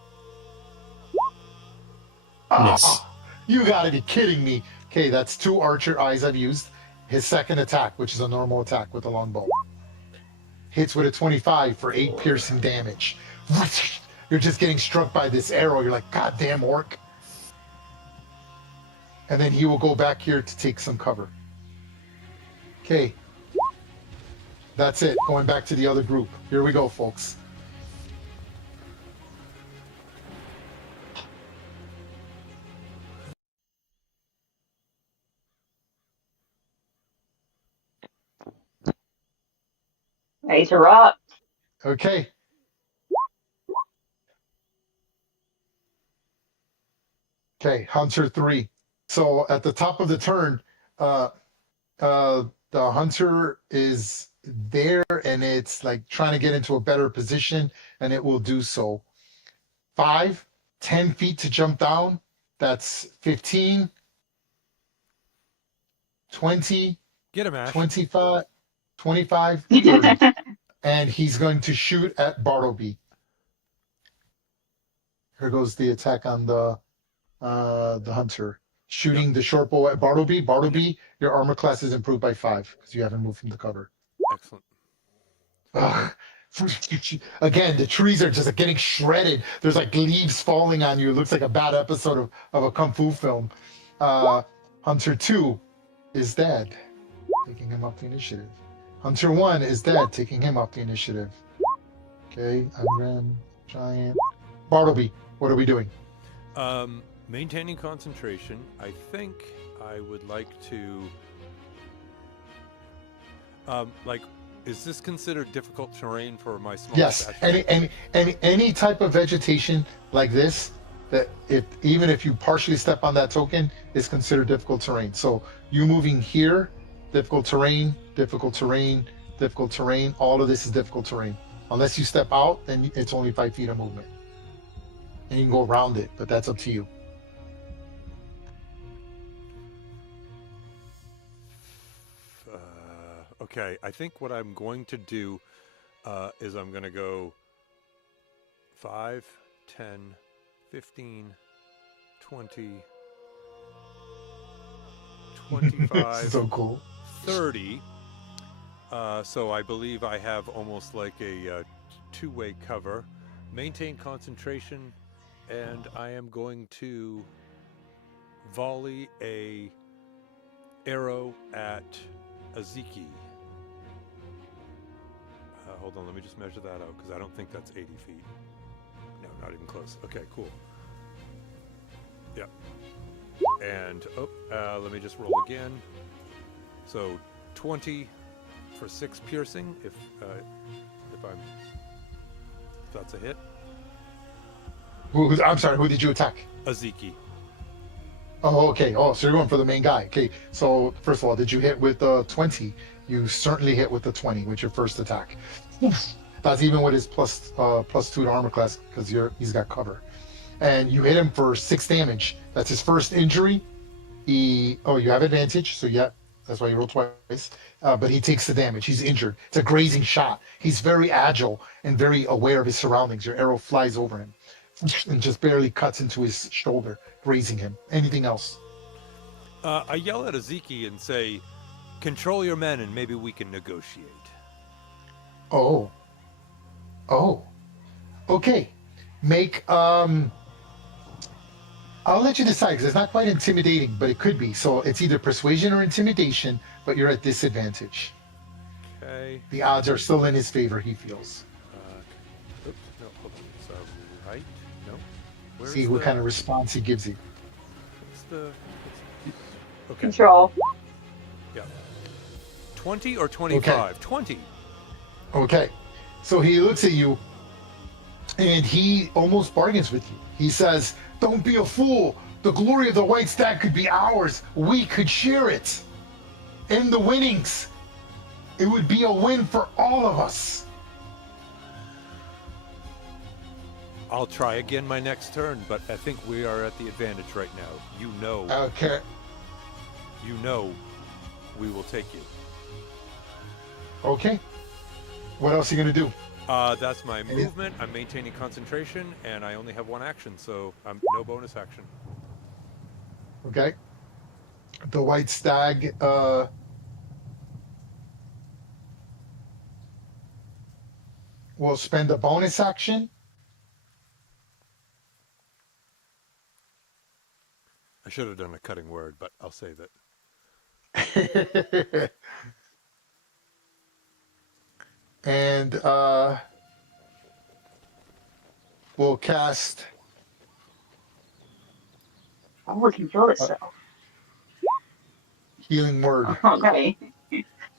Miss. You gotta be kidding me. Okay, that's 2 Archer Eyes I've used. His second attack, which is a normal attack with a longbow. Hits with a 25 for 8 piercing damage. You're just getting struck by this arrow. You're like, God damn orc. And then he will go back here to take some cover. Okay. That's it. Going back to the other group. Here we go, folks. Ready to rock. Okay. Okay, Hunter 3. So at the top of the turn, the Hunter is there and it's like trying to get into a better position, and it will do so. 5, 10 feet to jump down. That's 15, 20, Get him, Ash. 25, 25, 30. And he's going to shoot at Bartleby. Here goes the attack on the Hunter. Shooting the short bow at Bartleby. Bartleby, your armor class is improved by 5 because you haven't moved from the cover. Excellent. Ugh. Again, the trees are just getting shredded. There's like leaves falling on you. It looks like a bad episode of a Kung Fu film. Hunter 2 is dead. taking him off the initiative. Hunter 1 is dead, taking him off the initiative. Okay, Unran, Giant. Bartleby, what are we doing? Maintaining concentration. I think I would like to. Is this considered difficult terrain for my small? Yes, any type of vegetation like this, that even if you partially step on that token, is considered difficult terrain. So you moving here, difficult terrain, difficult terrain, difficult terrain. All of this is difficult terrain. Unless you step out, then it's only 5 feet of movement, and you can go around it, but that's up to you. Okay, I think what I'm going to do is I'm going to go 5, 10, 15, 20, 25, So cool. 30. So I believe I have almost like a two-way cover. Maintain concentration, and I am going to volley a arrow at Aziki. Hold on, let me just measure that out because I don't think that's 80 feet. No, not even close. Okay, cool. Yep. And let me just roll again. So 20 for 6 piercing. If that's a hit. I'm sorry. Who did you attack? Aziki. Oh, okay. Oh, so you're going for the main guy. Okay. So first of all, did you hit with the 20? You certainly hit with the 20 with your first attack. That's even with his plus 2 to armor class because he's got cover. And you hit him for 6 damage. That's his first injury. You have advantage, so yeah, that's why you roll twice. But he takes the damage. He's injured. It's a grazing shot. He's very agile and very aware of his surroundings. Your arrow flies over him and just barely cuts into his shoulder, grazing him. Anything else? I yell at Aziki and say, "Control your men, and maybe we can negotiate." Oh. Okay. Make I'll let you decide because it's not quite intimidating, but it could be. So it's either persuasion or intimidation, but you're at disadvantage. Okay. The odds are still in his favor, he feels. Oops, no, hold on. So, right? No. Where's See what kind of response he gives you. Okay. Control. Yeah. 20 or 25? Okay. 20. Okay. So he looks at you and he almost bargains with you. He says, "Don't be a fool. The glory of the white stag could be ours. We could share it. In the winnings, it would be a win for all of us." I'll try again my next turn, but I think we are at the advantage right now. You know. Okay. You know we will take you. Okay. What else are you going to do? That's my movement. I'm maintaining concentration, and I only have one action, so I'm no bonus action. Okay. The white stag will spend a bonus action. I should have done a cutting word, but I'll save it. And we'll cast. Oh, it can kill itself. Healing word. Okay.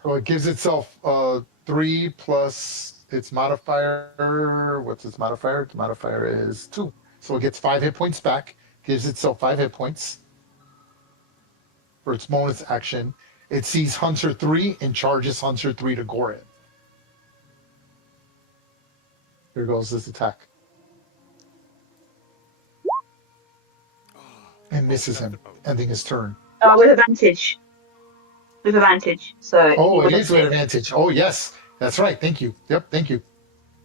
So it gives itself 3 plus its modifier. What's its modifier? Its modifier is 2. So it gets 5 hit points back. Gives itself 5 hit points for its bonus action. It sees Hunter 3 and charges Hunter 3 to gore it. Here goes this attack. And misses him, ending his turn. With advantage. With advantage. So. Oh, it is with advantage. Oh, yes. That's right. Thank you. Yep, thank you.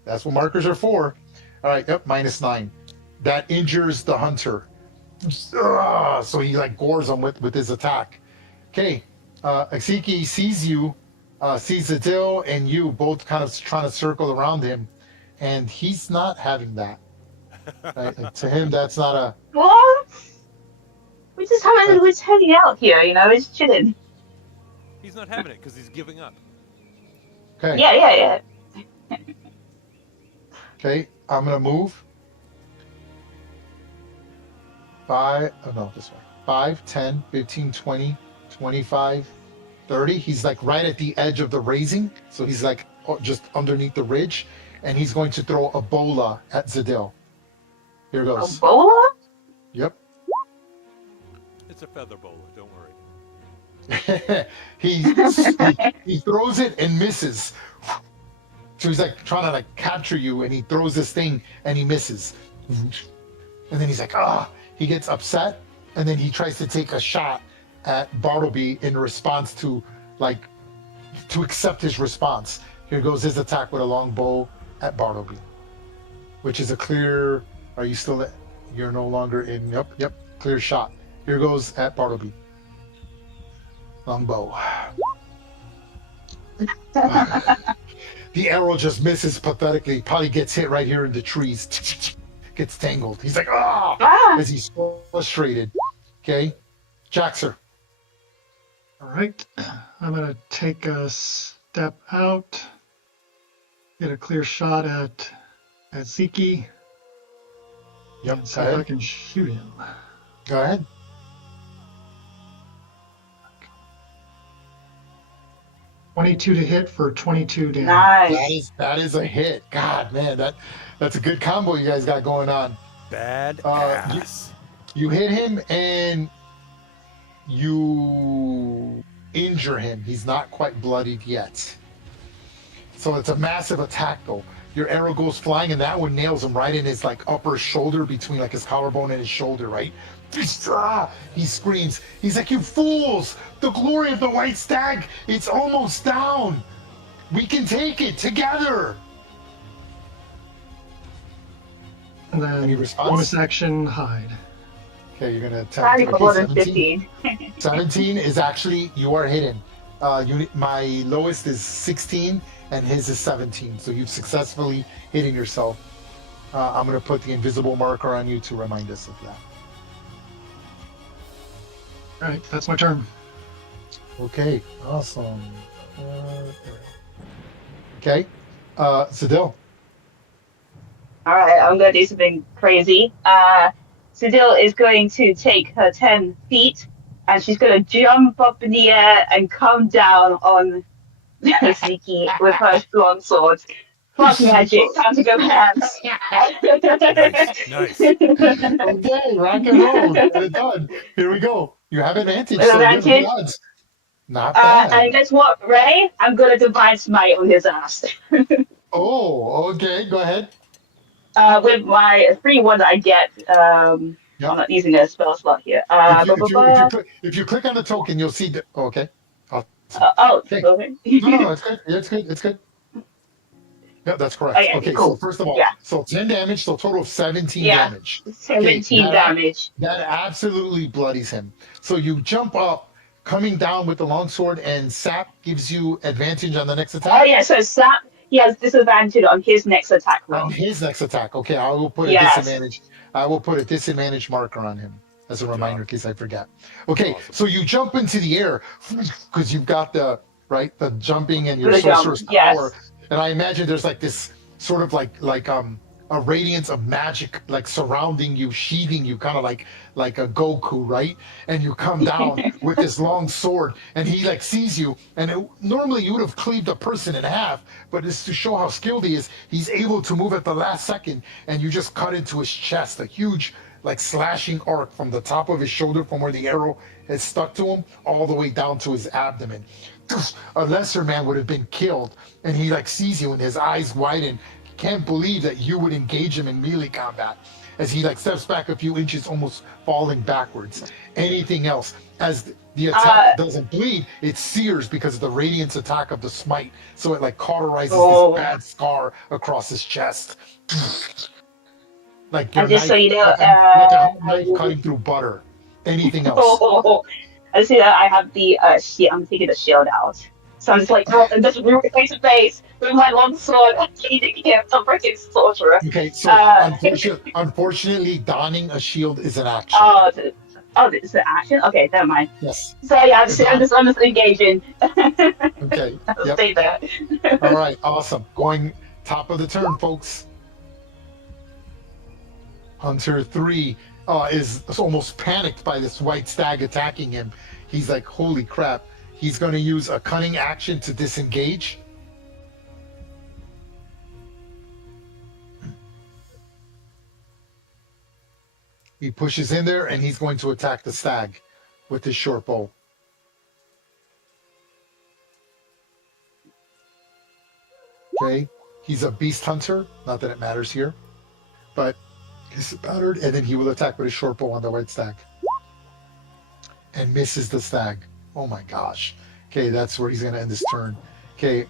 That's what markers are for. All right, yep, -9. That injures the hunter. So he like gores him with his attack. Okay, Asiki sees you, sees Adil and you both kind of trying to circle around him, and he's not having that. Right? Like, to him, that's not a... What? We're just hanging out here, you know, it's chilling. He's not having it because he's giving up. Okay. Yeah. Okay, I'm gonna move. 5, 10, 15, 20, 25, 30. He's like right at the edge of the raising. So he's like just underneath the ridge. And he's going to throw a bola at Zadil. Here goes. Ebola? Yep. It's a feather bowler, don't worry. he throws it and misses. So he's like trying to like capture you, and he throws this thing and he misses. And then he's like, he gets upset, and then he tries to take a shot at Bartleby in response to accept his response. Here goes his attack with a long bow at Bartleby, which is a clear. Are you still? You're no longer in. Yep. Clear shot. Here goes at Bartleby. Long bow. The arrow just misses pathetically. Probably gets hit right here in the trees. Gets tangled. He's like, as he's frustrated. Okay, Jaxer. All right, I'm gonna take a step out, get a clear shot at Ziki. Yep. And see if I can shoot him. Go ahead. $22 to hit for 22 damage. Nice. That is a hit. God, man, that's a good combo you guys got going on. Bad ass. You hit him and you injure him. He's not quite bloodied yet. So it's a massive attack though. Your arrow goes flying and that one nails him right in his like upper shoulder, between like his collarbone and his shoulder, right? He screams. He's like, "You fools! The glory of the white stag, it's almost down. We can take it together." And then Any response? bonus action, hide. Okay, you're gonna attack. Probably Okay, more than 15. 17 is actually, you are hidden. My lowest is 16 and his is 17. So you've successfully hidden yourself. I'm gonna put the invisible marker on you to remind us of that. All right, that's my turn. Okay, awesome. Okay, Zadil. All right, I'm going to do something crazy. Sedil is going to take her 10 feet, and she's going to jump up in the air and come down on Ziki with her long sword. Fuck magic, time to go hands. Nice. Okay, rock and roll. Get it done. Here we go. You have advantage. So Advantage? good odds. Not bad. And guess what, Ray? I'm going to divine smite on his ass. Oh, okay. Go ahead. With my free one that I get, I'm not using a spell slot here. If you click on the token, you'll see the. Oh, okay. Okay. No, it's good. It's good. Yeah, that's correct. Oh, yeah, okay, cool. so first of all, Yeah. so 10 damage, so a total of 17 damage. 17 damage. That absolutely bloodies him. So you jump up, coming down with the longsword, and Sap gives you advantage on the next attack. Oh, yeah, so Sap, he has disadvantage on his next attack roll. On his next attack. Okay, I will put a disadvantage. I will put a disadvantage marker on him as a reminder in case I forget. Okay, so you jump into the air because you've got the jumping and your sorcerer's power. Yes. And I imagine there's like this sort of like a radiance of magic like surrounding you, sheathing you, kind of like a Goku, right? And you come down with this long sword, and he like sees you, and normally you would have cleaved a person in half, but it's to show how skilled he is. He's able to move at the last second, and you just cut into his chest, a huge like slashing arc from the top of his shoulder, from where the arrow has stuck to him, all the way down to his abdomen. A lesser man would have been killed, and he like sees you, and his eyes widen. Can't believe that you would engage him in melee combat, as he like steps back a few inches, almost falling backwards. Anything else? As the attack doesn't bleed, it sears because of the radiance attack of the smite, so it like cauterizes this bad scar across his chest. Like your And just knife, so you know, like a knife cutting through butter. Anything else? I see that I have the I'm taking the shield out. So I'm just like, and just face to face with my long sword, leading him to freaking sorcerer. Okay, so unfortunately, donning a shield is an action. Oh, Oh, it's the action. Okay, never mind. Yes. So yeah, It's I'm on. just engaging. Okay. I'll Yep. stay there. All right. Awesome. Going top of the turn, folks. Hunter 3 is almost panicked by this white stag attacking him. He's like, holy crap. He's going to use a cunning action to disengage. He pushes in there and he's going to attack the stag with his short bow. Okay. He's a beast hunter. Not that it matters here. But he's battered, and then he will attack with his short bow on the white stag. And misses the stag. Oh my gosh. Okay, that's where he's going to end his turn. Okay.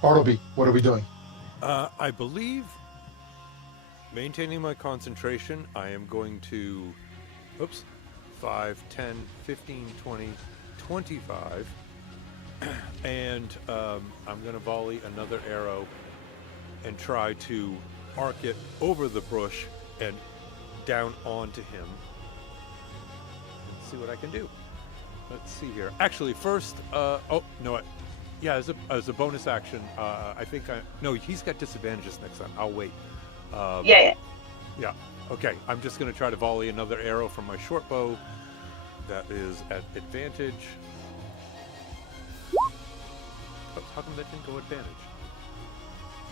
Bartleby, what are we doing? I believe, maintaining my concentration, I am going to, 5, 10, 15, 20, 25, and I'm going to volley another arrow and try to arc it over the bush and down onto him. Let's see what I can do. Let's see here. Actually, first, as a bonus action, he's got disadvantages next time. I'll wait. Yeah. Okay, I'm just going to try to volley another arrow from my short bow. That is at advantage. Oh, how come that didn't go advantage?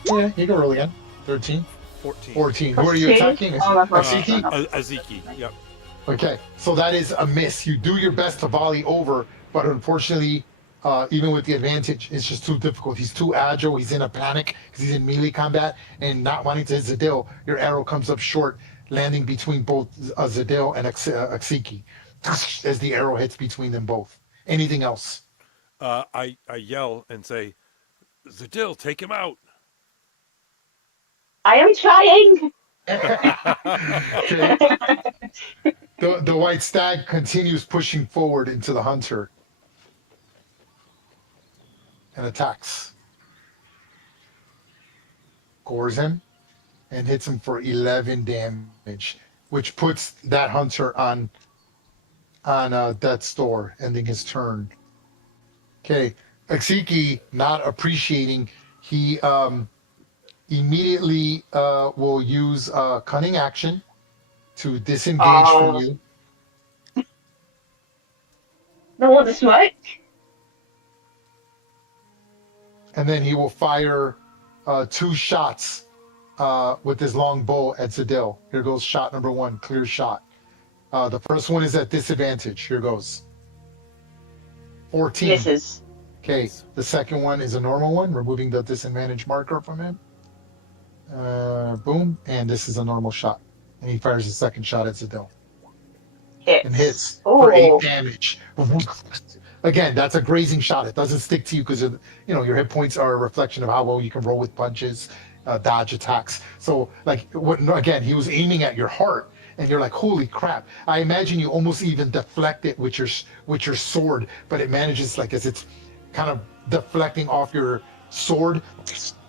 Yeah, you can roll again. 13. 14. 14. Who are you attacking? Asiki? Aziki, yep. Okay, so that is a miss. You do your best to volley over, but unfortunately, even with the advantage, it's just too difficult. He's too agile. He's in a panic because he's in melee combat and not wanting to hit Zadil. Your arrow comes up short, landing between both Zadil and Aksiki as the arrow hits between them both. Anything else? I yell and say, Zadil, take him out. I am trying. Okay. The white stag continues pushing forward into the hunter and attacks. Gores him and hits him for 11 damage, which puts that hunter on death's door, ending his turn. Okay, Aksiki, not appreciating, he immediately will use a cunning action to disengage from you. No one to smoke. And then he will fire 2 shots with his long bow at Zadil. Here goes shot number 1, clear shot. The first one is at disadvantage. Here goes. 14. Misses. Okay, the second one is a normal one, removing the disadvantage marker from him. Boom, and this is a normal shot. And he fires a second shot at Zadil. And hits for 8 damage. Again, that's a grazing shot. It doesn't stick to you because your hit points are a reflection of how well you can roll with punches, dodge attacks. So, again, he was aiming at your heart, and you're like, holy crap! I imagine you almost even deflect it with your sword, but it manages, as it's kind of deflecting off your sword,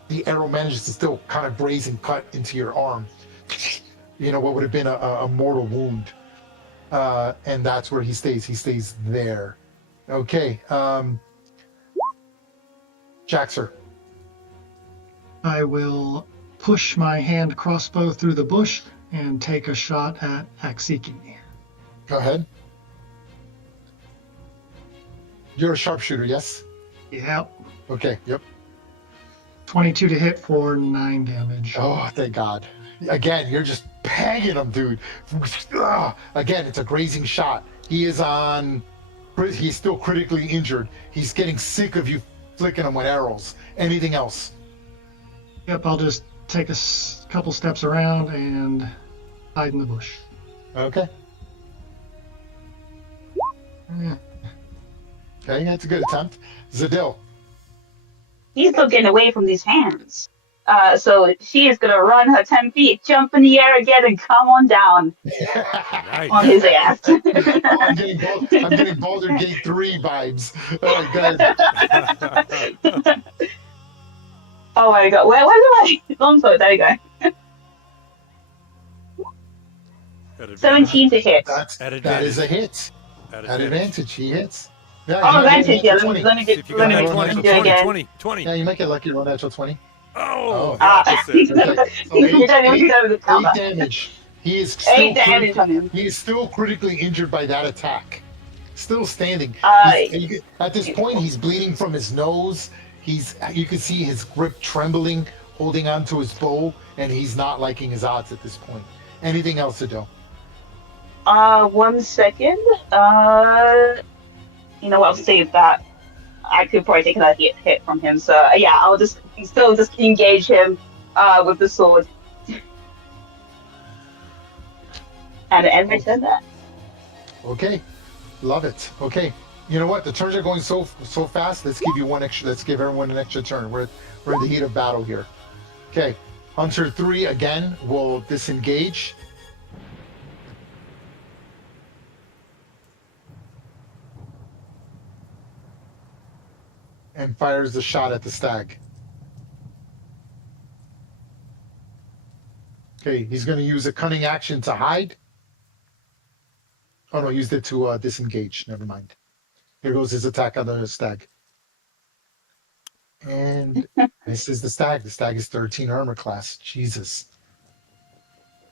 the arrow manages to still kind of graze and cut into your arm. What would have been a mortal wound. And that's where he stays. He stays there. Okay. Jaxer. I will push my hand crossbow through the bush and take a shot at Aksiki. Go ahead. You're a sharpshooter, yes? Yep. Okay, yep. 22 to hit for 9 damage. Oh, thank God. Again, you're just pegging him, dude. Again, it's a grazing shot. He's still critically injured. He's getting sick of you flicking him with arrows. Anything else? Yep, I'll just take a couple steps around and hide in the bush. Okay. Yeah. Okay, that's a good attempt. Zadil. He's still getting away from these hands. So she is going to run her 10 feet, jump in the air again, and come on down on his ass. I'm getting Baldur's Gate 3 vibes. Oh my god, where am I? Longsword, there you go. At advantage. 17 to hit. That is a hit. At At advantage, he hits. Yeah, Oh, you might advantage. get Yeah, a let me natural 20. do See if you got that 20, let me do it again. 20. Yeah, you might get lucky on natural 20. Oh, the Ah, opposite. he's Okay. gonna So he's gonna do the 8 counter. damage. He is 8 damage on him. he is still critically injured by that attack. Still standing. At this point, he's bleeding from his nose. You can see his grip trembling, holding onto his bow, and he's not liking his odds at this point. Anything else to do? 1 second. You know what? I'll save that. I could probably take that hit from him. So yeah, I'll just engage him with the sword. And end my turn there. Okay, love it. Okay, you know what? The turns are going so fast. Let's give you one extra. Let's give everyone an extra turn. We're in the heat of battle here. Okay, Hunter 3 again will disengage. And fires the shot at the stag. Okay, he's going to use a cunning action to hide. Oh no, used it to disengage. Never mind. Here goes his attack on the stag. And this is the stag. The stag is 13 armor class. Jesus.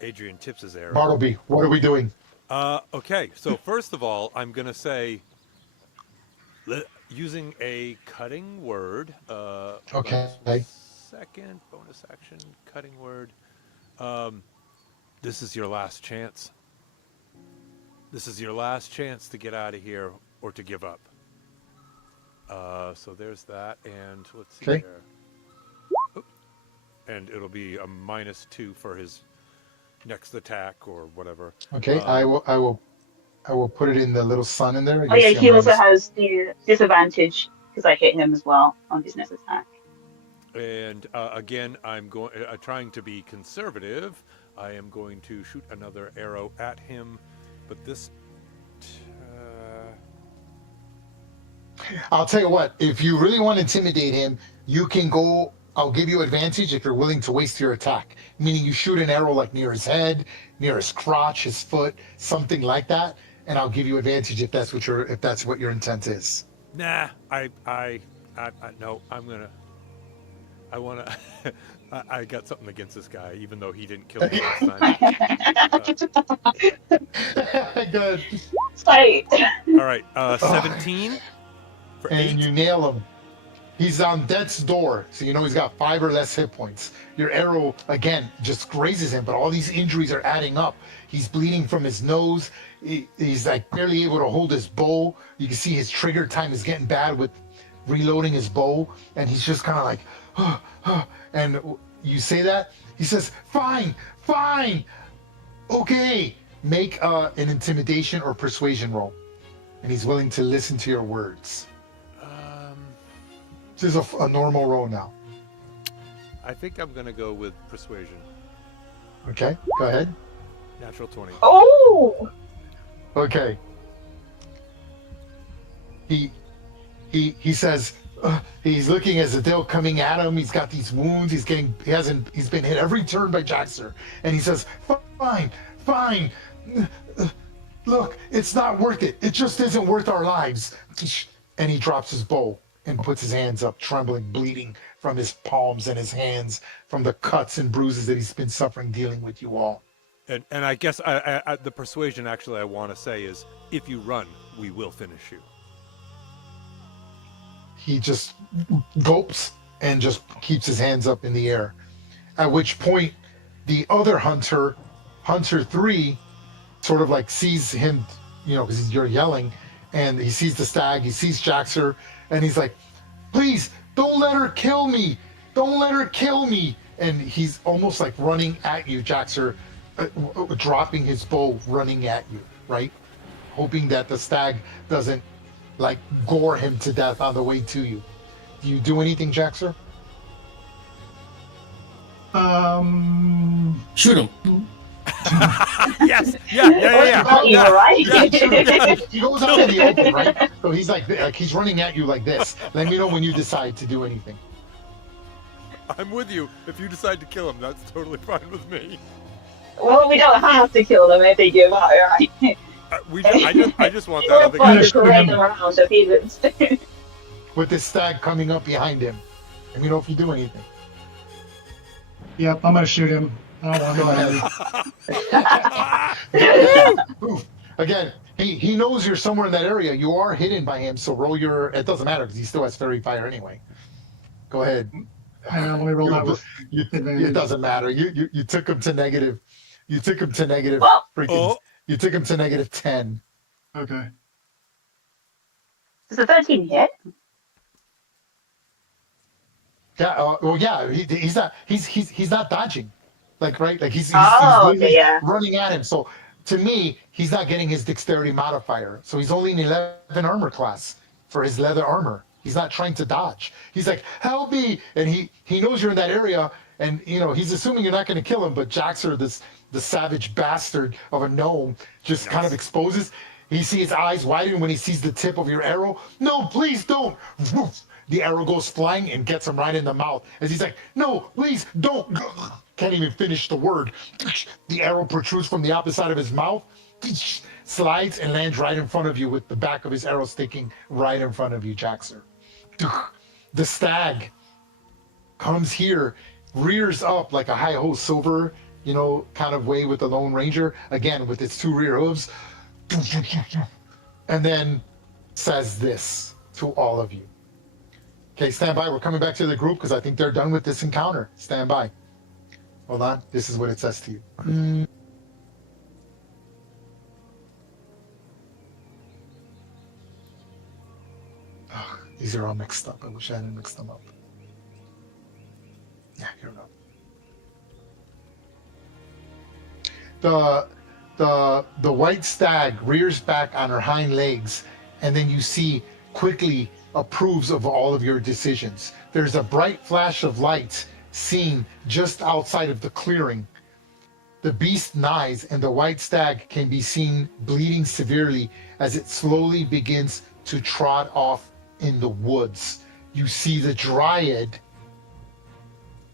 Adrian tips his arrow. Bartleby, what are we doing? Okay, so first of all, I'm going to say, using a cutting word. Okay. Second bonus action, cutting word. This is your last chance. This is your last chance to get out of here or to give up. So there's that, and let's see here. Oop. And it'll be a -2 for his next attack or whatever. Okay, I will put it in the little sun in there. Oh yeah, he also has the disadvantage because I hit him as well on his next attack. And again, I'm trying to be conservative. I am going to shoot another arrow at him, but this. I'll tell you what. If you really want to intimidate him, you can go. I'll give you advantage if you're willing to waste your attack. Meaning you shoot an arrow like near his head, near his crotch, his foot, something like that, and I'll give you advantage if that's what your intent is. Nah, no. I want to. I got something against this guy, even though he didn't kill me last time. Good. Fight. All right, 17 for And 8. you nail him. He's on death's door, so you know he's got 5 or less hit points. Your arrow, again, just grazes him, but all these injuries are adding up. He's bleeding from his nose. He's like barely able to hold his bow. You can see his trigger time is getting bad with reloading his bow, and he's just kind of like, and you say that, he says, fine, okay, make an intimidation or persuasion roll, and he's willing to listen to your words. This is a normal roll now. I think I'm going to go with persuasion. Okay, go ahead. Natural 20. Oh. Okay. He says, he's looking as Adele coming at him. He's got these wounds. He's been hit every turn by Jaxer. And he says, fine. Look, it's not worth it. It just isn't worth our lives. And he drops his bow and puts his hands up, trembling, bleeding from his palms and his hands from the cuts and bruises that he's been suffering dealing with you all. And I guess the persuasion actually I want to say is, if you run, we will finish you. He just gulps and just keeps his hands up in the air. At which point, the other Hunter 3, sort of like sees him, because you're yelling, and he sees the stag, he sees Jaxer, and he's like, please, don't let her kill me. Don't let her kill me. And he's almost like running at you, Jaxer, dropping his bow, running at you, right? Hoping that the stag doesn't like gore him to death on the way to you. Do you do anything, Jaxer? Shoot him. Yes. Yeah. Right? He goes out in the open, right? So he's like he's running at you like this. Let me know when you decide to do anything. I'm with you. If you decide to kill him, that's totally fine with me. Well, we don't have to kill them if they give out, right? I just want that We're other fun guy. to parade them around, so if he lives. With this stag coming up behind him. Let me know if you do anything. Yep, I'm gonna shoot him. I don't Go want ahead. him. Go ahead. Oof. Again, he knows you're somewhere in that area. You are hidden by him, so roll your. It doesn't matter because he still has fairy fire anyway. Go ahead. Hang on, let me roll that with advantage. It doesn't matter. You took him to negative. You took him to negative. Well, Freaking. You took him to negative 10. Okay. does a 13 hit? Yeah. Well, yeah. He's not. He's not dodging. Like right. Like he's Oh, literally okay, yeah. running at him. So to me, he's not getting his dexterity modifier. So he's only in 11 armor class for his leather armor. He's not trying to dodge. He's like, help me. And he knows you're in that area. And, you know, he's assuming you're not going to kill him. But Jaxer, the savage bastard of a gnome, just kind of exposes. He sees his eyes widen when he sees the tip of your arrow. No, please don't. Woof. The arrow goes flying and gets him right in the mouth. As he's like, no, please don't. Can't even finish the word. The arrow protrudes from the opposite side of his mouth, slides and lands right in front of you with the back of his arrow sticking right in front of you, Jaxer. The stag comes here, rears up like a high-ho silver, you know, kind of way with the Lone Ranger, again with its 2 rear hooves, and then says this to all of you. Okay, stand by. We're coming back to the group because I think they're done with this encounter. Stand by. Hold on. This is what it says to you. Oh, these are all mixed up. I wish I hadn't mixed them up. Yeah, here we go. The white stag rears back on her hind legs, and then you see quickly approves of all of your decisions. There's a bright flash of light seen just outside of the clearing. The beast nighes, and the white stag can be seen bleeding severely as it slowly begins to trot off in the woods. You see the dryad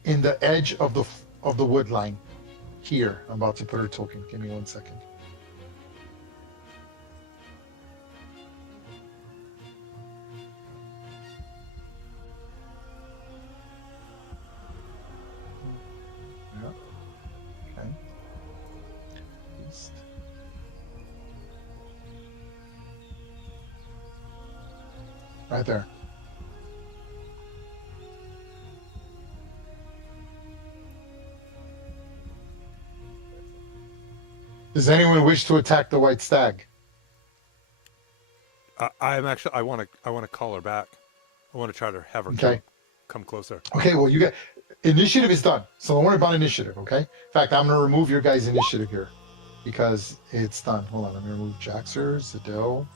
in the edge of the wood line. Here, I'm about to put her token. Give me 1 second. Okay. Beast. Right there. Does anyone wish to attack the white stag? I'm actually. I want to call her back. I want to try to have her come closer. Okay. Well, you got initiative is done, so don't worry about initiative. Okay. In fact, I'm gonna remove your guys' initiative here because it's done. Hold on. I'm gonna remove Jaxer, Zadell.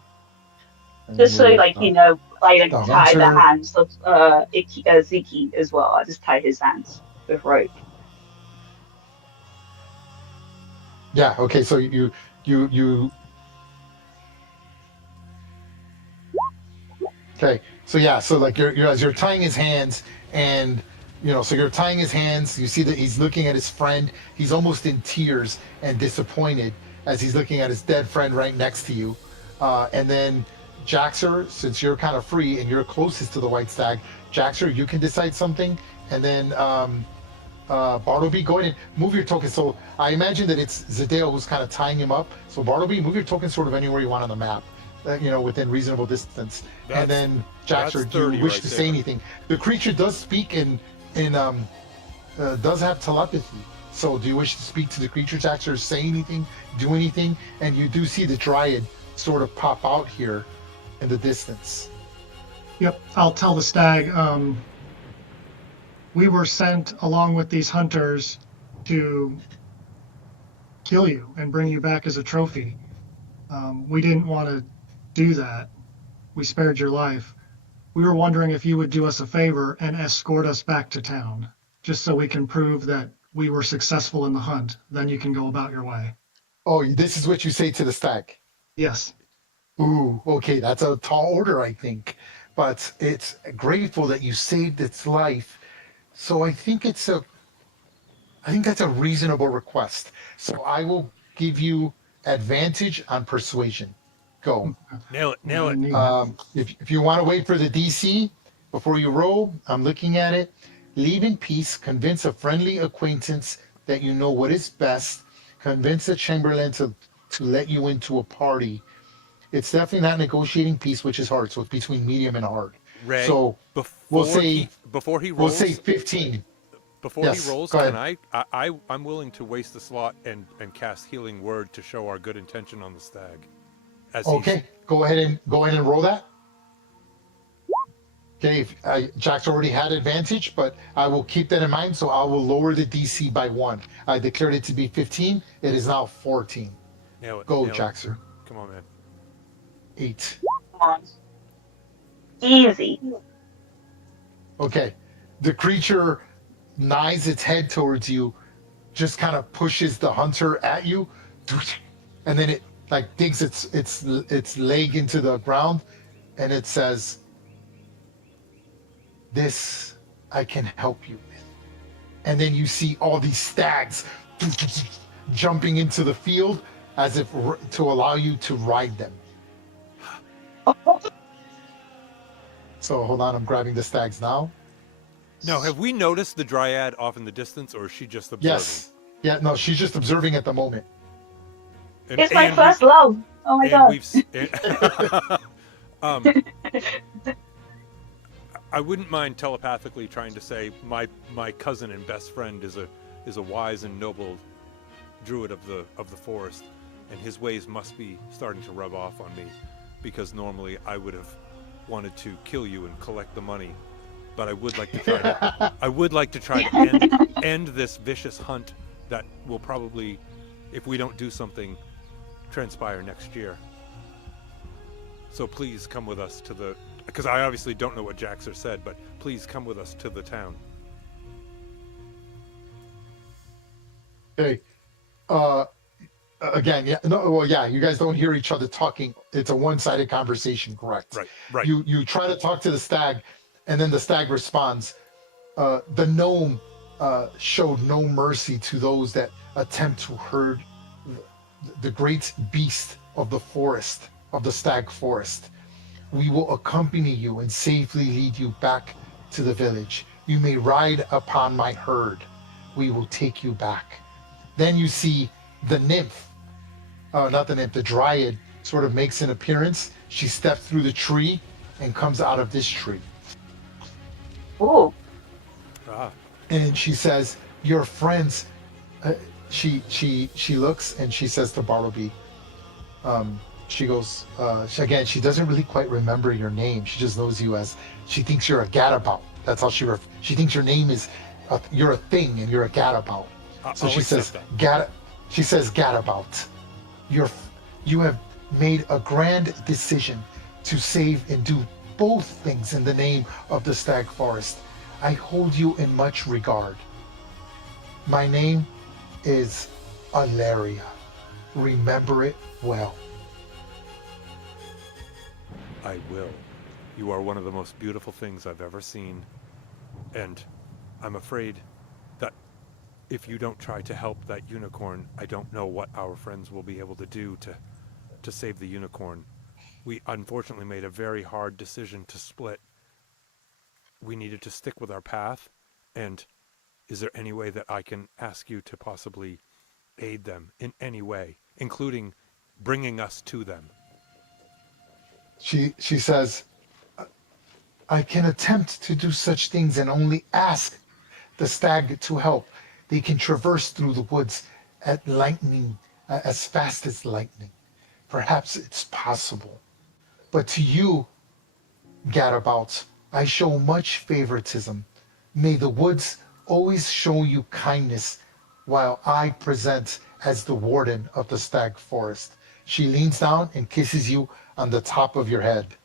Just so, like, you know, like the tie the hunter. hands of Ziki as well. I just tie his hands with rope. Yeah. Okay. So you. Okay. So yeah. So like you're as you're tying his hands, and you know, so you're tying his hands. You see that he's looking at his friend. He's almost in tears and disappointed as he's looking at his dead friend right next to you. And then Jaxer, since you're kind of free and you're closest to the white stag, Jaxer, you can decide something, and then Bartleby, go ahead and move your token. So I imagine that it's Zadeo who's kind of tying him up. So Bartleby, move your token sort of anywhere you want on the map, you know, within reasonable distance. And then Jaxer, do you wish to say anything? The creature does speak does have telepathy. So do you wish to speak to the creature, Jaxer, say anything, do anything? And you do see the dryad sort of pop out here in the distance. Yep, I'll tell the stag. We were sent along with these hunters to kill you and bring you back as a trophy. We didn't want to do that. We spared your life. We were wondering if you would do us a favor and escort us back to town, just so we can prove that we were successful in the hunt. Then you can go about your way. Oh, this is what you say to the stag? Yes. Ooh, okay, that's a tall order, I think. But it's grateful that you saved its life. So I think I think that's a reasonable request. So I will give you advantage on persuasion. Go. Nail it. Nail it. If you want to wait for the DC before you roll, I'm looking at it. Leave in peace. Convince a friendly acquaintance that you know what is best. Convince a chamberlain to let you into a party. It's definitely not negotiating peace, which is hard. So it's between medium and hard. Ray, So before he rolls, say 15. Before Yes, he rolls, go can ahead. I'm willing to waste the slot and cast Healing Word to show our good intention on the stag. As Okay, go ahead and roll that. Okay, Jack's already had advantage, but I will keep that in mind. So I will lower the DC by 1. I declared it to be 15. It is now 14. Nail it. Go, nail it. Jackson. Come on, man. 8. Come on. Easy. Okay, the creature knives its head towards you, just kind of pushes the hunter at you, and then it like digs its leg into the ground, and it says, "This I can help you with." And then you see all these stags jumping into the field as if to allow you to ride them. So hold on, I'm grabbing the stags now. Now, have we noticed the dryad off in the distance, or is she just observing? Yes. Yeah, no, she's just observing at the moment. And, It's my and first love. Oh my god. I wouldn't mind telepathically trying to say my cousin and best friend is a wise and noble druid of the forest, and his ways must be starting to rub off on me, because normally I would have wanted to kill you and collect the money, but I would like to try to end this vicious hunt that will probably, if we don't do something, transpire next year. So please come with us to because I obviously don't know what Jaxer said, but please come with us to the town. Okay. Again, yeah, no, well, yeah, you guys don't hear each other talking. It's a one-sided conversation, correct? Right. You try to talk to the stag, and then the stag responds. The gnome showed no mercy to those that attempt to herd the great beast of the forest, of the stag forest. We will accompany you and safely lead you back to the village. You may ride upon my herd. We will take you back. Then you see the nymph, not the nymph, the dryad sort of makes an appearance. She steps through the tree and comes out of this tree. Oh. And she says, "Your friends." She looks and she says to Bartleby, she goes, she doesn't really quite remember your name. She just knows you as, she thinks you're a gadabout. That's how she thinks your name is, you're a thing and you're a gadabout. So she says, Gadabout, you have made a grand decision to save and do both things in the name of the stag forest. I hold you in much regard. My name is Alaria. Remember it well. I will. You are one of the most beautiful things I've ever seen, and I'm afraid that if you don't try to help that unicorn, I don't know what our friends will be able to do to save the unicorn. We unfortunately made a very hard decision to split. We needed to stick with our path, and is there any way that I can ask you to possibly aid them in any way, including bringing us to them? She says, I can attempt to do such things and only ask the stag to help. They can traverse through the woods at lightning, as fast as lightning. Perhaps it's possible. But to you, Gadabouts, I show much favoritism. May the woods always show you kindness while I present as the warden of the stag forest. She leans down and kisses you on the top of your head.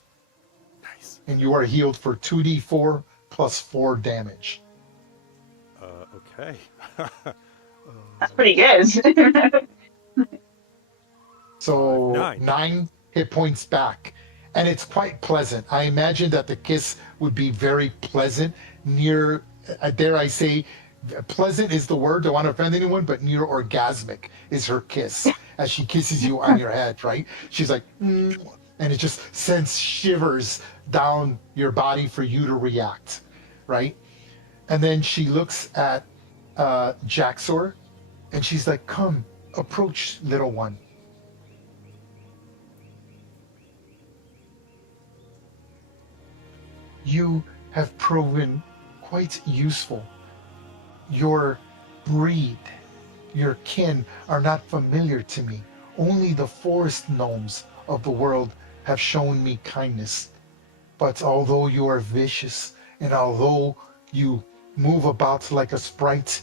Nice. And you are healed for 2d4 plus 4 damage. Okay. That's pretty good. So 9. 9 hit points back. And it's quite pleasant. I imagine that the kiss would be very pleasant near, dare I say, pleasant is the word, don't want to offend anyone, but near orgasmic is her kiss as she kisses you on your head, right? She's like, and it just sends shivers down your body for you to react, right? And then she looks at Jaxor and she's like, come, approach, little one. You have proven quite useful. Your breed, your kin are not familiar to me. Only the forest gnomes of the world have shown me kindness. But although you are vicious, and although you move about like a sprite,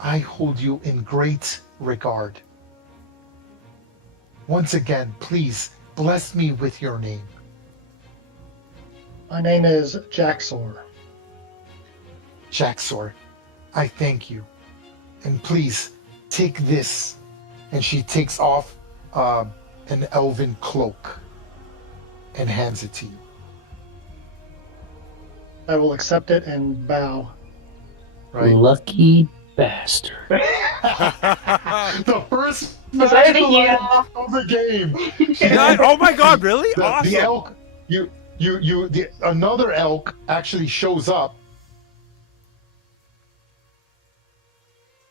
I hold you in great regard. Once again, please bless me with your name. My name is Jaxor. Jaxor, I thank you. And please take this. And she takes off an elven cloak and hands it to you. I will accept it and bow. Right? Lucky bastard. The first It's magical over here. item of the game. Oh my god, really? Awesome. The elk, another elk actually shows up.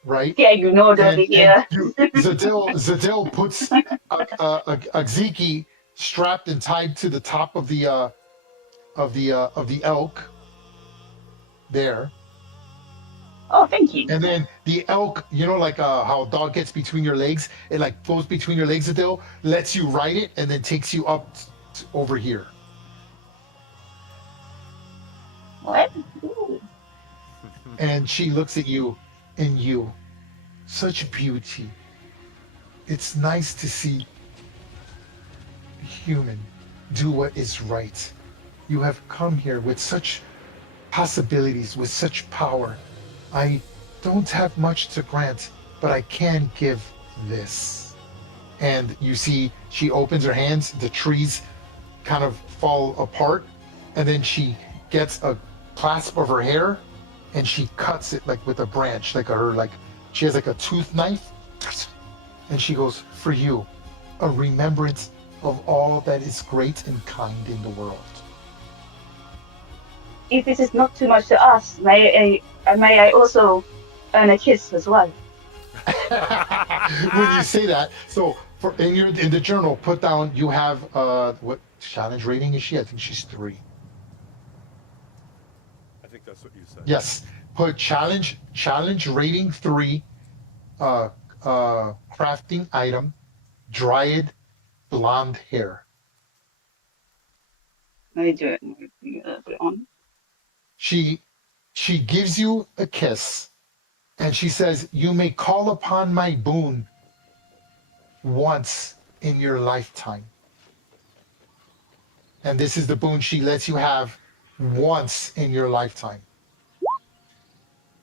Right? Yeah, you know it over here. Zadil puts a Ziki strapped and tied to the top of the elk there. Oh, thank you. And then the elk, like how a dog gets between your legs, it like goes between your legs, Adele, lets you ride it, and then takes you up over here. What? Ooh. And she looks at you, and you, such beauty. It's nice to see a human do what is right. You have come here with such possibilities, with such power. I don't have much to grant, but I can give this. And you see, she opens her hands, the trees kind of fall apart, and then she gets a clasp of her hair, and she cuts it like with a branch, she has like a tooth knife, and she goes, for you, a remembrance of all that is great and kind in the world. If this is not too much to ask, may I also earn a kiss as well? When you say that, so in the journal, put down you have what challenge rating is she? I think she's 3. I think that's what you said. Yes, put challenge rating 3, crafting item, dryad blonde hair. Let me do it. Put it on. She gives you a kiss, and she says, you may call upon my boon once in your lifetime. And this is the boon she lets you have once in your lifetime.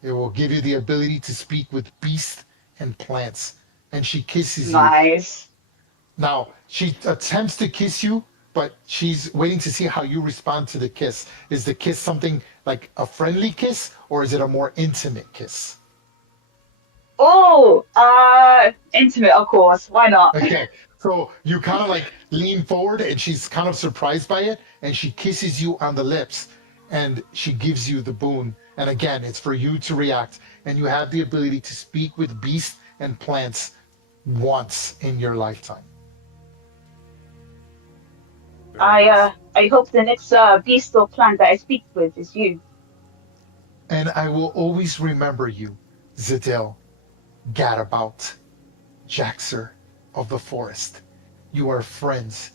It will give you the ability to speak with beasts and plants. And she kisses you. Nice. Now, she attempts to kiss you, but she's waiting to see how you respond to the kiss. Is the kiss something like a friendly kiss, or is it a more intimate kiss? Oh, intimate, of course. Why not? Okay, so you kind of like lean forward, and she's kind of surprised by it, and she kisses you on the lips, and she gives you the boon. And again, it's for you to react, and you have the ability to speak with beasts and plants once in your lifetime. I hope the next beast or plant that I speak with is you. And I will always remember you, Zadil, Gadabout, Jaxor of the forest. You are friends.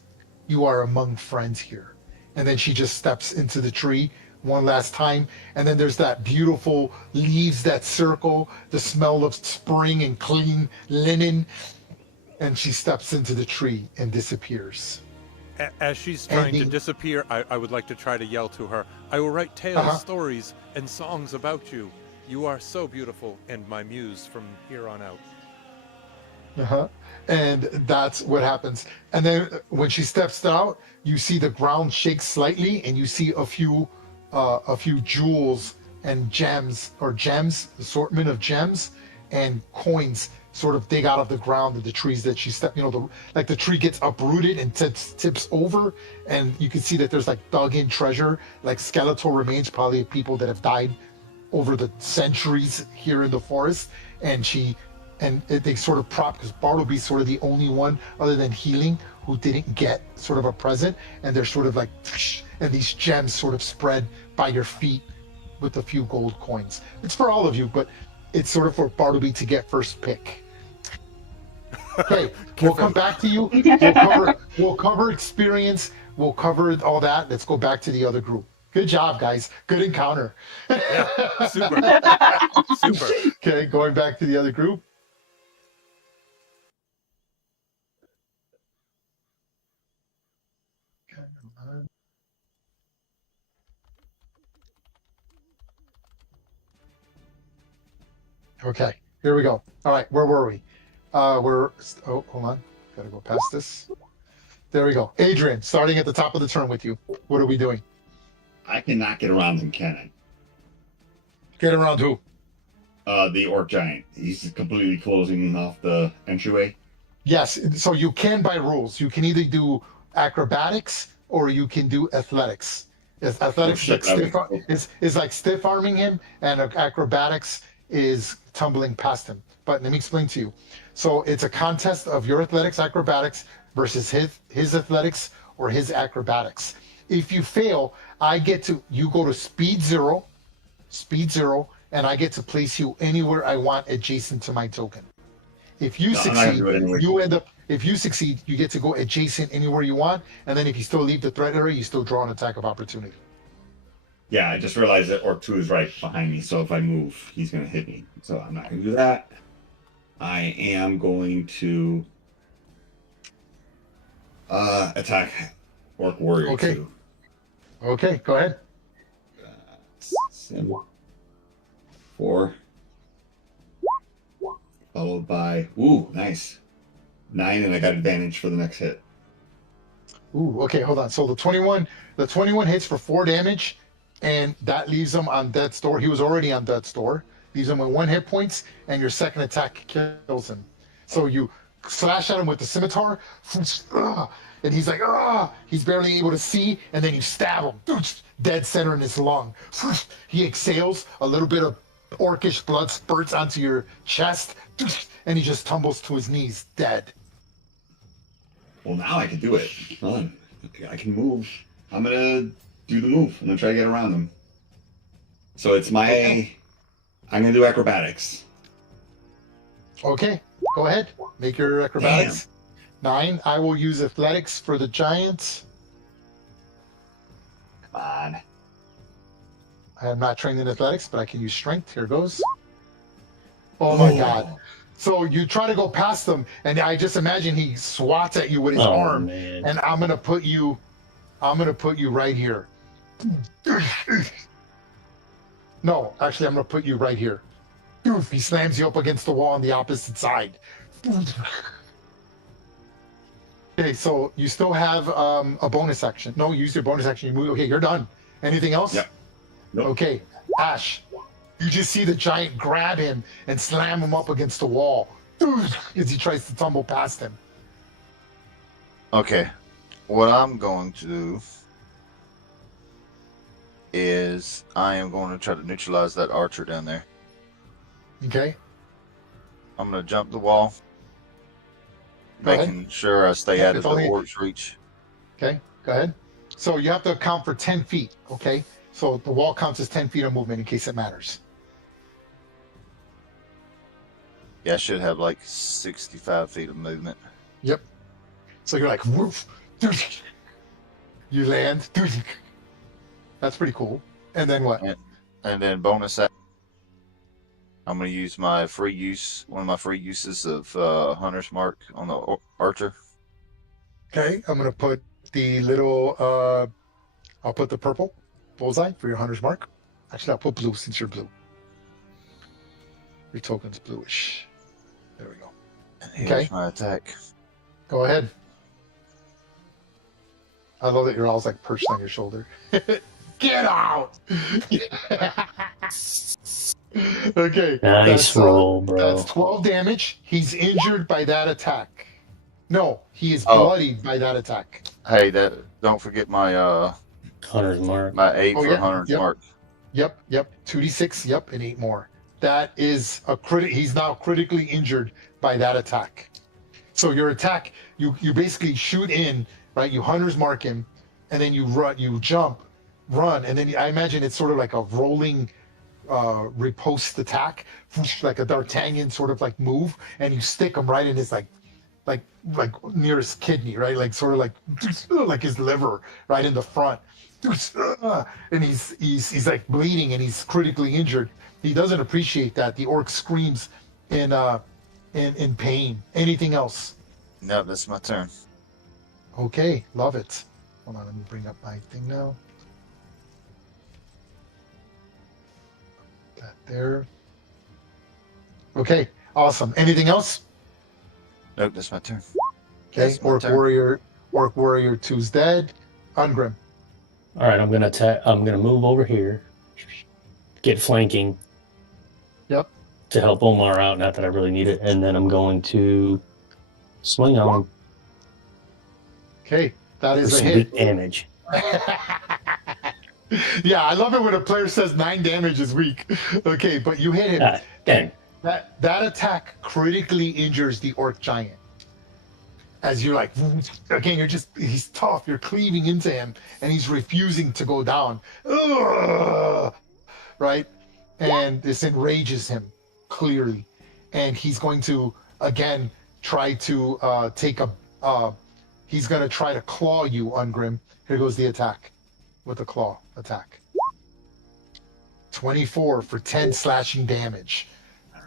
You are among friends here. And then she just steps into the tree one last time. And then there's that beautiful leaves that circle, the smell of spring and clean linen. And she steps into the tree and disappears. As she's trying to disappear, I would like to try to yell to her, I will write tales, stories, and songs about you. You are so beautiful and my muse from here on out. And that's what happens. And then when she steps out, you see the ground shake slightly, and you see a few jewels and assortment of gems and coins sort of dig out of the ground of the trees that she stepped, like the tree gets uprooted and tips over, and you can see that there's like dug in treasure, like skeletal remains, probably of people that have died over the centuries here in the forest. And they sort of because Bartleby's sort of the only one other than healing who didn't get sort of a present, and they're sort of like, and these gems sort of spread by your feet with a few gold coins. It's for all of you, but it's sort of for Bartleby to get first pick. Okay, we'll come back to you. We'll cover experience. We'll cover all that. Let's go back to the other group. Good job, guys. Good encounter. Yeah, super. Super. Okay, going back to the other group. Okay, here we go. All right, where were we? Hold on. Gotta go past this. There we go. Adrian, starting at the top of the turn with you. What are we doing? I cannot get around him, can I? Get around who? The orc giant. He's completely closing off the entryway. Yes, so you can by rules. You can either do acrobatics or you can do athletics. Athletics is like stiff arming him, and acrobatics is tumbling past him. But let me explain to you. So it's a contest of your athletics, acrobatics versus his athletics or his acrobatics. If you fail, you go to speed zero, and I get to place you anywhere I want adjacent to my token. If you succeed, if you succeed, you get to go adjacent anywhere you want, and then if you still leave the threat area, you still draw an attack of opportunity. Yeah, I just realized that Orc 2 is right behind me, so if I move, he's going to hit me. So I'm not going to do that. I am going to attack Orc Warrior 2. Okay, go ahead. 4. Followed by, ooh, nice. 9, and I got advantage for the next hit. Ooh, okay, hold on. So the 21 hits for 4 damage, and that leaves him on death's door. He was already on death's door. Leaves him with 1 hit points, and your second attack kills him. So you slash at him with the scimitar, and he's like, he's barely able to see, and then you stab him, dead center in his lung. He exhales, a little bit of orcish blood spurts onto your chest, and he just tumbles to his knees, dead. Well, now I can do it. I can move. I'm going to do the move. I'm going to try to get around him. So it's I'm going to do acrobatics. Okay, go ahead. Make your acrobatics. 9. I will use athletics for the giants. Come on. I am not trained in athletics, but I can use strength. Here goes. Oh my God. So you try to go past them, and I just imagine he swats at you with his arm, man. and I'm gonna put you right here. No, actually, I'm gonna put you right here. He slams you up against the wall on the opposite side. Okay, so you still have a bonus action. No, use your bonus action. You move. Okay, you're done. Anything else? Yep. Nope. Okay, Ash. You just see the giant grab him and slam him up against the wall as he tries to tumble past him. Okay. What I'm going to do is I am going to try to neutralize that archer down there. Okay. I'm going to jump the wall, making sure I stay out of the orc's reach. Okay, go ahead. So you have to account for 10 feet, okay? So the wall counts as 10 feet of movement in case it matters. Yeah, I should have like 65 feet of movement. Yep. So you're like, woof. You land. That's pretty cool. And then what? And then bonus action, I'm going to use one of my free uses of Hunter's Mark on the archer. Okay, I'm going to put the little, I'll put the purple bullseye for your Hunter's Mark. Actually, I'll put blue since you're blue. Your token's bluish. There we go. And here's my attack. Go ahead. I love that your owl's like perched on your shoulder. Get out! Okay. Nice roll, That's bro. 12 damage. He's injured by that attack. No, he is Oh. bloodied by that attack. Hey, don't forget my Hunter's mark. my 8 Oh, for yeah. Hunter's Yep. mark. Yep. 2d6. Yep, and 8 more. That is a crit. He's now critically injured by that attack. So your attack, you basically shoot in, right? You hunter's mark him, and then you run, you jump, run, and then I imagine it's sort of like a rolling riposte attack, like a D'Artagnan sort of like move, and you stick him right in his like near his kidney, right? Like sort of like his liver, right in the front, and he's like bleeding and he's critically injured. He doesn't appreciate that. The orc screams in pain. Anything else? No, that's my turn. Okay, love it. Hold on, let me bring up my thing now. That there. Okay, awesome. Anything else? Nope, that's my turn. Okay, That's my Orc turn. Warrior 2's dead. Ungrim. All right, I'm gonna move over here, get flanking. Yep. To help Omar out, not that I really need it, and then I'm going to swing on him Okay, that for is a some hit. weak damage. Yeah, I love it when a player says 9 damage is weak. Okay, but you hit him. Dang. That attack critically injures the orc giant. As you're like, again, he's tough. You're cleaving into him, and he's refusing to go down. Ugh! Right? And this enrages him, clearly. And he's going to, again, try to he's going to try to claw you, Ungrim. Here goes the attack with the claw attack. 24 for 10 slashing damage.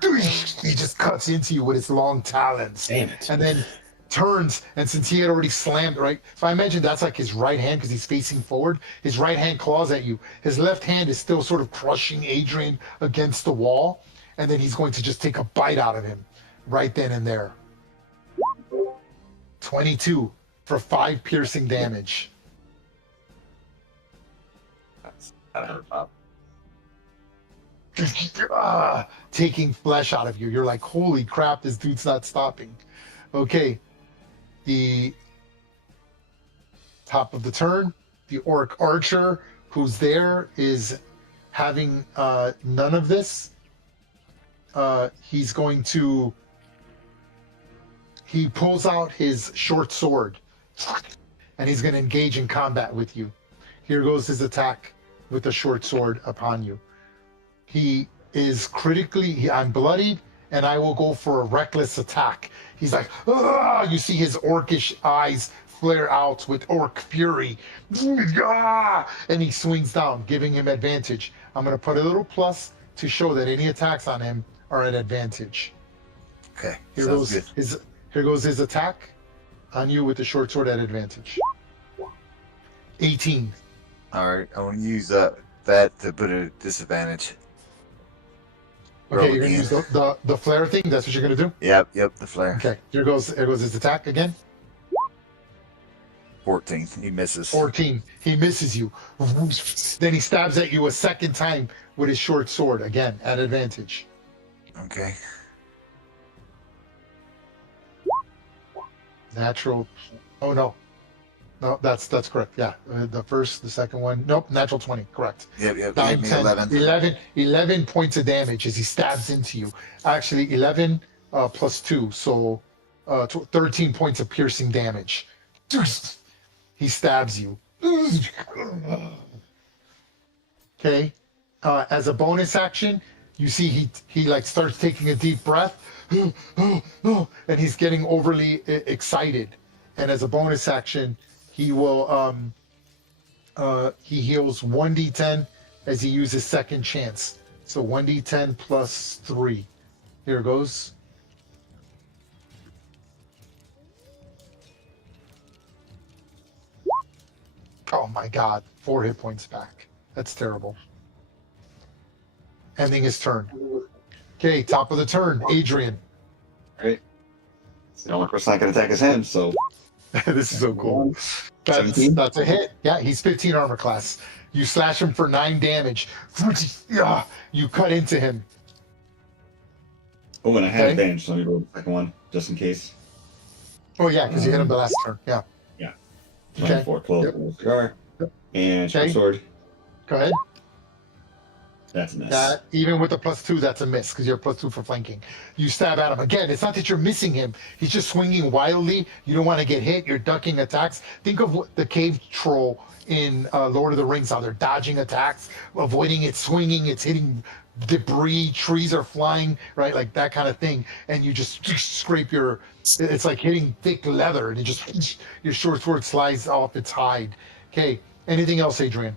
He just cuts into you with his long talons. Damn it. And then turns, and since he had already slammed, right? So I imagine that's like his right hand because he's facing forward. His right hand claws at you. His left hand is still sort of crushing Adrian against the wall. And then he's going to just take a bite out of him right then and there. 22 for 5 piercing damage. That hurt, Bob. Taking flesh out of you. You're like, holy crap, this dude's not stopping. Okay. The top of the turn, the orc archer who's there is having none of this. He's going to, he pulls out his short sword and he's going to engage in combat with you. Here goes his attack with the short sword upon you. He is critically, I'm bloodied, and I will go for a reckless attack. He's like, ah! You see his orcish eyes flare out with orc fury. Ah! And he swings down, giving him advantage. I'm going to put a little plus to show that any attacks on him are at advantage. Okay, Here sounds goes good. here goes his attack on you with the short sword at advantage. 18. All right, I want to use that to put a disadvantage. Okay, Roll you're going to again. use the flare thing? That's what you're going to do? Yep, the flare. Okay, here goes his attack again. 14, he misses. 14. He misses you. Then he stabs at you a second time with his short sword, again, at advantage. Okay. Natural. Oh, no. No, that's correct. Yeah. The second one. Nope, natural 20. Correct. Yep, 9, gave me 10, 11. 11 points of damage as he stabs into you. Actually, 11 plus 2. So 13 points of piercing damage. He stabs you. Okay. As a bonus action, you see he like starts taking a deep breath, and he's getting overly excited. And as a bonus action, he will he heals 1d10 as he uses second chance. So 1d10 plus 3. Here it goes. Oh my god, 4 hit points back. That's terrible. Ending his turn. Okay, top of the turn, Adrian. Right. The only person I can attack is him, so This is so cool. That's a hit. Yeah, he's 15 armor class. You slash him for 9 damage. You cut into him. Oh, and I had Okay. advantage, so let me roll the second one, just in case. Oh, yeah, because you hit him the last turn. Yeah. Yeah. Okay. 24, 12, Yep. cigar. And short Okay. sword. Go ahead. That's a miss. That, even with the +2, that's a miss because you're +2 for flanking. You stab at him. Again, it's not that you're missing him. He's just swinging wildly. You don't want to get hit. You're ducking attacks. Think of what the cave troll in Lord of the Rings, how they're dodging attacks, avoiding it, swinging, it's hitting debris, trees are flying, right? Like that kind of thing. And you just scrape your, it's like hitting thick leather and you just, your short sword slides off its hide. Okay. Anything else, Adrian?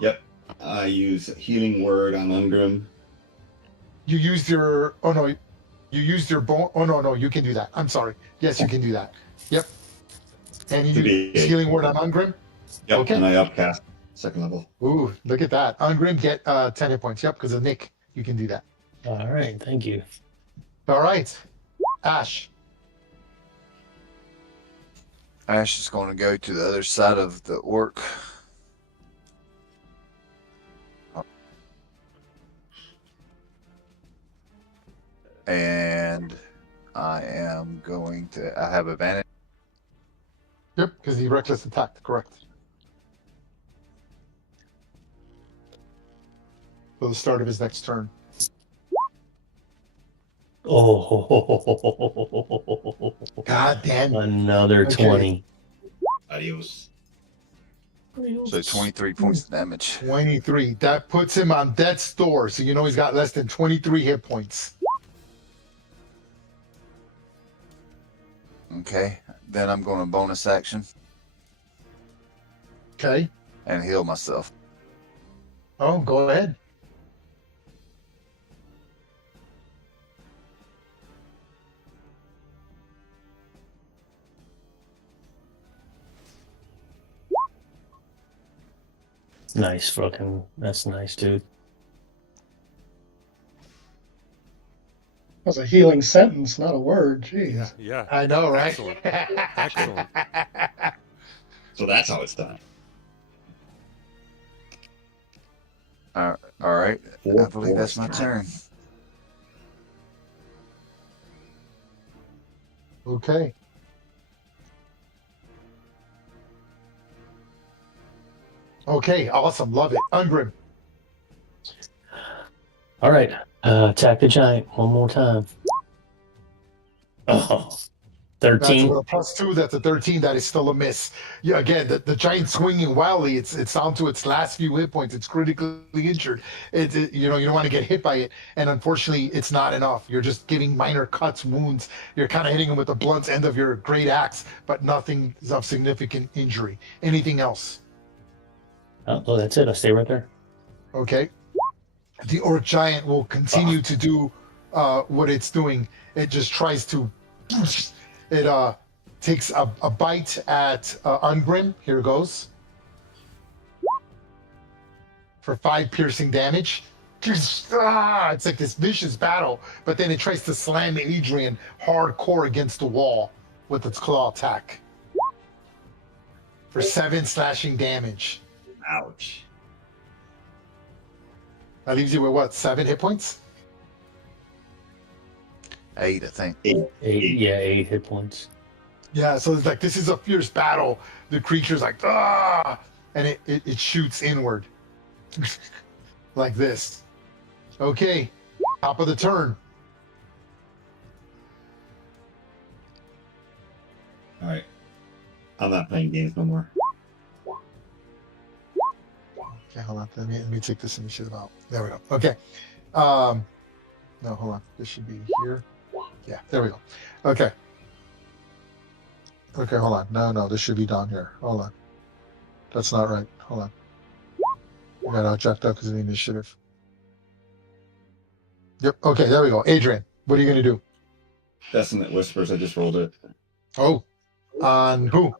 Yep. I use healing word on Ungrim. You used your, oh no, you used your bone. Oh no, you can do that. I'm sorry. Yes, you can do that. Yep. And you use healing word on Ungrim? Yep. Okay. And I upcast second level. Ooh, look at that. Ungrim, get 10 hit points. Yep, because of Nick, you can do that. All right, thank you. All right. Ash. Ash is going to go to the other side of the orc. And I am going to, I have advantage. Yep, because he reckless attacked, correct. For the start of his next turn. Oh, God damn. another Okay. 20. Adios. So 23 points of damage. 23. That puts him on death's door, so you know he's got less than 23 hit points. Okay. Then I'm going to bonus action Okay. and heal myself. Oh, go ahead. Nice fucking, that's nice, dude. That was a healing sentence, not a word. Jeez. Yeah. I know, right? Excellent. Excellent. So that's how it's done. All right. I believe that's my turn. Okay. Okay, awesome. Love it. Ungrim. All right, attack the giant one more time. Oh, That's 13. with a +2. That's a 13. That is still a miss. Yeah, again, the giant swinging wildly. It's down to its last few hit points. It's critically injured. You don't want to get hit by it. And unfortunately, it's not enough. You're just giving minor cuts, wounds. You're kind of hitting him with the blunt end of your great axe, but nothing of significant injury. Anything else? Oh, that's it. I stay right there. Okay. The orc giant will continue to do what it's doing. It just tries to. It takes a bite at Ungrim. Here goes. For 5 piercing damage. It's like this vicious battle, but then it tries to slam Adrian hardcore against the wall with its claw attack. For 7 slashing damage. Ouch. That leaves you with what, 7 hit points? 8, I think. 8, yeah, 8 hit points. Yeah, so it's like this is a fierce battle. The creature's like, and it shoots inward. Like this. Okay, top of the turn. All right. I'm not playing games no more. Okay, hold on. Let me take this initiative out. There we go. Okay. No, hold on. This should be here. Yeah, there we go. Okay. Okay, hold on. No, this should be down here. Hold on. That's not right. Hold on. I got it jacked up because of the initiative. Yep. Okay, there we go. Adrian, what are you going to do? Dissonant Whispers, I just rolled it. Oh, on who?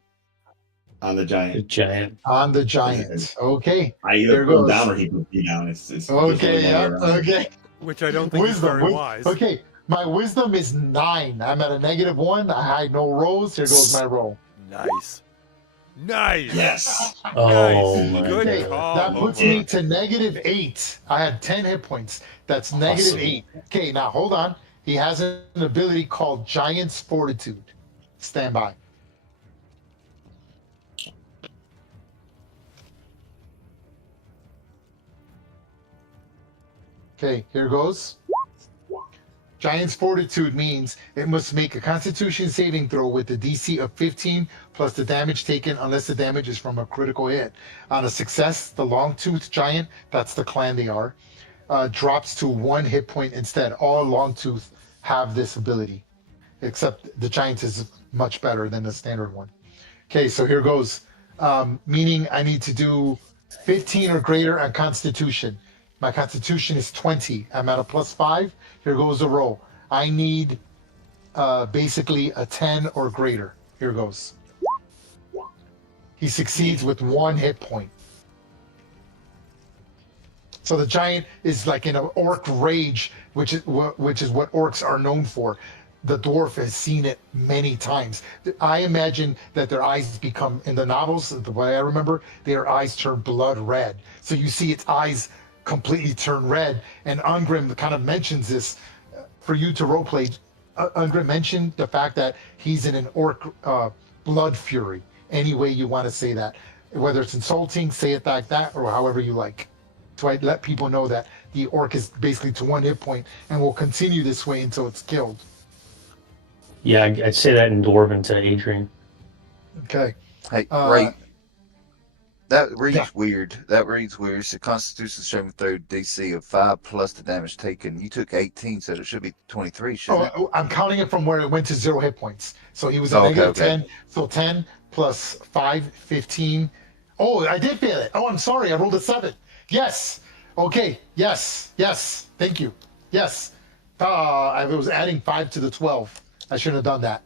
On the The giant. giant. On the giant. Okay. I There either put him goes. down or he put me down. It's there's Okay, only one yeah. way around it. Okay. Which I don't think is very wise. Okay, my wisdom is 9. I'm at a -1. I had no rolls. Here goes my roll. Nice. Nice. Yes. Oh Nice. my Good Okay, call. that puts Omar. me to -8. I had 10 hit points. That's Awesome. -8. Okay, now hold on. He has an ability called Giant's Fortitude. Stand by. Okay, here goes. Giant's Fortitude means it must make a Constitution saving throw with a DC of 15 plus the damage taken unless the damage is from a critical hit. On a success, the Long-Toothed Giant, that's the clan they are, drops to 1 hit point instead. All Longtooth have this ability, except the Giant is much better than the standard one. Okay, so here goes. Meaning I need to do 15 or greater on Constitution. My Constitution is 20. I'm at a +5. Here goes the roll. I need basically a 10 or greater. Here goes. He succeeds with 1 hit point. So the giant is like in an orc rage, which is what orcs are known for. The dwarf has seen it many times. I imagine that their eyes become, in the novels, the way I remember, their eyes turn blood red. So you see its eyes completely turn red. And Ungrim kind of mentions this for you to roleplay. Ungrim mentioned the fact that he's in an orc blood fury. Any way you want to say that. Whether it's insulting, say it like that, or however you like. So I let people know that the orc is basically to 1 hit point and will continue this way until it's killed. Yeah, I'd say that in Dwarven to Adrian. Okay. Hey, Ray, that reads yeah. weird. That reads weird. It's a Constitution saving throw DC of 5 plus the damage taken. You took 18, so it should be 23, shouldn't it? I'm counting it from where it went to 0 hit points. So he was at -10. So 10 plus 5, 15. Oh, I did fail it. Oh, I'm sorry. I rolled a 7. Yes. Okay. Yes. Yes. Thank you. Yes. I was adding 5 to the 12. I shouldn't have done that.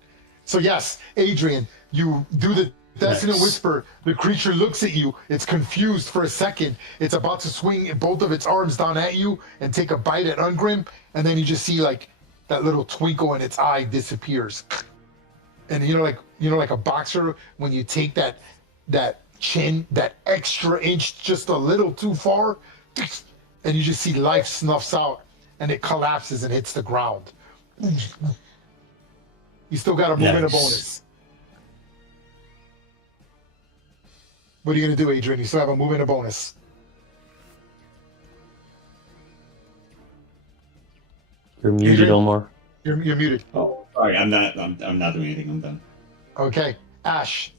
So yes, Adrian, you do the Dissonant Whisper. The creature looks at you. It's confused for a second. It's about to swing both of its arms down at you and take a bite at Ungrim. And then you just see like that little twinkle in its eye disappears. And like a boxer, when you take that chin, that extra inch just a little too far, and you just see life snuffs out and it collapses and hits the ground. You still got to move in a bonus. What are you going to do, Adrian? You still have a move in a bonus. You're muted, Adrian? Omar. You're muted. Oh, sorry. I'm not doing anything. I'm done. Okay. Ash.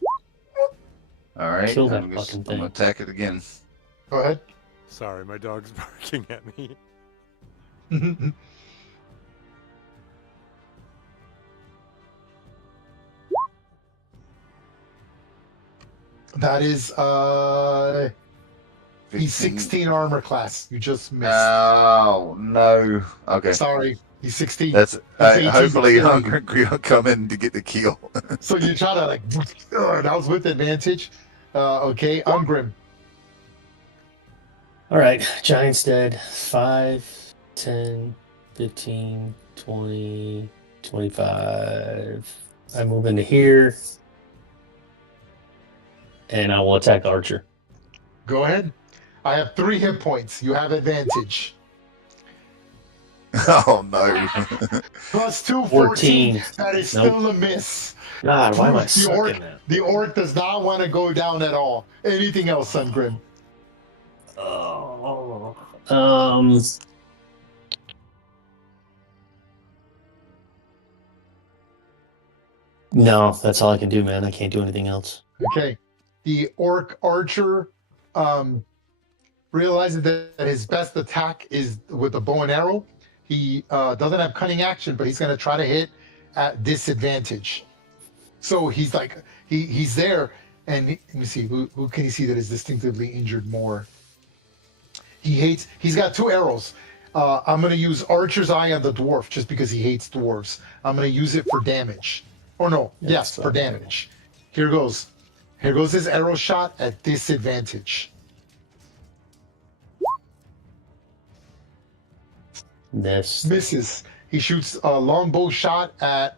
All right. Kill that I'm fucking going to thing. attack it again. Go ahead. Sorry, my dog's barking at me. That is he's 15. 16 armor class. You just missed. Oh, no. Okay. Sorry. He's 16. That's He's 18 hopefully dexterity. Hungry will come in to get the kill. So you try to like that was with advantage. Okay, Ungrim. All right, Giant's dead. 5, 10, 15, 20, 25. I move into here. And I will attack the archer. Go ahead. I have 3 hit points. You have advantage. Oh, no. Plus 2, 14. 14. That is Nope. still a miss. God, why am I The sucking orc, that? the orc does not want to go down at all. Anything else, Ungrim? Oh. No, that's all I can do, man. I can't do anything else. Okay. The orc archer realizes that his best attack is with a bow and arrow. He doesn't have cunning action, but he's going to try to hit at disadvantage. So he's like, he's there, and let me see, who can you see that is distinctively injured more? He's got 2 arrows. I'm going to use Archer's Eye on the dwarf just because he hates dwarves. I'm going to use it for damage. Or no, yes, for damage. Here goes. Here goes his arrow shot at disadvantage. Misses. He shoots a longbow shot at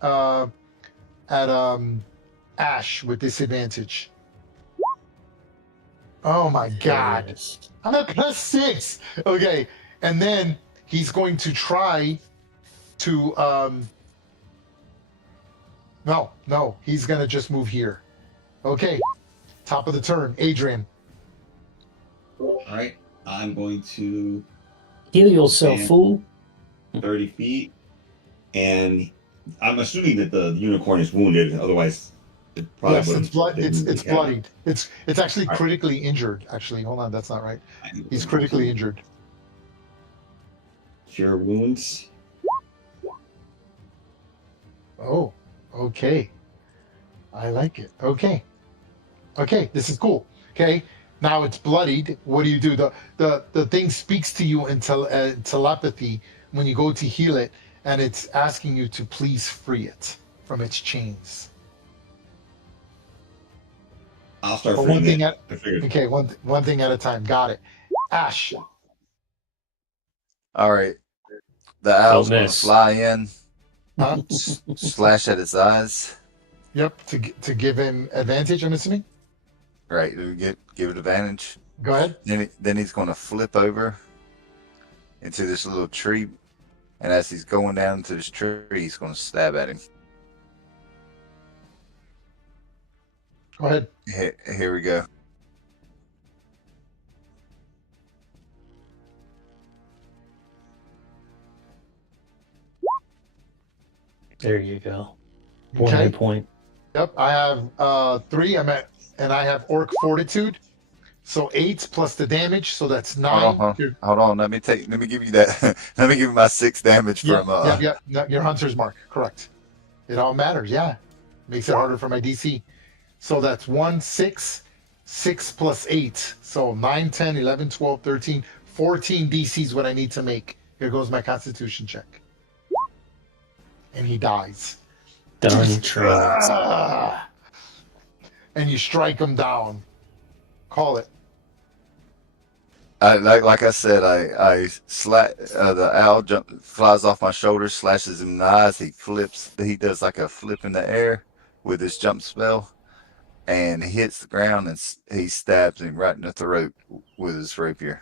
Ash with disadvantage. Oh my God. Yes. I'm at +6. Okay. And then he's going to try to no, he's gonna just move here. Okay. Top of the turn, Adrian. All right. I'm going to Heal yourself, stand fool. 30 feet, and I'm assuming that the unicorn is wounded. Otherwise, it probably Yes, wouldn't. it's blood. didn't It's really have bloodied. It's actually All right. critically injured. Actually, hold on, that's not right. I'm He's going critically to injured. Cure wounds. Oh, okay. I like it. Okay. Okay, this is cool. Okay. Now it's bloodied. What do you do? The thing speaks to you in telepathy when you go to heal it, and it's asking you to please free it from its chains. I'll start But one freeing thing it. at I figured. okay, one thing at a time. Got it. Ash. All right. The owl's going to miss. fly in, Huh? slash at his eyes. Yep. To give him advantage. I'm assuming. Right. Give it advantage. Go ahead. Then he's going to flip over into this little tree. And as he's going down into this tree, he's going to stab at him. Go ahead. Here we go. There you go. One Okay. hit point. Yep. I have 3. And I have Orc Fortitude. So 8 plus the damage. So that's 9. Hold on. Let me give you that. Let me give you my 6 damage from. Yeah. No, your Hunter's Mark. Correct. It all matters. Yeah. Makes it harder for my DC. So that's 1, 6, 6 plus 8. So 9, 10, 11, 12, 13, 14 DC is what I need to make. Here goes my Constitution check. And he dies. Done tried. Ah! And you strike him down. Call it. Like I said, the owl flies off my shoulder, slashes him in the eyes. He does like a flip in the air with his jump spell, and he hits the ground and he stabs him right in the throat with his rapier.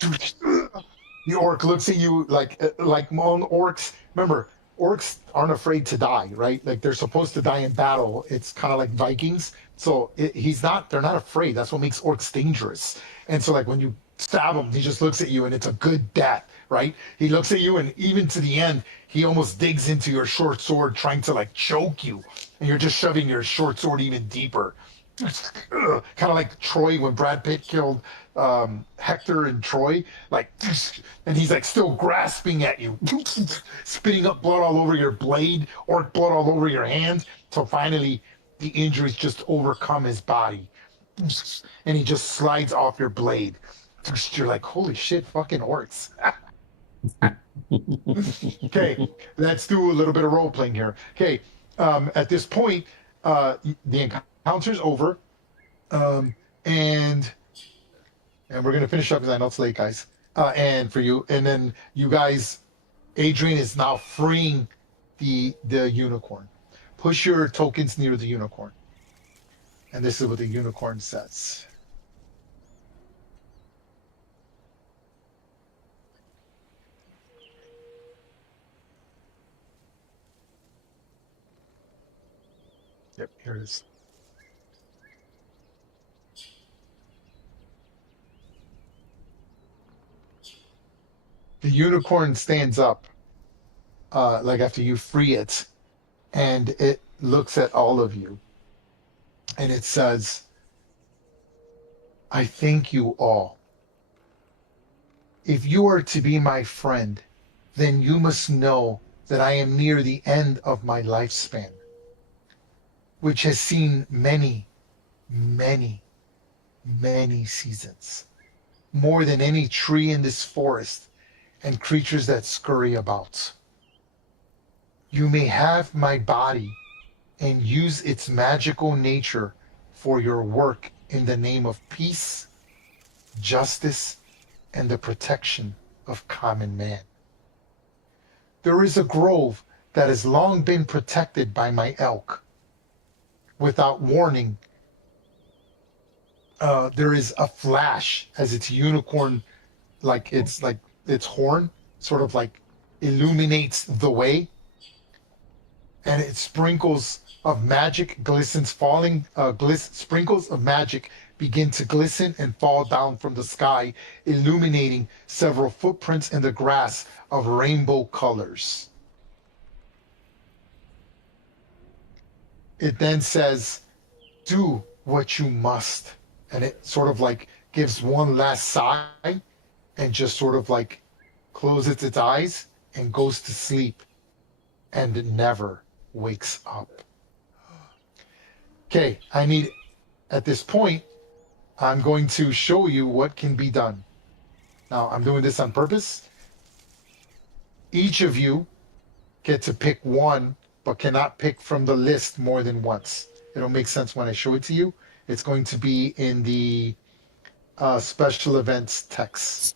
The orc looks at you like orcs. Remember, orcs aren't afraid to die, right? Like they're supposed to die in battle. It's kind of like Vikings. So they're not afraid. That's what makes orcs dangerous. And so like when you stab him, he just looks at you and it's a good death, right? He looks at you and even to the end, he almost digs into your short sword trying to like choke you. And you're just shoving your short sword even deeper. Kind of like Troy when Brad Pitt killed Hector and Troy, like, and he's like still grasping at you, spitting up blood all over your blade or blood all over your hand. So finally, the injuries just overcome his body, and he just slides off your blade. You're like, holy shit, fucking orcs. Okay, let's do a little bit of role playing here. Okay, at this point, the encounter's over, and we're gonna finish up because I know it's late, guys. And for you, and then you guys, Adrian is now freeing the unicorn. Push your tokens near the unicorn, and this is what the unicorn says. Yep, here it is. The unicorn stands up, like after you free it, and it looks at all of you, and it says, I thank you all. If you are to be my friend, then you must know that I am near the end of my lifespan, which has seen many, many, many seasons, more than any tree in this forest and creatures that scurry about. You may have my body and use its magical nature for your work in the name of peace, justice, and the protection of common man. There is a grove that has long been protected by my elk. Without warning, there is a flash as its unicorn, like its horn, sort of like illuminates the way, and it sprinkles of magic glistens falling. Sprinkles of magic begin to glisten and fall down from the sky, illuminating several footprints in the grass of rainbow colors. It then says, "Do what you must," and it sort of like gives one last sigh and just sort of like closes its eyes and goes to sleep and never wakes up. Okay, at this point, I'm going to show you what can be done. Now, I'm doing this on purpose. Each of you get to pick one, but cannot pick from the list more than once. It'll make sense when I show it to you. It's going to be in the special events text.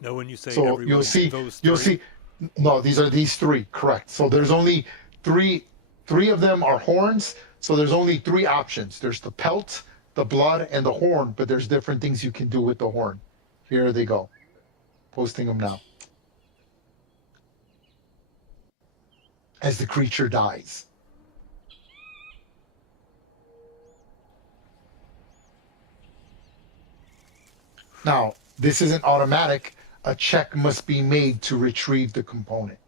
No, when you say So everyone, you'll see, those you'll three? see. No, these three, correct. So there's only three of them are horns. So there's only three options. There's the pelt, the blood, and the horn, but there's different things you can do with the horn. Here they go. Posting them now. As the creature dies. Now, this isn't automatic. A check must be made to retrieve the component.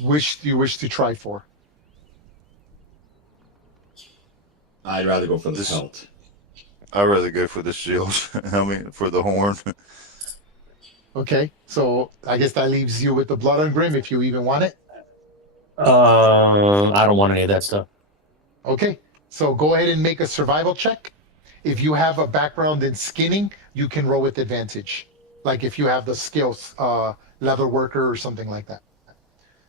Which do you wish to try for? I'd rather go for the This- pelt. I'd rather go for the shield. I mean, for the horn. Okay, so I guess that leaves you with the blood on Grim if you even want it. I don't want any of that stuff. Okay, so go ahead and make a survival check. If you have a background in skinning, you can roll with advantage. Like if you have the skills, leather worker or something like that.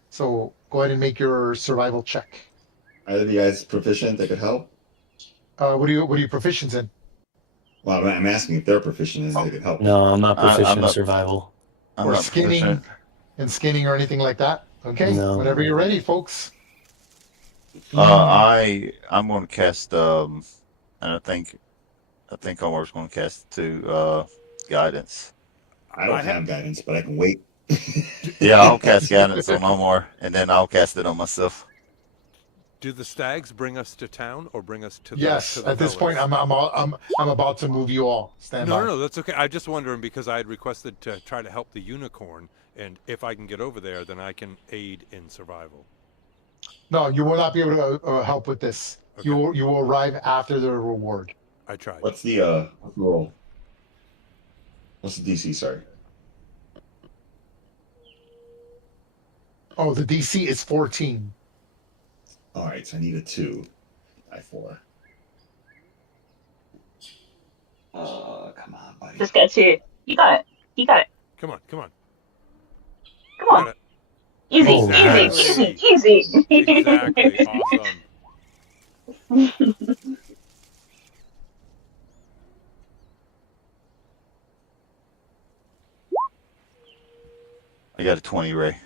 So go ahead and make your survival check. Are you guys proficient that could help? What are you proficient in? Well, I'm asking if they're proficient and they could help. No, I'm not proficient I'm in not- survival. I'm Or not skinning, proficient. and skinning or anything like that? Okay, No. whenever you're ready, folks. I'm going to cast and I think Omar's going to cast guidance. I don't have guidance, but I can wait. Yeah, I'll cast guidance on Omar, and then I'll cast it on myself. Do the stags bring us to town or bring us to the Yes, to the at this point, villas? I'm about to move you all. Stand by. No, that's okay. I'm just wondering because I had requested to try to help the unicorn, and if I can get over there, then I can aid in survival. No, you will not be able to help with this. Okay. You will arrive after the reward. I tried. What's the roll? What's the DC? Sorry. Oh, the DC is 14. All right, so I need a 2 by 4. Come on, buddy. Just get two. You got it. You got it. Come on. Come Got on. it. Easy, Exactly. easy. Exactly. Awesome. I got a 20, Ray.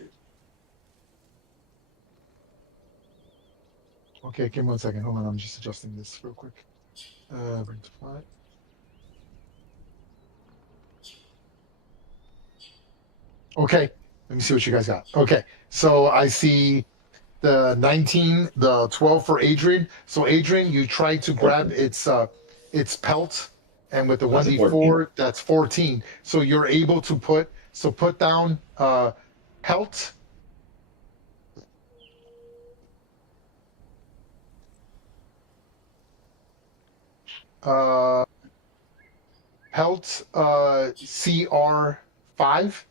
Okay, give me 1 second. Hold on, I'm just adjusting this real quick. Bring to 5. Okay, let me see what you guys got. Okay, so I see the 19, the 12 for Adrian. So Adrian, you try to grab its pelt, and with the That's a 1d4, 14. that's 14. So you're able to put down pelt. Pelt CR5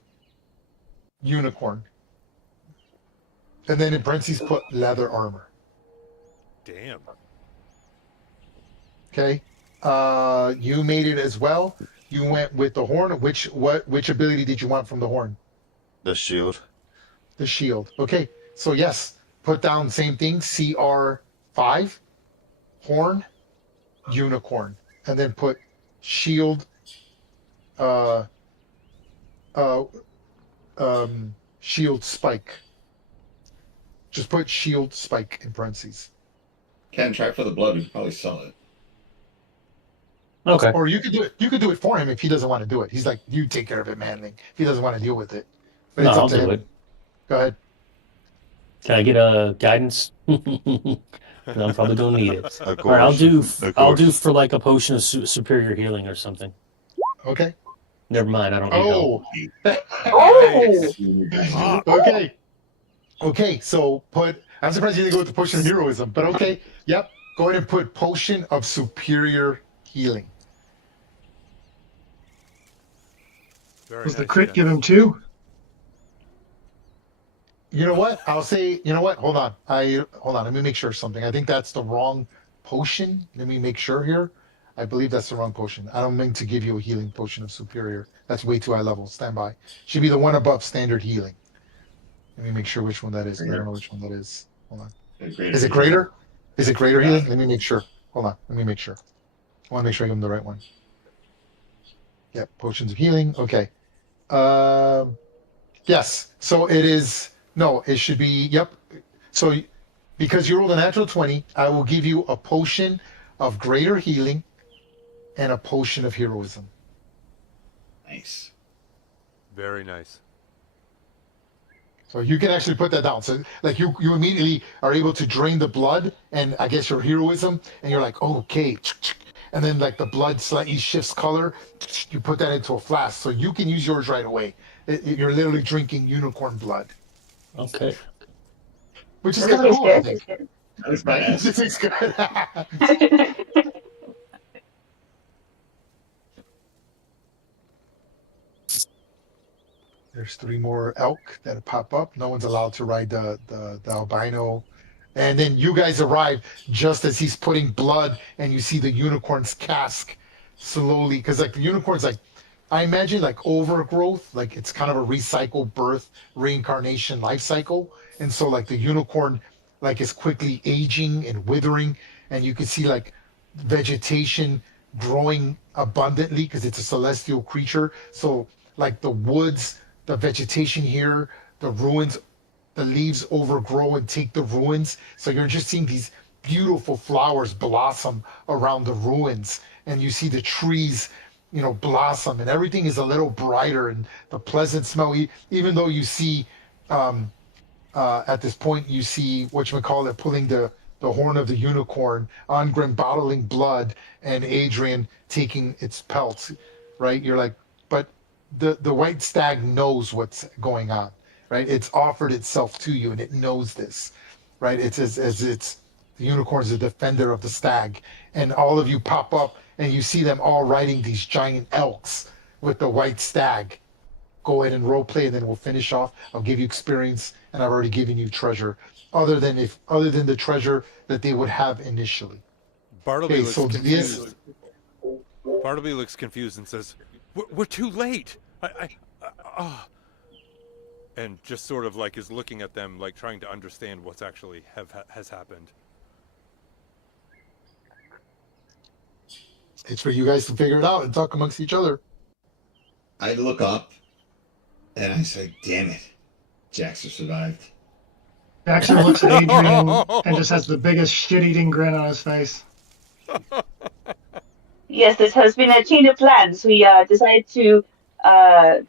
unicorn. And then in parentheses put leather armor. Damn. Okay. You made it as well. You went with the horn. Which ability did you want from the horn? The shield. The shield. Okay. So yes, put down same thing. CR5, horn, unicorn, and then put shield. Uh, uh, shield spike. Just put shield spike in parentheses. Ken, try for the blood. We could probably sell it. Okay. Or you could do it. You could do it for him if he doesn't want to do it. He's like, you take care of it, manling. If he doesn't want to deal with it, but No, it's up I'll to do him. it. Go ahead. Can I get a guidance? I'm probably gonna need it. Of course. Or I'll do Of I'll course. do for like a potion of superior healing or something. Okay. Never mind, I don't need help. Oh, Okay. Okay. So put. I'm surprised you didn't go with the potion of heroism, but okay. Yep. Go ahead and put potion of superior healing. Very Does the nice, crit Ken. give him 2? You know what? I'll say. You know what? Hold on. Hold on. Let me make sure of something. I think that's the wrong potion. Let me make sure here. I believe that's the wrong potion. I don't mean to give you a healing potion of superior. That's way too high level. Stand by. Should be the one above standard healing. Let me make sure which one that is. I don't know which one that is. Hold on. Is it greater? Is it greater healing? Let me make sure. Hold on. Let me make sure. I want to make sure I give him the right one. Yep. Potions of healing. Okay. Yes. So it is. No, it should be. Yep. So because you rolled a natural 20, I will give you a potion of greater healing and a potion of heroism. Nice. Very nice. So you can actually put that down. So like you immediately are able to drain the blood and I guess your heroism, and you're like, oh, okay. And then like the blood slightly shifts color. You put that into a flask. So you can use yours right away. You're literally drinking unicorn blood. Okay. Which is this kind of is cool, I good. think. This is That's Right? badass. This is good. good. There's 3 more elk that pop up. No one's allowed to ride the albino. And then you guys arrive just as he's putting blood, and you see the unicorn's cask slowly. Because like the unicorn's like, I imagine like overgrowth, like it's kind of a recycle, birth, reincarnation, life cycle. And so like the unicorn like is quickly aging and withering, and you can see like vegetation growing abundantly because it's a celestial creature. So like the woods, the vegetation here, the ruins, the leaves overgrow and take the ruins. So you're just seeing these beautiful flowers blossom around the ruins, and you see the trees, you know, blossom, and everything is a little brighter, and the pleasant smell. Even though you see, at this point, you see whatchamacallit pulling the horn of the unicorn, Ongrim bottling blood, and Adrian taking its pelts, right? You're like, but the white stag knows what's going on, right? It's offered itself to you, and it knows this, right? It's as it's the unicorn's a defender of the stag, and all of you pop up, and you see them all riding these giant elks with the white stag. Go ahead and role play, and then we'll finish off. I'll give you experience, and I've already given you treasure, other than the treasure that they would have initially. Bartleby Okay, looks so confused. Bartleby looks confused and says, "We're too late." And just sort of like is looking at them, like trying to understand what's actually has happened. It's for you guys to figure it out and talk amongst each other. I look up and I say, damn it. Jaxter survived. Jackson looks at Adrian and just has the biggest shit-eating grin on his face. Yes, this has been a change of plans. We decided to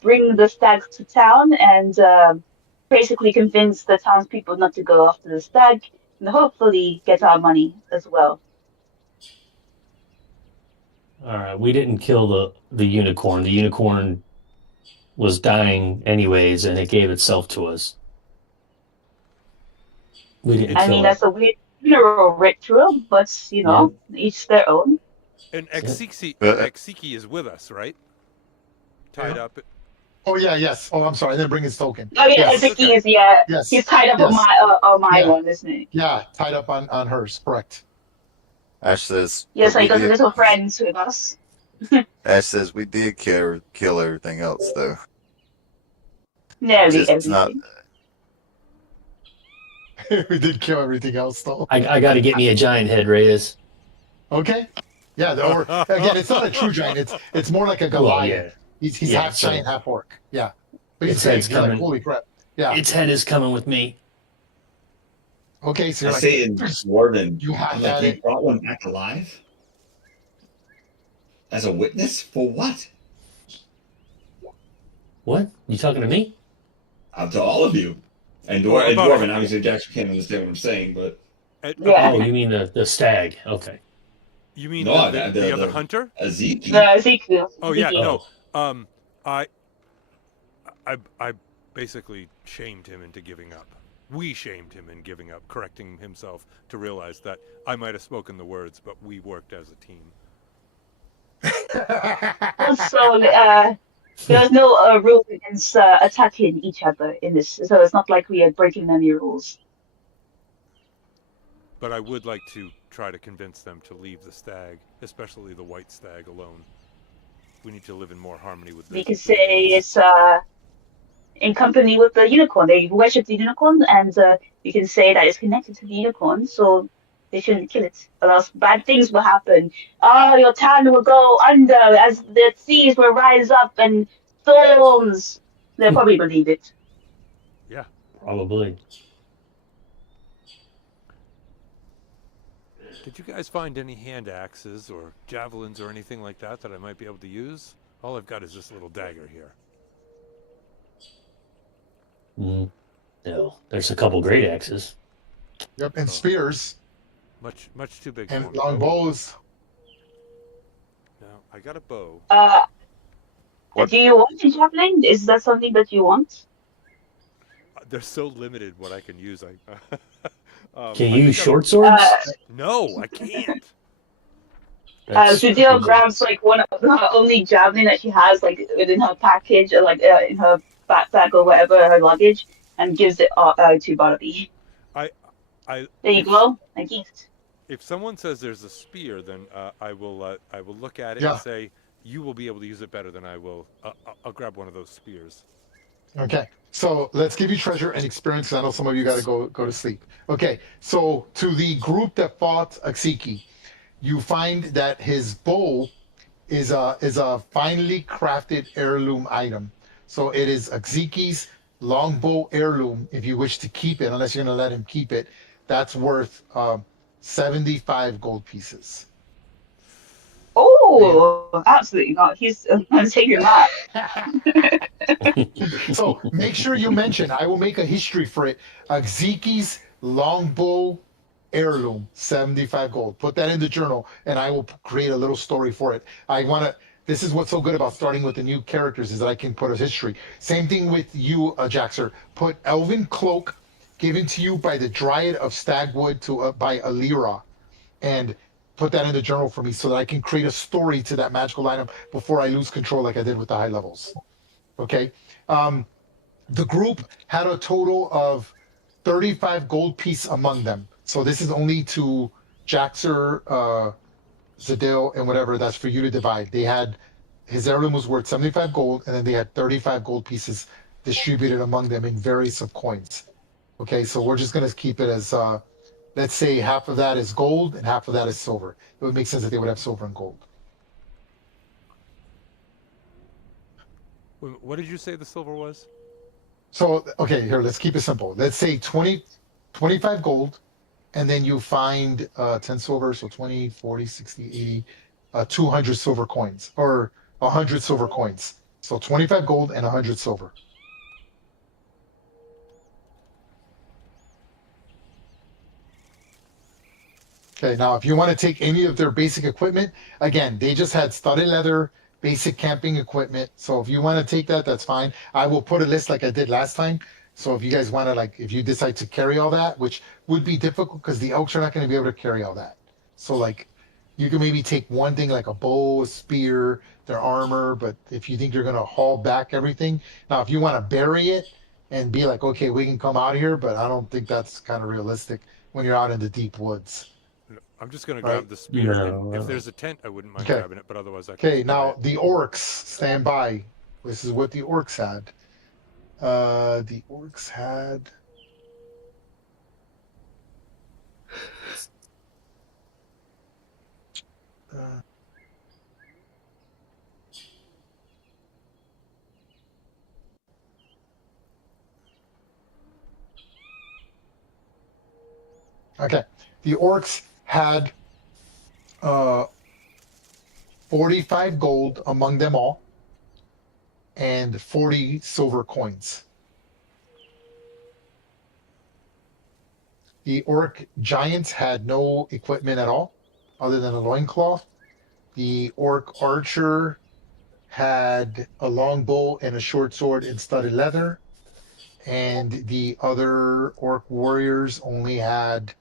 bring the stag to town and basically convince the townspeople not to go after the stag, and hopefully get our money as well. All right. We didn't kill the unicorn. The unicorn was dying anyways, and it gave itself to us. We didn't I kill mean, it. that's a weird funeral ritual, but you know, each their own. And Exiki is with us, right? Tied up. Oh yeah, yes. Oh, I'm sorry. I didn't bring his token. Oh yeah, Yes. Vicky is Yes. he's tied up Yes. on my Yeah. one, isn't he? Yeah, tied up on hers. Correct. Ash says, Yes, but I we got did. little friends with us. Ash says we did kill everything else though. Nearly Just not. everything. We did kill everything else though. I got to get me a giant head, Reyes. Okay. Yeah. Or again, it's not a true giant. It's more like a Goliath. Well, yeah. He's Yeah, half so- giant, half orc. Yeah. But he's Its big. head's You're like, coming. holy crap. Yeah. Its head is coming with me. Okay. So I you're say in like, Dwarven, you have I'm that. like, you brought one back alive? As a witness? For what? What? You talking to me? To all of you. And, Well, and about- Dwarven, obviously Jackson can't understand what I'm saying, but Yeah. Oh, you mean the stag? Okay. You mean No, the other hunter? Ezekiel. The Ezekiel. Oh yeah, Ezekiel. no. I basically shamed him into giving up. We shamed him in giving up, correcting himself to realize that I might have spoken the words, but we worked as a team. Also, there's no rule against attacking each other in this, so it's not like we are breaking any rules. But I would like to try to convince them to leave the stag, especially the white stag, alone. We need to live in more harmony with this. We could say it's in company with the unicorn. They worship the unicorn, and you can say that it's connected to the unicorn, so they shouldn't kill it, or else bad things will happen. Oh, your town will go under as the seas will rise up and storms. They'll probably believe it. Yeah. Probably. Did you guys find any hand axes or javelins or anything like that that I might be able to use? All I've got is this little dagger here. No, there's a couple great axes. Yep. And spears Much too big and for me. long bows. No, I got a bow. What? Do you want a javelin? Is that something that you want? They're so limited what I can use. Can I you think use I'm- short swords? No, I can't. Sudil crazy. grabs like one of her only javelin that she has, like within her package, or like in her backpack or whatever, her luggage, and gives it to Barnaby. I There you go, a gift. If someone says there's a spear, then I will look at it Yeah. and say you will be able to use it better than I will. I'll grab one of those spears. Okay, so let's give you treasure and experience. 'Cause I know some of you got to go to sleep. Okay, so to the group that fought Aksiki, you find that his bow is a finely crafted heirloom item. So it is Aksiki's longbow heirloom. If you wish to keep it, unless you're going to let him keep it, that's worth 75 gold pieces. Oh, absolutely not. He's gonna take your life. So make sure you mention. I will make a history for it. Aksiki's longbow heirloom, 75 gold. Put that in the journal, and I will create a little story for it. I want to. This is what's so good about starting with the new characters is that I can put a history. Same thing with you, Jaxer. Put elven cloak given to you by the Dryad of Stagwood by Alira, and put that in the journal for me so that I can create a story to that magical item before I lose control like I did with the high levels. Okay. The group had a total of 35 gold piece among them. So this is only to Jaxer, Zadil, and whatever. That's for you to divide. They had his heirloom was worth 75 gold, and then they had 35 gold pieces distributed among them in various of coins. Okay, so we're just gonna keep it as let's say half of that is gold and half of that is silver. It would make sense that they would have silver and gold. What did you say the silver was? So, okay, here, let's keep it simple. Let's say 25 gold, and then you find 10 silver, so 20, 40, 60, 80, 200 silver coins, or 100 silver coins. So 25 gold and 100 silver. Okay, now if you want to take any of their basic equipment, again, they just had studded leather, basic camping equipment. So if you want to take that, that's fine. I will put a list like I did last time. So if you guys want to, like, if you decide to carry all that, which would be difficult because the elks are not going to be able to carry all that. So like, you can maybe take one thing like a bow, a spear, their armor. But if you think you're going to haul back everything, now if you want to bury it and be like, okay, we can come out here, but I don't think that's kind of realistic when you're out in the deep woods. I'm just going to Right. grab the spear. And if No. there's a tent, I wouldn't mind Okay. grabbing it, but otherwise I can Okay, just buy now it. the orcs stand by. This is what the orcs had. The orcs had. Okay, the orcs had 45 gold among them all, and 40 silver coins. The orc giants had no equipment at all, other than a loincloth. The orc archer had a long bow and a short sword and studded leather. And the other orc warriors only had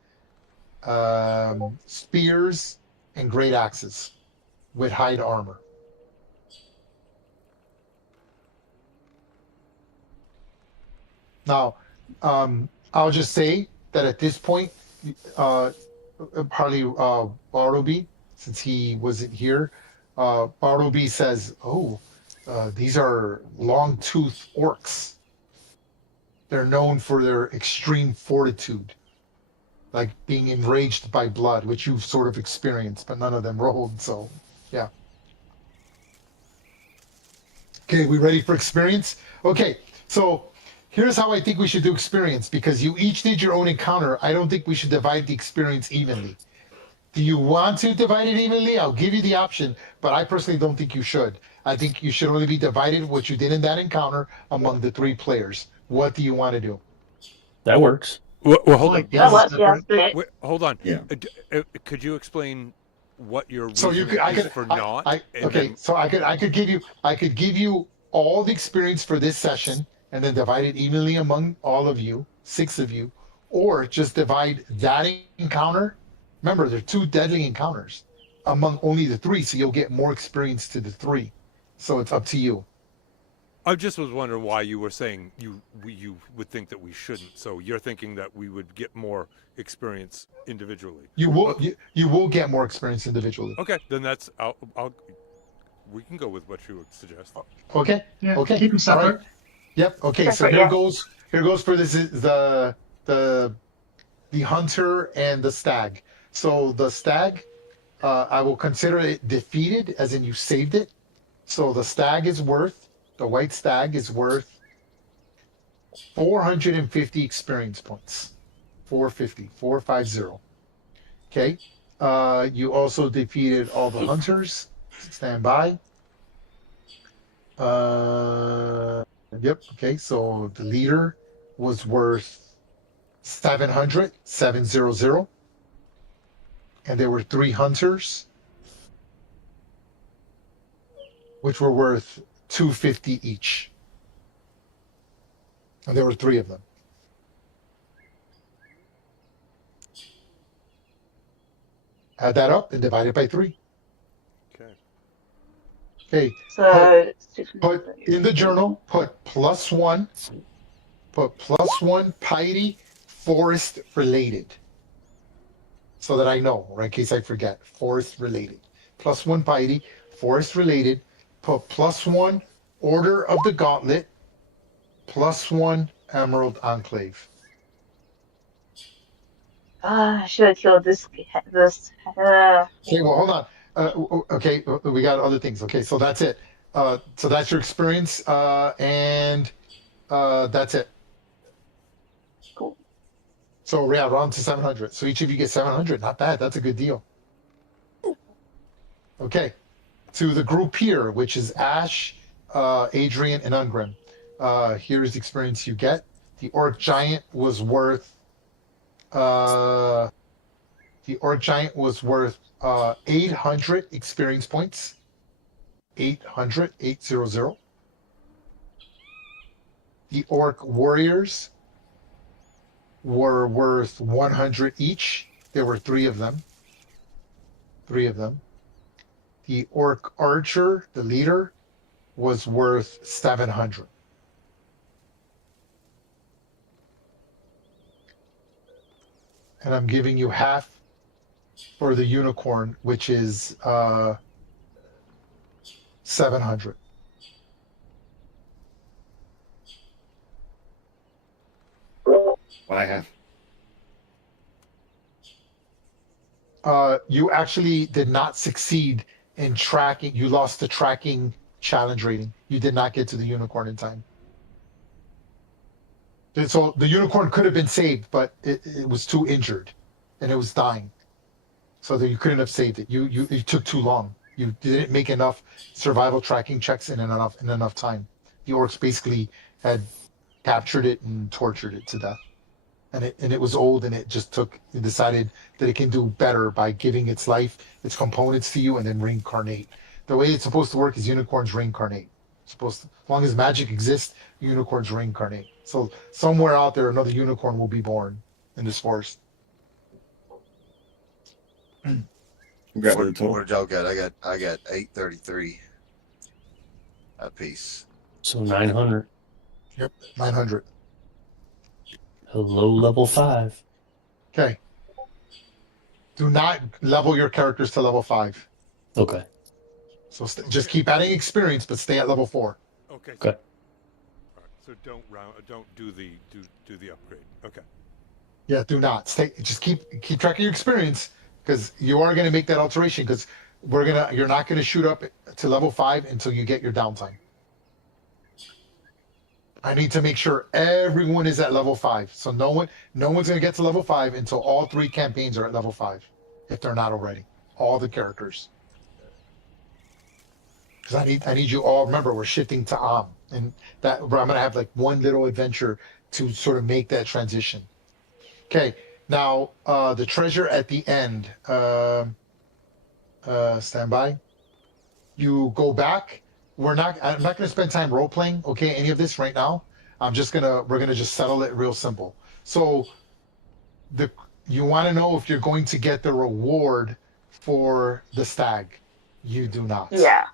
spears and great axes with hide armor. Now, I'll just say that at this point, probably Bartleby, since he wasn't here, Bartleby says, "Oh, these are long-toothed orcs. They're known for their extreme fortitude, like being enraged by blood, which you've sort of experienced, but none of them rolled. So, yeah." Okay, we ready for experience? Okay, so here's how I think we should do experience, because you each did your own encounter. I don't think we should divide the experience evenly. Do you want to divide it evenly? I'll give you the option, but I personally don't think you should. I think you should only be divided what you did in that encounter among the 3 players. What do you want to do? That works. Well, hold on. That was, yeah, split. Wait, hold on. Yeah. Could you explain what your So reason you could, is for not? Okay, so I could give you all the experience for this session and then divide it evenly among all of you, 6 of you, or just divide that encounter. Remember, they're 2 deadly encounters among only the 3, so you'll get more experience to the 3. So it's up to you. I just was wondering why you were saying you would think that we shouldn't. So you're thinking that we would get more experience individually. You will get more experience individually. Okay, then that's we can go with what you would suggest. Okay. Yeah, Okay. keep them separate. All right. Yep. Okay. So Separate, here yeah. goes. Here goes for this is the hunter and the stag. So the stag, I will consider it defeated, as in you saved it. So the white stag is worth 450 experience points. 450. Okay. You also defeated all the hunters. Stand by. Yep. Okay. So the leader was worth 700. And there were 3 hunters, which were worth 250 each. And there were 3 of them. Add that up and divide it by 3. Okay. Okay. So, Put in the journal, put +1 piety forest related. So that I know, or in case I forget, forest related. +1 piety, forest related. Put +1 order of the gauntlet, +1 emerald enclave. I should have killed this. Okay, well, hold on. Okay, we got other things. Okay, so that's it. So that's your experience, and that's it. Cool. So yeah, round to 700. So each of you get 700. Not bad. That's a good deal. Okay, to the group here, which is Ash, Adrian, and Ungrim. Here's the experience you get. The orc giant was worth. The orc giant was worth 800 experience points. 800. The orc warriors were worth 100 each. There were 3 of them. The orc archer, the leader, was worth 700. And I'm giving you half for the unicorn, which is 700. What I have. You actually did not succeed in tracking. You lost the tracking challenge rating. You did not get to the unicorn in time. And so the unicorn could have been saved, but it was too injured, and it was dying. So that you couldn't have saved it. You it took too long. You didn't make enough survival tracking checks in enough time. The orcs basically had captured it and tortured it to death. And it was old, and it decided that it can do better by giving its life, its components to you, and then reincarnate. The way it's supposed to work is unicorns reincarnate. As long as magic exists, unicorns reincarnate. So somewhere out there, another unicorn will be born in this forest. Grab What, the total. what did y'all get? I got 833 a piece. So 900. Yep, 900. Hello, level 5. Okay. Do not level your characters to level 5. Okay. So just keep adding experience, but stay at level 4. Okay. Okay. All right. So don't do the upgrade. Okay. Yeah, do not stay. Just keep track of your experience, because you are going to make that alteration. Because you're not going to shoot up to level 5 until you get your downtime. I need to make sure everyone is at level 5. So no one's going to get to level 5 until all 3 campaigns are at level 5, if they're not already. All the characters. Because I need you all. Remember, we're shifting to and that I'm going to have like one little adventure to sort of make that transition. Okay. Now the treasure at the end. Stand by. You go back. I'm not going to spend time role playing, okay, any of this right now. We're going to just settle it real simple. So you want to know if you're going to get the reward for the stag. You do not. Yeah.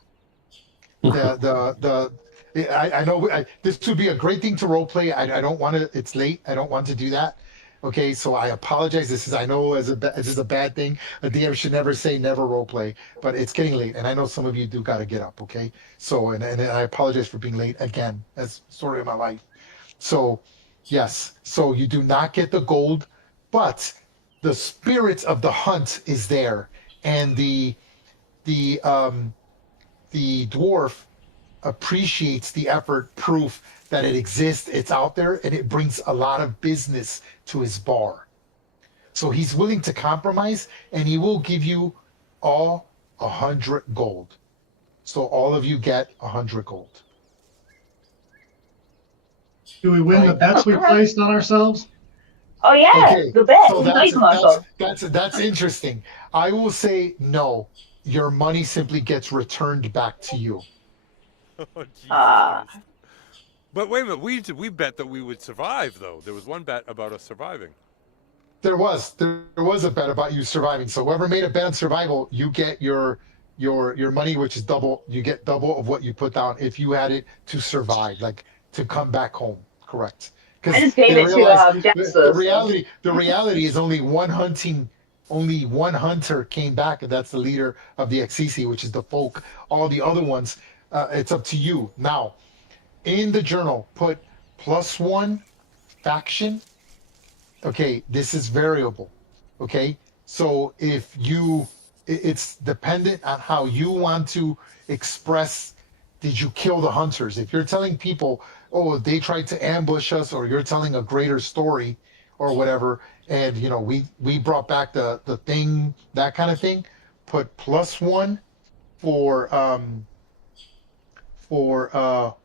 I know this would be a great thing to role play. I don't want to, it's late. I don't want to do that. Okay, so I apologize. I know this is a bad thing. A DM should never say never role play, but it's getting late, and I know some of you do got to get up. Okay, so and I apologize for being late again. That's story of my life. So yes, so you do not get the gold, but the spirit of the hunt is there, and the dwarf appreciates the effort, proof that it exists, it's out there, and it brings a lot of business to his bar. So he's willing to compromise, and he will give you all 100 gold. So all of you get 100 gold. Do we win the bets we placed on ourselves? Oh yeah, Okay, the bet. so We placed them ourselves. that's interesting. I will say no. Your money simply gets returned back to you. Oh, Jesus Christ. But wait a minute, we bet that we would survive, though. There was one bet about us surviving. There was a bet about you surviving. So whoever made a bet on survival, you get your money, which is double. You get double of what you put down if you had it to survive, like to come back home. Correct. I just gave it to Jackson. The reality is only one hunter came back, and that's the leader of the XCC, which is the folk. All the other ones, it's up to you. Now, in the journal, put +1 faction. Okay, this is variable. Okay, so it's dependent on how you want to express. Did you kill the hunters? If you're telling people, oh, they tried to ambush us, or you're telling a greater story, or whatever, and we brought back the thing, that kind of thing, put +1 for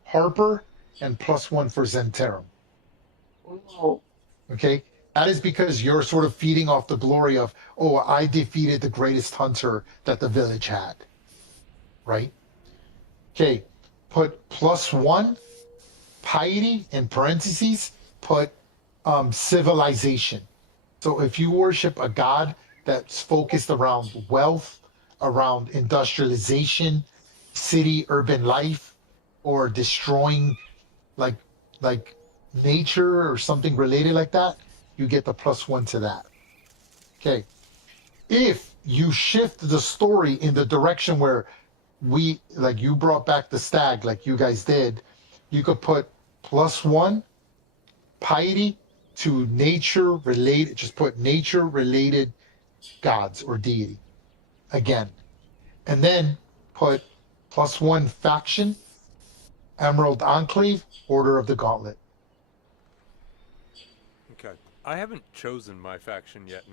Harper and +1 for Zentarum. Oh. Okay, that is because you're sort of feeding off the glory of, oh, I defeated the greatest hunter that the village had, right? Okay, put +1 piety in parentheses, put civilization. So if you worship a god that's focused around wealth, around industrialization, city urban life, or destroying like nature or something related like that, you get the +1 to that. Okay. if you shift the story in the direction where like you brought back the stag, like you guys did, you could put +1 piety to nature related, just put nature related gods or deity again. And then put +1 faction, Emerald Enclave, Order of the Gauntlet. Okay. I haven't chosen my faction yet,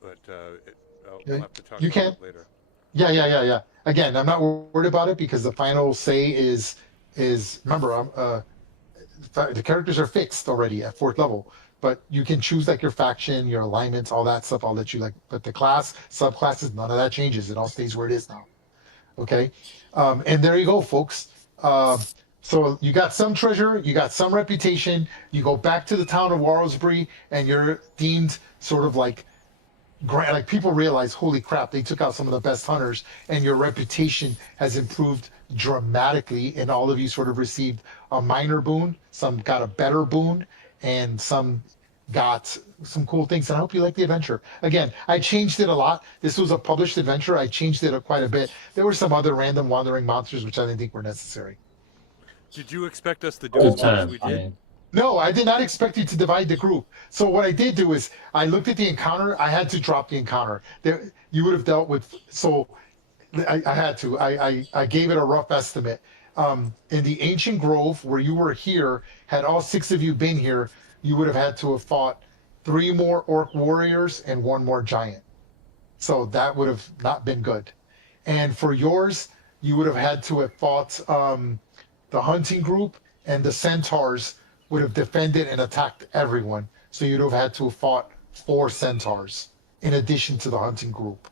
but I'll Okay. have to talk You about can. it later. Yeah. Again, I'm not worried about it because the final say is remember, the characters are fixed already at 4th level, but you can choose like your faction, your alignments, all that stuff. I'll let you like, but the class, subclasses, none of that changes. It all stays where it is now. Okay. And there you go, folks. So you got some treasure, you got some reputation, you go back to the town of Warlesbury and you're deemed sort of like people realize, holy crap, they took out some of the best hunters, and your reputation has improved dramatically, and all of you sort of received a minor boon, some got a better boon, and some got some cool things. And I hope you like the adventure. Again, I changed it a lot. This was a published adventure. I changed it quite a bit. There were some other random wandering monsters which I didn't think were necessary. Did you expect us to do Good as much as time, we did? man. No, I did not expect you to divide the group. So what I did do is I looked at the encounter. I had to drop the encounter. You would have dealt with. So I had to. I gave it a rough estimate. In the ancient grove where you were here, had all 6 of you been here, you would have had to have fought 3 more orc warriors and 1 more giant. So that would have not been good. And for yours, you would have had to have fought the hunting group, and the centaurs would have defended and attacked everyone. So you'd have had to have fought 4 centaurs in addition to the hunting group.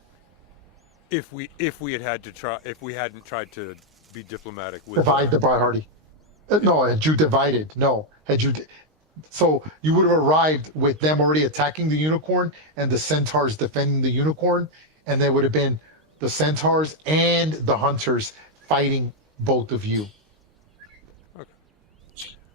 If we hadn't tried to be diplomatic with Divide the Bridehardy. No, had you divided? No, so you would have arrived with them already attacking the unicorn and the centaurs defending the unicorn, and there would have been the centaurs and the hunters fighting both of you.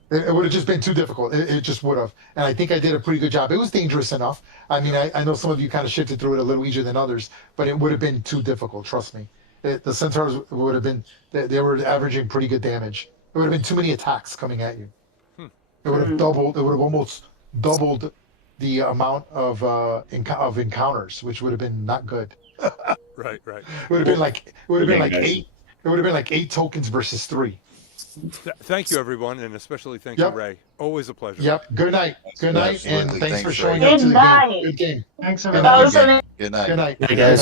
It would have just been too difficult. It just would have. And I think I did a pretty good job. It was dangerous enough. I mean, I know some of you kind of shifted through it a little easier than others, but it would have been too difficult, trust me. The centaurs would have been, they were averaging pretty good damage. It would have been too many attacks coming at you. It would have almost doubled the amount of encounters, which would have been not good. Right. It would have been like 8. It would have been like 8 tokens versus 3. Thank you, everyone, and especially thank you, Ray. Always a pleasure. Yep. Good night. Good night, and Absolutely. thanks for Thanks, showing Ray. up to the Good night. game. Good game. Thanks, Good everybody. night. Good night. Good night. Hey guys.